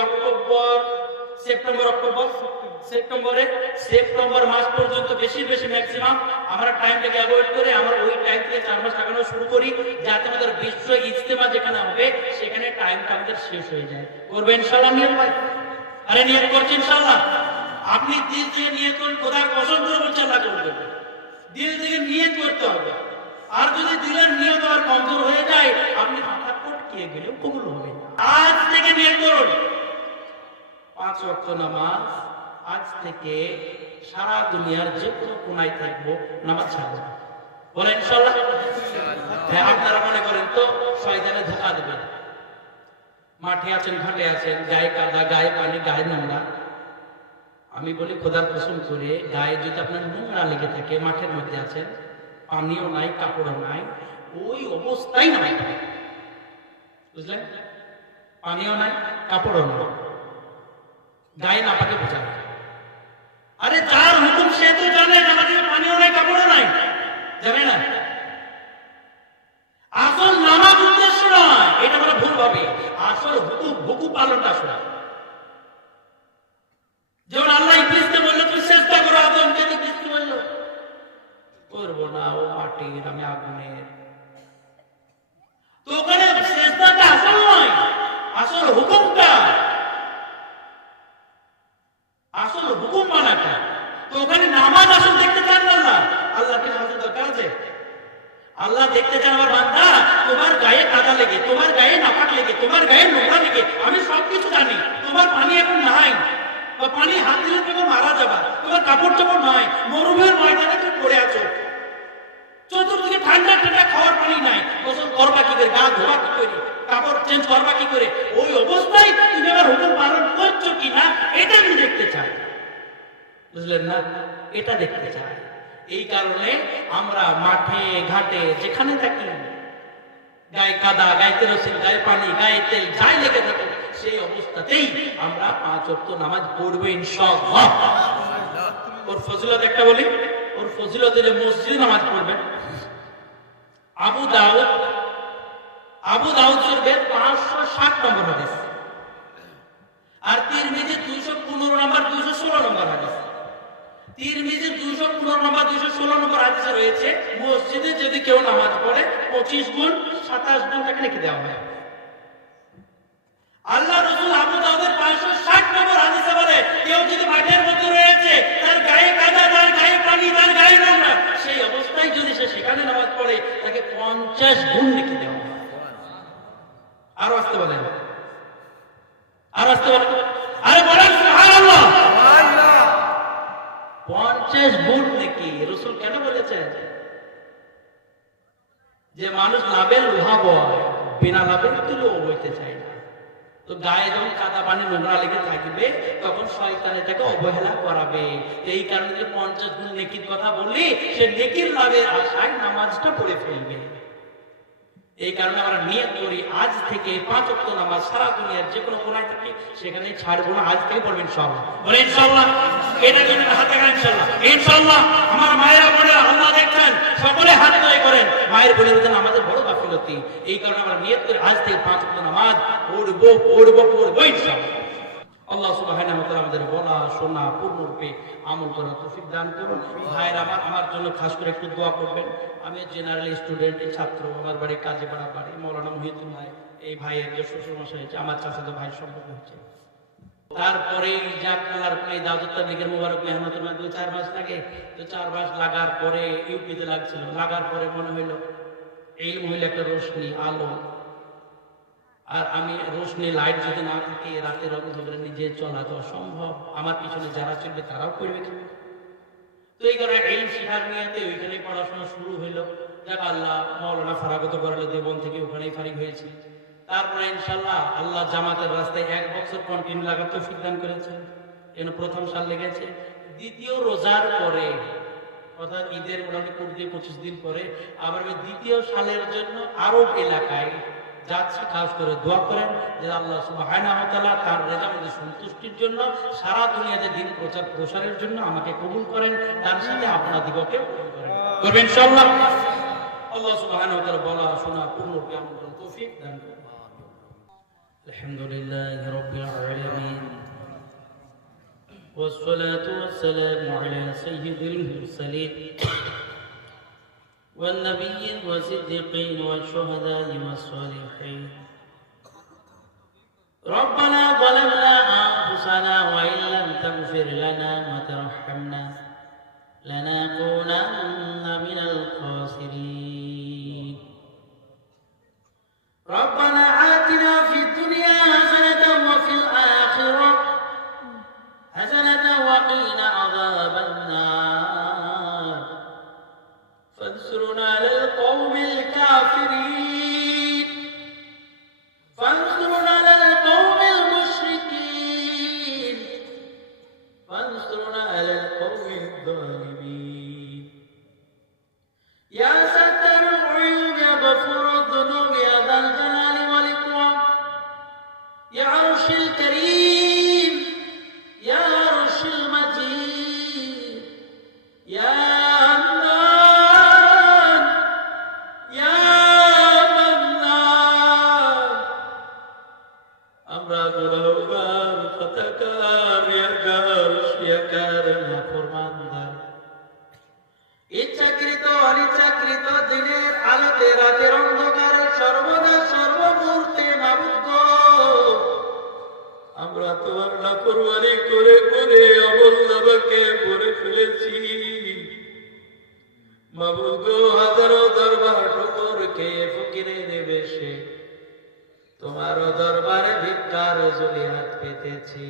সেপ্টেম্বর মাস পর্যন্ত বেশি ম্যাক্সিমাম আমরা টাইমটাকে অ্যাভয়েড করে আমরা ওই টাইম থেকে 4 মাস লাগানো শুরু করি, যাতে আমাদের বিশ্ব ইজতেমা যেখানে হবে সেখানে টাইমটা আমাদের শেষ হয়ে যায়। করবেন ইনশাআল্লাহ নিয়ত ভাই? আরে নিয়ত করছেন ইনশাআল্লাহ? আপনি দিল থেকে নিয়ত করুন, খোদার কসম করে বলছেন আল্লাহ করবেন। দিল থেকে নিয়ত করতে হবে। আর যদি দিলের নিয়ত আর কমজোর হয়ে যায়, আপনি মাথা পটকিয়ে গেলেও কবুল হবে না। আজ থেকে নিয়ত করুন 5 ওয়াক্ত নামাজ, আজ থেকে সারা দুনিয়ার যে কোনো কোনায় থাকবো, নামাজ ছাড়বো। বলেন ইনশাআল্লাহ? হ্যাঁ, আপনারা মনে করেন তো শয়তানে ধোঁকা দেবেন। মাঠে আছেন, ঘাটে আছেন, গায়ে কাদা, গায়ে পানি, গায়ে নোংরা। আমি বলি খোদার কসম করে, গায়ে যদি আপনার নোংরা লেগে থাকে, মাঠের মধ্যে আছেন, পানিও নাই, কাপড়ও নাই, ওই অবস্থায় নাই, বুঝলেন? পানিও নাই, কাপড়ও নাই, গায়ে না পাকে বোঝা। আরে যার হুকুম সে তো জানে আমাদের পানিও নাই, কাপড়ও নাই, জানে না? আসল নামাজ উদ্দেশ্য নয়, এটা আমরা ভুল ভাবি। আসল হুকুম পালনটা আসল। যেমন আল্লাহ ইবলিসকে বলল তুই চেষ্টা করো, আদমকে ইবলিসকে বলল করবো না, ও মাটির, আমি আগুনের। তো ওখানে চেষ্টাটা আসল নয়, আসল হুকুমটা, আসল হুকুম মানাটা। তো ওখানে নামাজ আসল দেখতে চান না আল্লাহ কি নামাজের দরকার আছে? আল্লাহ দেখতে চান আমার বান্দা, তোমার গায়ে কাদা লেগে, তোমার গায়ে নাপাক লেগে, তোমার গায়ে নোংরা লেগে, আমি সবকিছু জানি, তোমার পানি এখন নাই, বা পানি হাত দিলে তুমি মারা যাবা, তোমার কাপড় চাপড় নাই, মরুভূমির ময়দানে তুমি পড়ে আছো, চতুর্দিকে ঠান্ডা খাওয়ার পানি নাই, গোসল করবা কি করে, গা ধোয়া কি করে, কাপড় চেঞ্জ করবা কি করে, ওই অবস্থায় তুমি আমার হুকুম পালন করছো কিনা এটা আমি দেখতে চাই। বুঝলেন না? এটা দেখতে চাই। এই কারণে আমরা মাঠে ঘাটে যেখানে থাকি, গায়ে কাদা, গায়ে কেরোসিন, গায়ে পানি, গায়ে তেল যাই লেগে থাকে, সেই অবস্থাতেই আমরা 5 ওয়াক্ত নামাজ পড়বো ইনশাআল্লাহ। ওর ফজিলত একটা বলি, ওর ফজিলতের মসজিদে নামাজ পড়বেন। আবু দাউদ শরীফের 560 নম্বর হাদিস। তিরমিজি 215 নম্বর 216 নম্বর হাদিস। তিরমিজি 215 নম্বর 216 নম্বর হাদিসে রয়েছে, মসজিদে যদি কেউ নামাজ পড়ে 25 গুণ 27 গুণ তাকে লিখে দেওয়া হয়। আল্লাহ রাসূল আবু দাউদের 560 নম্বর হাদিসে বলে, কেউ যদি মাঠের মধ্যে রয়েছে, তার গায়ে কাদা, তার গায়ে পানি, তার গায়ে নোংরা, সেই অবস্থায় যদি সে সেখানে নামাজ পড়ে তাকে 50 গুণ লিখে দেওয়া হয়। আর আসতে বলেন, আর আসতে বলেন, আরে বলেন সুবহানাল্লাহ। 50 গুণ নাকি রাসূল কেন বলেছেন? যে মানুষ লাভের লোহা বয়, বিনা লাভের তুলো বইতে চায় না। তো গায়ে যখন কাদা পানি নোংরা লেগে থাকবে তখন শয়তান এটাকে অবহেলা করাবে। এই কারণে যে 50 গুণ নেকির কথা বললি, সে নেকির লাভের আশায় নামাজটা পড়ে ফেলবে। এই কারণে আমরা নিয়ত করি আজ থেকে 5 ওয়াক্ত নামাজ সারা দুনিয়ার যে কোনো কোনায় থাকি সেখানেই ছাড়বো না, আজ থেকে পড়বেন ইনশাআল্লাহ। বলে ইনশাআল্লাহ। এটা জন্য হাতে গান ইনশাআল্লাহ, ইনশাআল্লাহ। আমার মায়েরা বোনেরা আল্লাহ দেখছেন, সকলে হাত জয় করেন। মায়ের বোনের জন্য আমাদের বড় গাফিলতি। এই কারণে আমরা নিয়ত করি আজ থেকে 5 ওয়াক্ত নামাজ পড়বো ইনশাআল্লাহ। আল্লাহ সুবহানাহু ওয়া তাআলা আমাদের বলা শোনা পূর্ণরূপে আমল করার তৌফিক দান করুন। ভাইরা আমার জন্য খাস করে একটু দোয়া করবেন। আমি জেনারেল স্টুডেন্ট, ছাত্র, আমার বাড়ি কাজীপাড়া বাড়ি, মাওলানা মুহিউদ্দিন ভাই, এই ভাইয়ের যে শ্বশুর মশাই হয়েছে, আমার চাচাতো ভাই সম্পর্ক হচ্ছে। তারপরে জাকলার এই দাউদ তাবলীগের মুবারক মেহনতের মধ্যে 2-4 মাস লাগে। তো 4 মাস লাগার পরে ইউপিতে লাগছিল, লাগার পরে মনে হইল ইলম হইল একটা রোশনি, আলো। আর আমি রোশনি লাইট যদি না থাকে রাতের অন্ধকারে নিজে চলা তো অসম্ভব, আমার পিছনে যারা চলবে তারাও করবে। তো এই কারণে ইলম শিখার নিয়তে ওইখানে পড়াশোনা শুরু হইলো। যাক আল্লাহ মাওলানা ফারাগত করালে দেবন থেকে ওখানেই ফারিগ হয়েছি। তারপরে ইনশাআল্লাহ আল্লাহ জামাতের রাস্তায় 1 বছর কন্টিনিউ লাগার তৌফিক দান করেছেন। এর প্রথম সাল লেগেছে, দ্বিতীয় রোজার পরে অর্থাৎ ঈদের মোটামুটি 25 দিন পরে আবার আমি দ্বিতীয় সালের জন্য আরব এলাকায় যাচ্ছি। খাস করে দোয়া করেন যে আল্লাহ সুবহানাহু ওয়া তাআলা তার রেজামতে সন্তুষ্টির জন্য সারা দুনিয়াতে দিন প্রচার প্রসারের জন্য আমাকে কবুল করেন, তার সাথে আপনাদিগকে কবুল করেন, করবেন ইনশাআল্লাহ। আল্লাহ সুবহানাহু ওয়া তাআলা বলা শোনা পূর্ণরূপে আমল করার তৌফিক দান করুন। আলহামদুলিল্লাহি রাব্বিল আলামিন والصلاة والسلام على سيد المرسلين والنبيين والصديقين والشهداء والصالحين. ربنا ظلمنا أنفسنا وإن لم تغفر لنا وترحمنا لنكونن من الخاسرين. ربنا آتنا في الدنيا حسنة وفي الآخرة حسنة وقنا عذاب النار. فانصرنا على القوم الكافرين. فانصرنا على القوم المشركين. فانصرنا على القوم الظالمين. يا ستر العيوب يا غفور الذنوب يا ذا الجلال والإكرام يا عرش الكريم يا عرش المجيد يا منان يا منان. আমরা গুনাহগার খাতাকার ইয়াকার শিয়াকার নাফরমানদার, ইচ্ছাকৃত অনিচ্ছাকৃত দিনের আলোতে রাতের অন্ধকারে সর্বদা সর্বমুহূর্তে মাবুদ গো, আমরা তোমার নাফরমানি করে করে অবল্লাহকে ভরে ফেলেছি। মাবুদ গো, হাজারো দরবার ঠোকর খেয়ে ফকিরের বেশে তোমার দরবারে ভিক্ষার জলি হাত পেতেছি।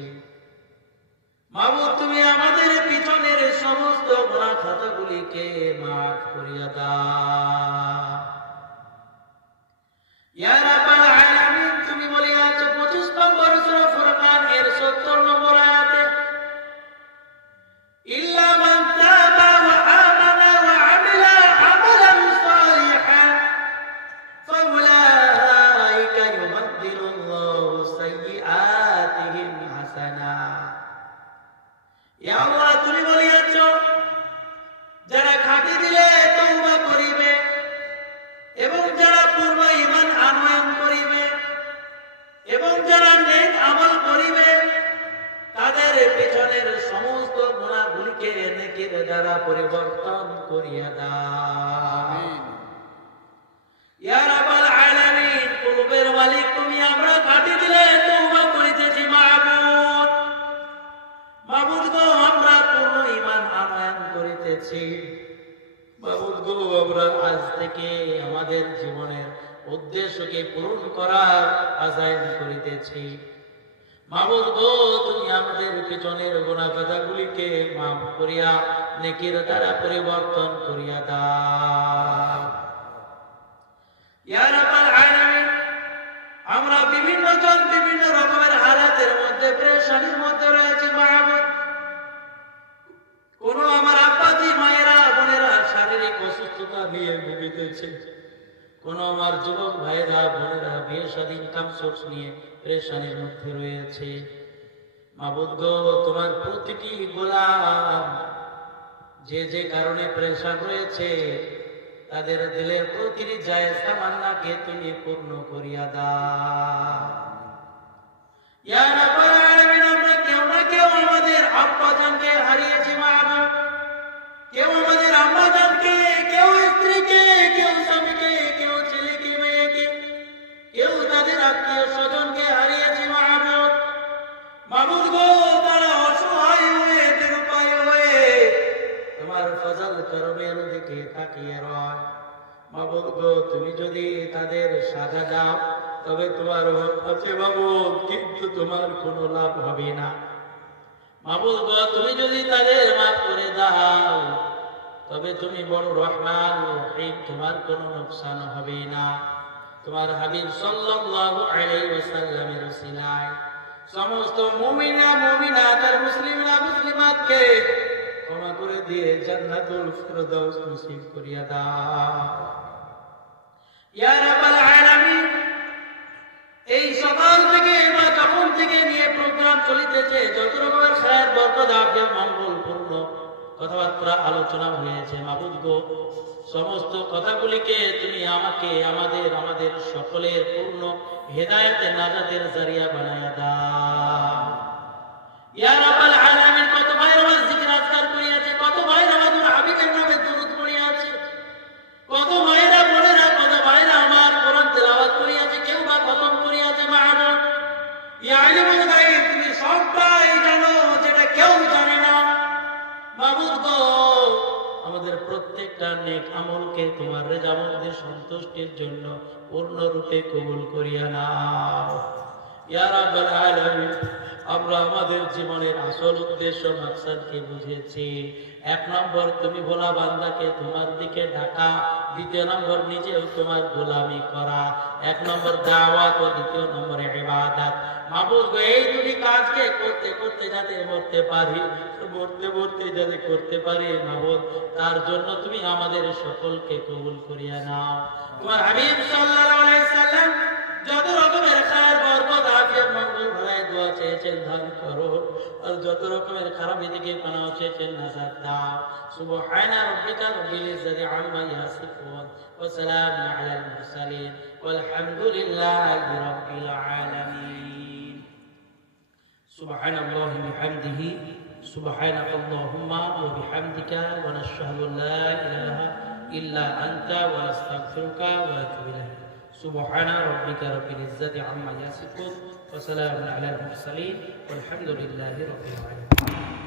মাবুদ, তুমি আমাদের পিছনের সমস্ত গুনাহ খাতাগুলিকে মাফ করিয়া দাও। ইয়া রাব্বাল আলামিন, তুমি বলিয়াছো 25 নম্বর সূরা ফুরকান এর 70 নম্বর আয়াতে, ইল্লা মান তাবা ওয়া আমানা ওয়া আমিলা আমালান সালিহান ফাউলাইকা ইউবাদদিলুল্লাহু সাইয়্যাতিহিম হাসানাত। ইয়া আল্লাহ, তুমি বলিয়াছো যারা খাঁটি দিলে তওবা করিবে এবং যারা পূর্ব ঈমান আনয়ন করিয়া দাও। আমিন। ইয়া রাব্বাল আলামিন, কুলুবের মালিক তুমি, আমরা খাঁটি দিলে তওবা করিতেছি মাবুদ। মাবুদ গো, আমরা পূর্ণ ঈমান আনয়ন করিতেছি। মাবুদ গো, আমরা আজ থেকে আমাদের জীবনের উদ্দেশ্যকে পূরণ করার আযাম করিতেছি। মাবুদ গো, তুমি আমাদের পিছনের গুনাহ কথাগুলিকে মাফ করিয়া নেকির দ্বারা পরিবর্তন করিয়া দাও। ইয়া রাব্বাল আলামিন, আমরা বিভিন্ন জন বিভিন্ন রকমের হালাতের মধ্যে, পেরেশানির মধ্যে রয়েছে মাবুদ। কোন আমার আব্বাজি মায়েরা বোনেরা শারীরিক অসুস্থতা নিয়ে ভুগিতেছে, কোন আমার যুবক ভাইরা বোনেরা বিয়ে শাদী ইনকাম সোর্স নিয়ে পেরেশানির মধ্যে রয়েছে। মাবুদ গো, তোমার প্রতিটি গোলাম যে যে কারণে পেরেশান রয়েছে, তাদের দিলের প্রতিটি জায়েজ তামান্নাকে তুমি পূর্ণ করিয়া দাও। ইয়া রাব্বাল আলামিন, আমরা কেউ না কেউ আমাদের আব্বাজানকে হারিয়েছি মাবুদ। কেউ আমাদের আম্মাজানকে, কেউ স্ত্রীকে, কেউ স্বামীকে, কেউ ছেলেকে, মেয়েকে, কেউ তাদের আত্মীয় স্বজনকে হারিয়েছি মাবুদ। মাবুদ গো, তারা অসহায় হয়ে, নিরুপায় হয়ে তোমার ফজল করমের দিকে তাকিয়ে রয়। মাবুদ গো, তুমি যদি তাদের সাজা দাও তবে তোমার আছে মাবুদ, কিন্তু তোমার কোনো লাভ হবে না। মাবুদ গো, তুমি যদি তাদের মাফ করে দাও তবে তুমি বড় রহমান রহিম, তোমার কোনো নোকসান হবে না। তোমার হাবিব সাল্লাল্লাহু আলাইহি ওয়াসাল্লামের ওসিলায় সমস্ত মুমিনা মুমিনাত আর মুসলিমা মুসলিমাতকে ক্ষমা করে দিয়ে জান্নাতুল ফিরদাউস নসিব করিয়া দাও। ইয়া রাব্বাল আলামিন, এই সকাল থেকে বা যখন থেকে নিয়ে প্রোগ্রাম চলিতেছে, যত রকমের খায়ের বরকত আফিয়ত মঙ্গলপূর্ণ কথাবার্তা আলোচনা হয়েছে, মাবুদ গো, সমস্ত কথাগুলিকে তুমি আমাকে, আমাদের সকলের পূর্ণ হেদায়েতের নাজাতের জারিয়া বানায়া দাও। ইয়া রাব্বাল আলামিন, কত ভাই আমার জিকির আজকার করিয়াছে, কত ভাই আমাদের হাবিবের নামে দুরূদ পড়িয়াছে, কত ভাইরা বোনেরা, কত ভাইরা আমার কোরআন তেলাওয়াত করিয়াছে, কেউ বা খতম করিয়াছে মাবুদ। ইয়া আলিমুল গায়ব, তুমি সবটাই জানো, যেটা কেউ জানে না। মাবুদ গো, আমাদের প্রত্যেকটা নেক আমলকে তোমার রেজামন্দের সন্তুষ্টির জন্য পূর্ণরূপে কবুল করিয়া নাও। ইয়া রাব্বাল আলামিন, আমরা আমাদের জীবনের আসল উদ্দেশ্য মাকসাদকে বুঝেছি। 1 নম্বর, তুমি ভোলা বান্দাকে তোমার দিকে ডাকা। 2 নম্বর, নিজেও তোমার গোলামি করা। 1 নম্বর দাওয়াত, 2 নম্বরে ইবাদত। মাবুদ গো, এই দুটি কাজকে করতে করতে যাতে মরতে পারি, মরতে যাতে করতে পারি মাবুদ, তার জন্য তুমি আমাদের সকলকে কবুল করিয়া নাও। তোমার হাবিব সাল্লাল্লাহু আলাইহি সাল্লাম যত রকমের খায়ের বরকত আফিয়ত মঙ্গল ভরায় দোয়া চেয়েছেন, দান করো। আর যত রকমের খারাপ দিকে পানাও চেয়েছেন, নাজাত দাও। সুবহানা রাব্বিকা রাব্বিল ইজ্জাতি আম্মা ইয়াসিফুন ওয়া সালামুন আলাল মুরসালিন ওয়ালহামদুলিল্লাহি রাব্বিল আলামিন। সুবহানাল্লাহি বিহামদিহি, সুবহানাকা আল্লাহুম্মা ওয়া বিহামদিকা, ওয়া নাশহাদু লা ইলাহা ইল্লা আনতা, ওয়া নাস্তাগফিরুকা ওয়া নাতুবু ইলাইক। سبحان ربك رب العزة عما يصفون وسلام على المرسلين والحمد لله رب العالمين.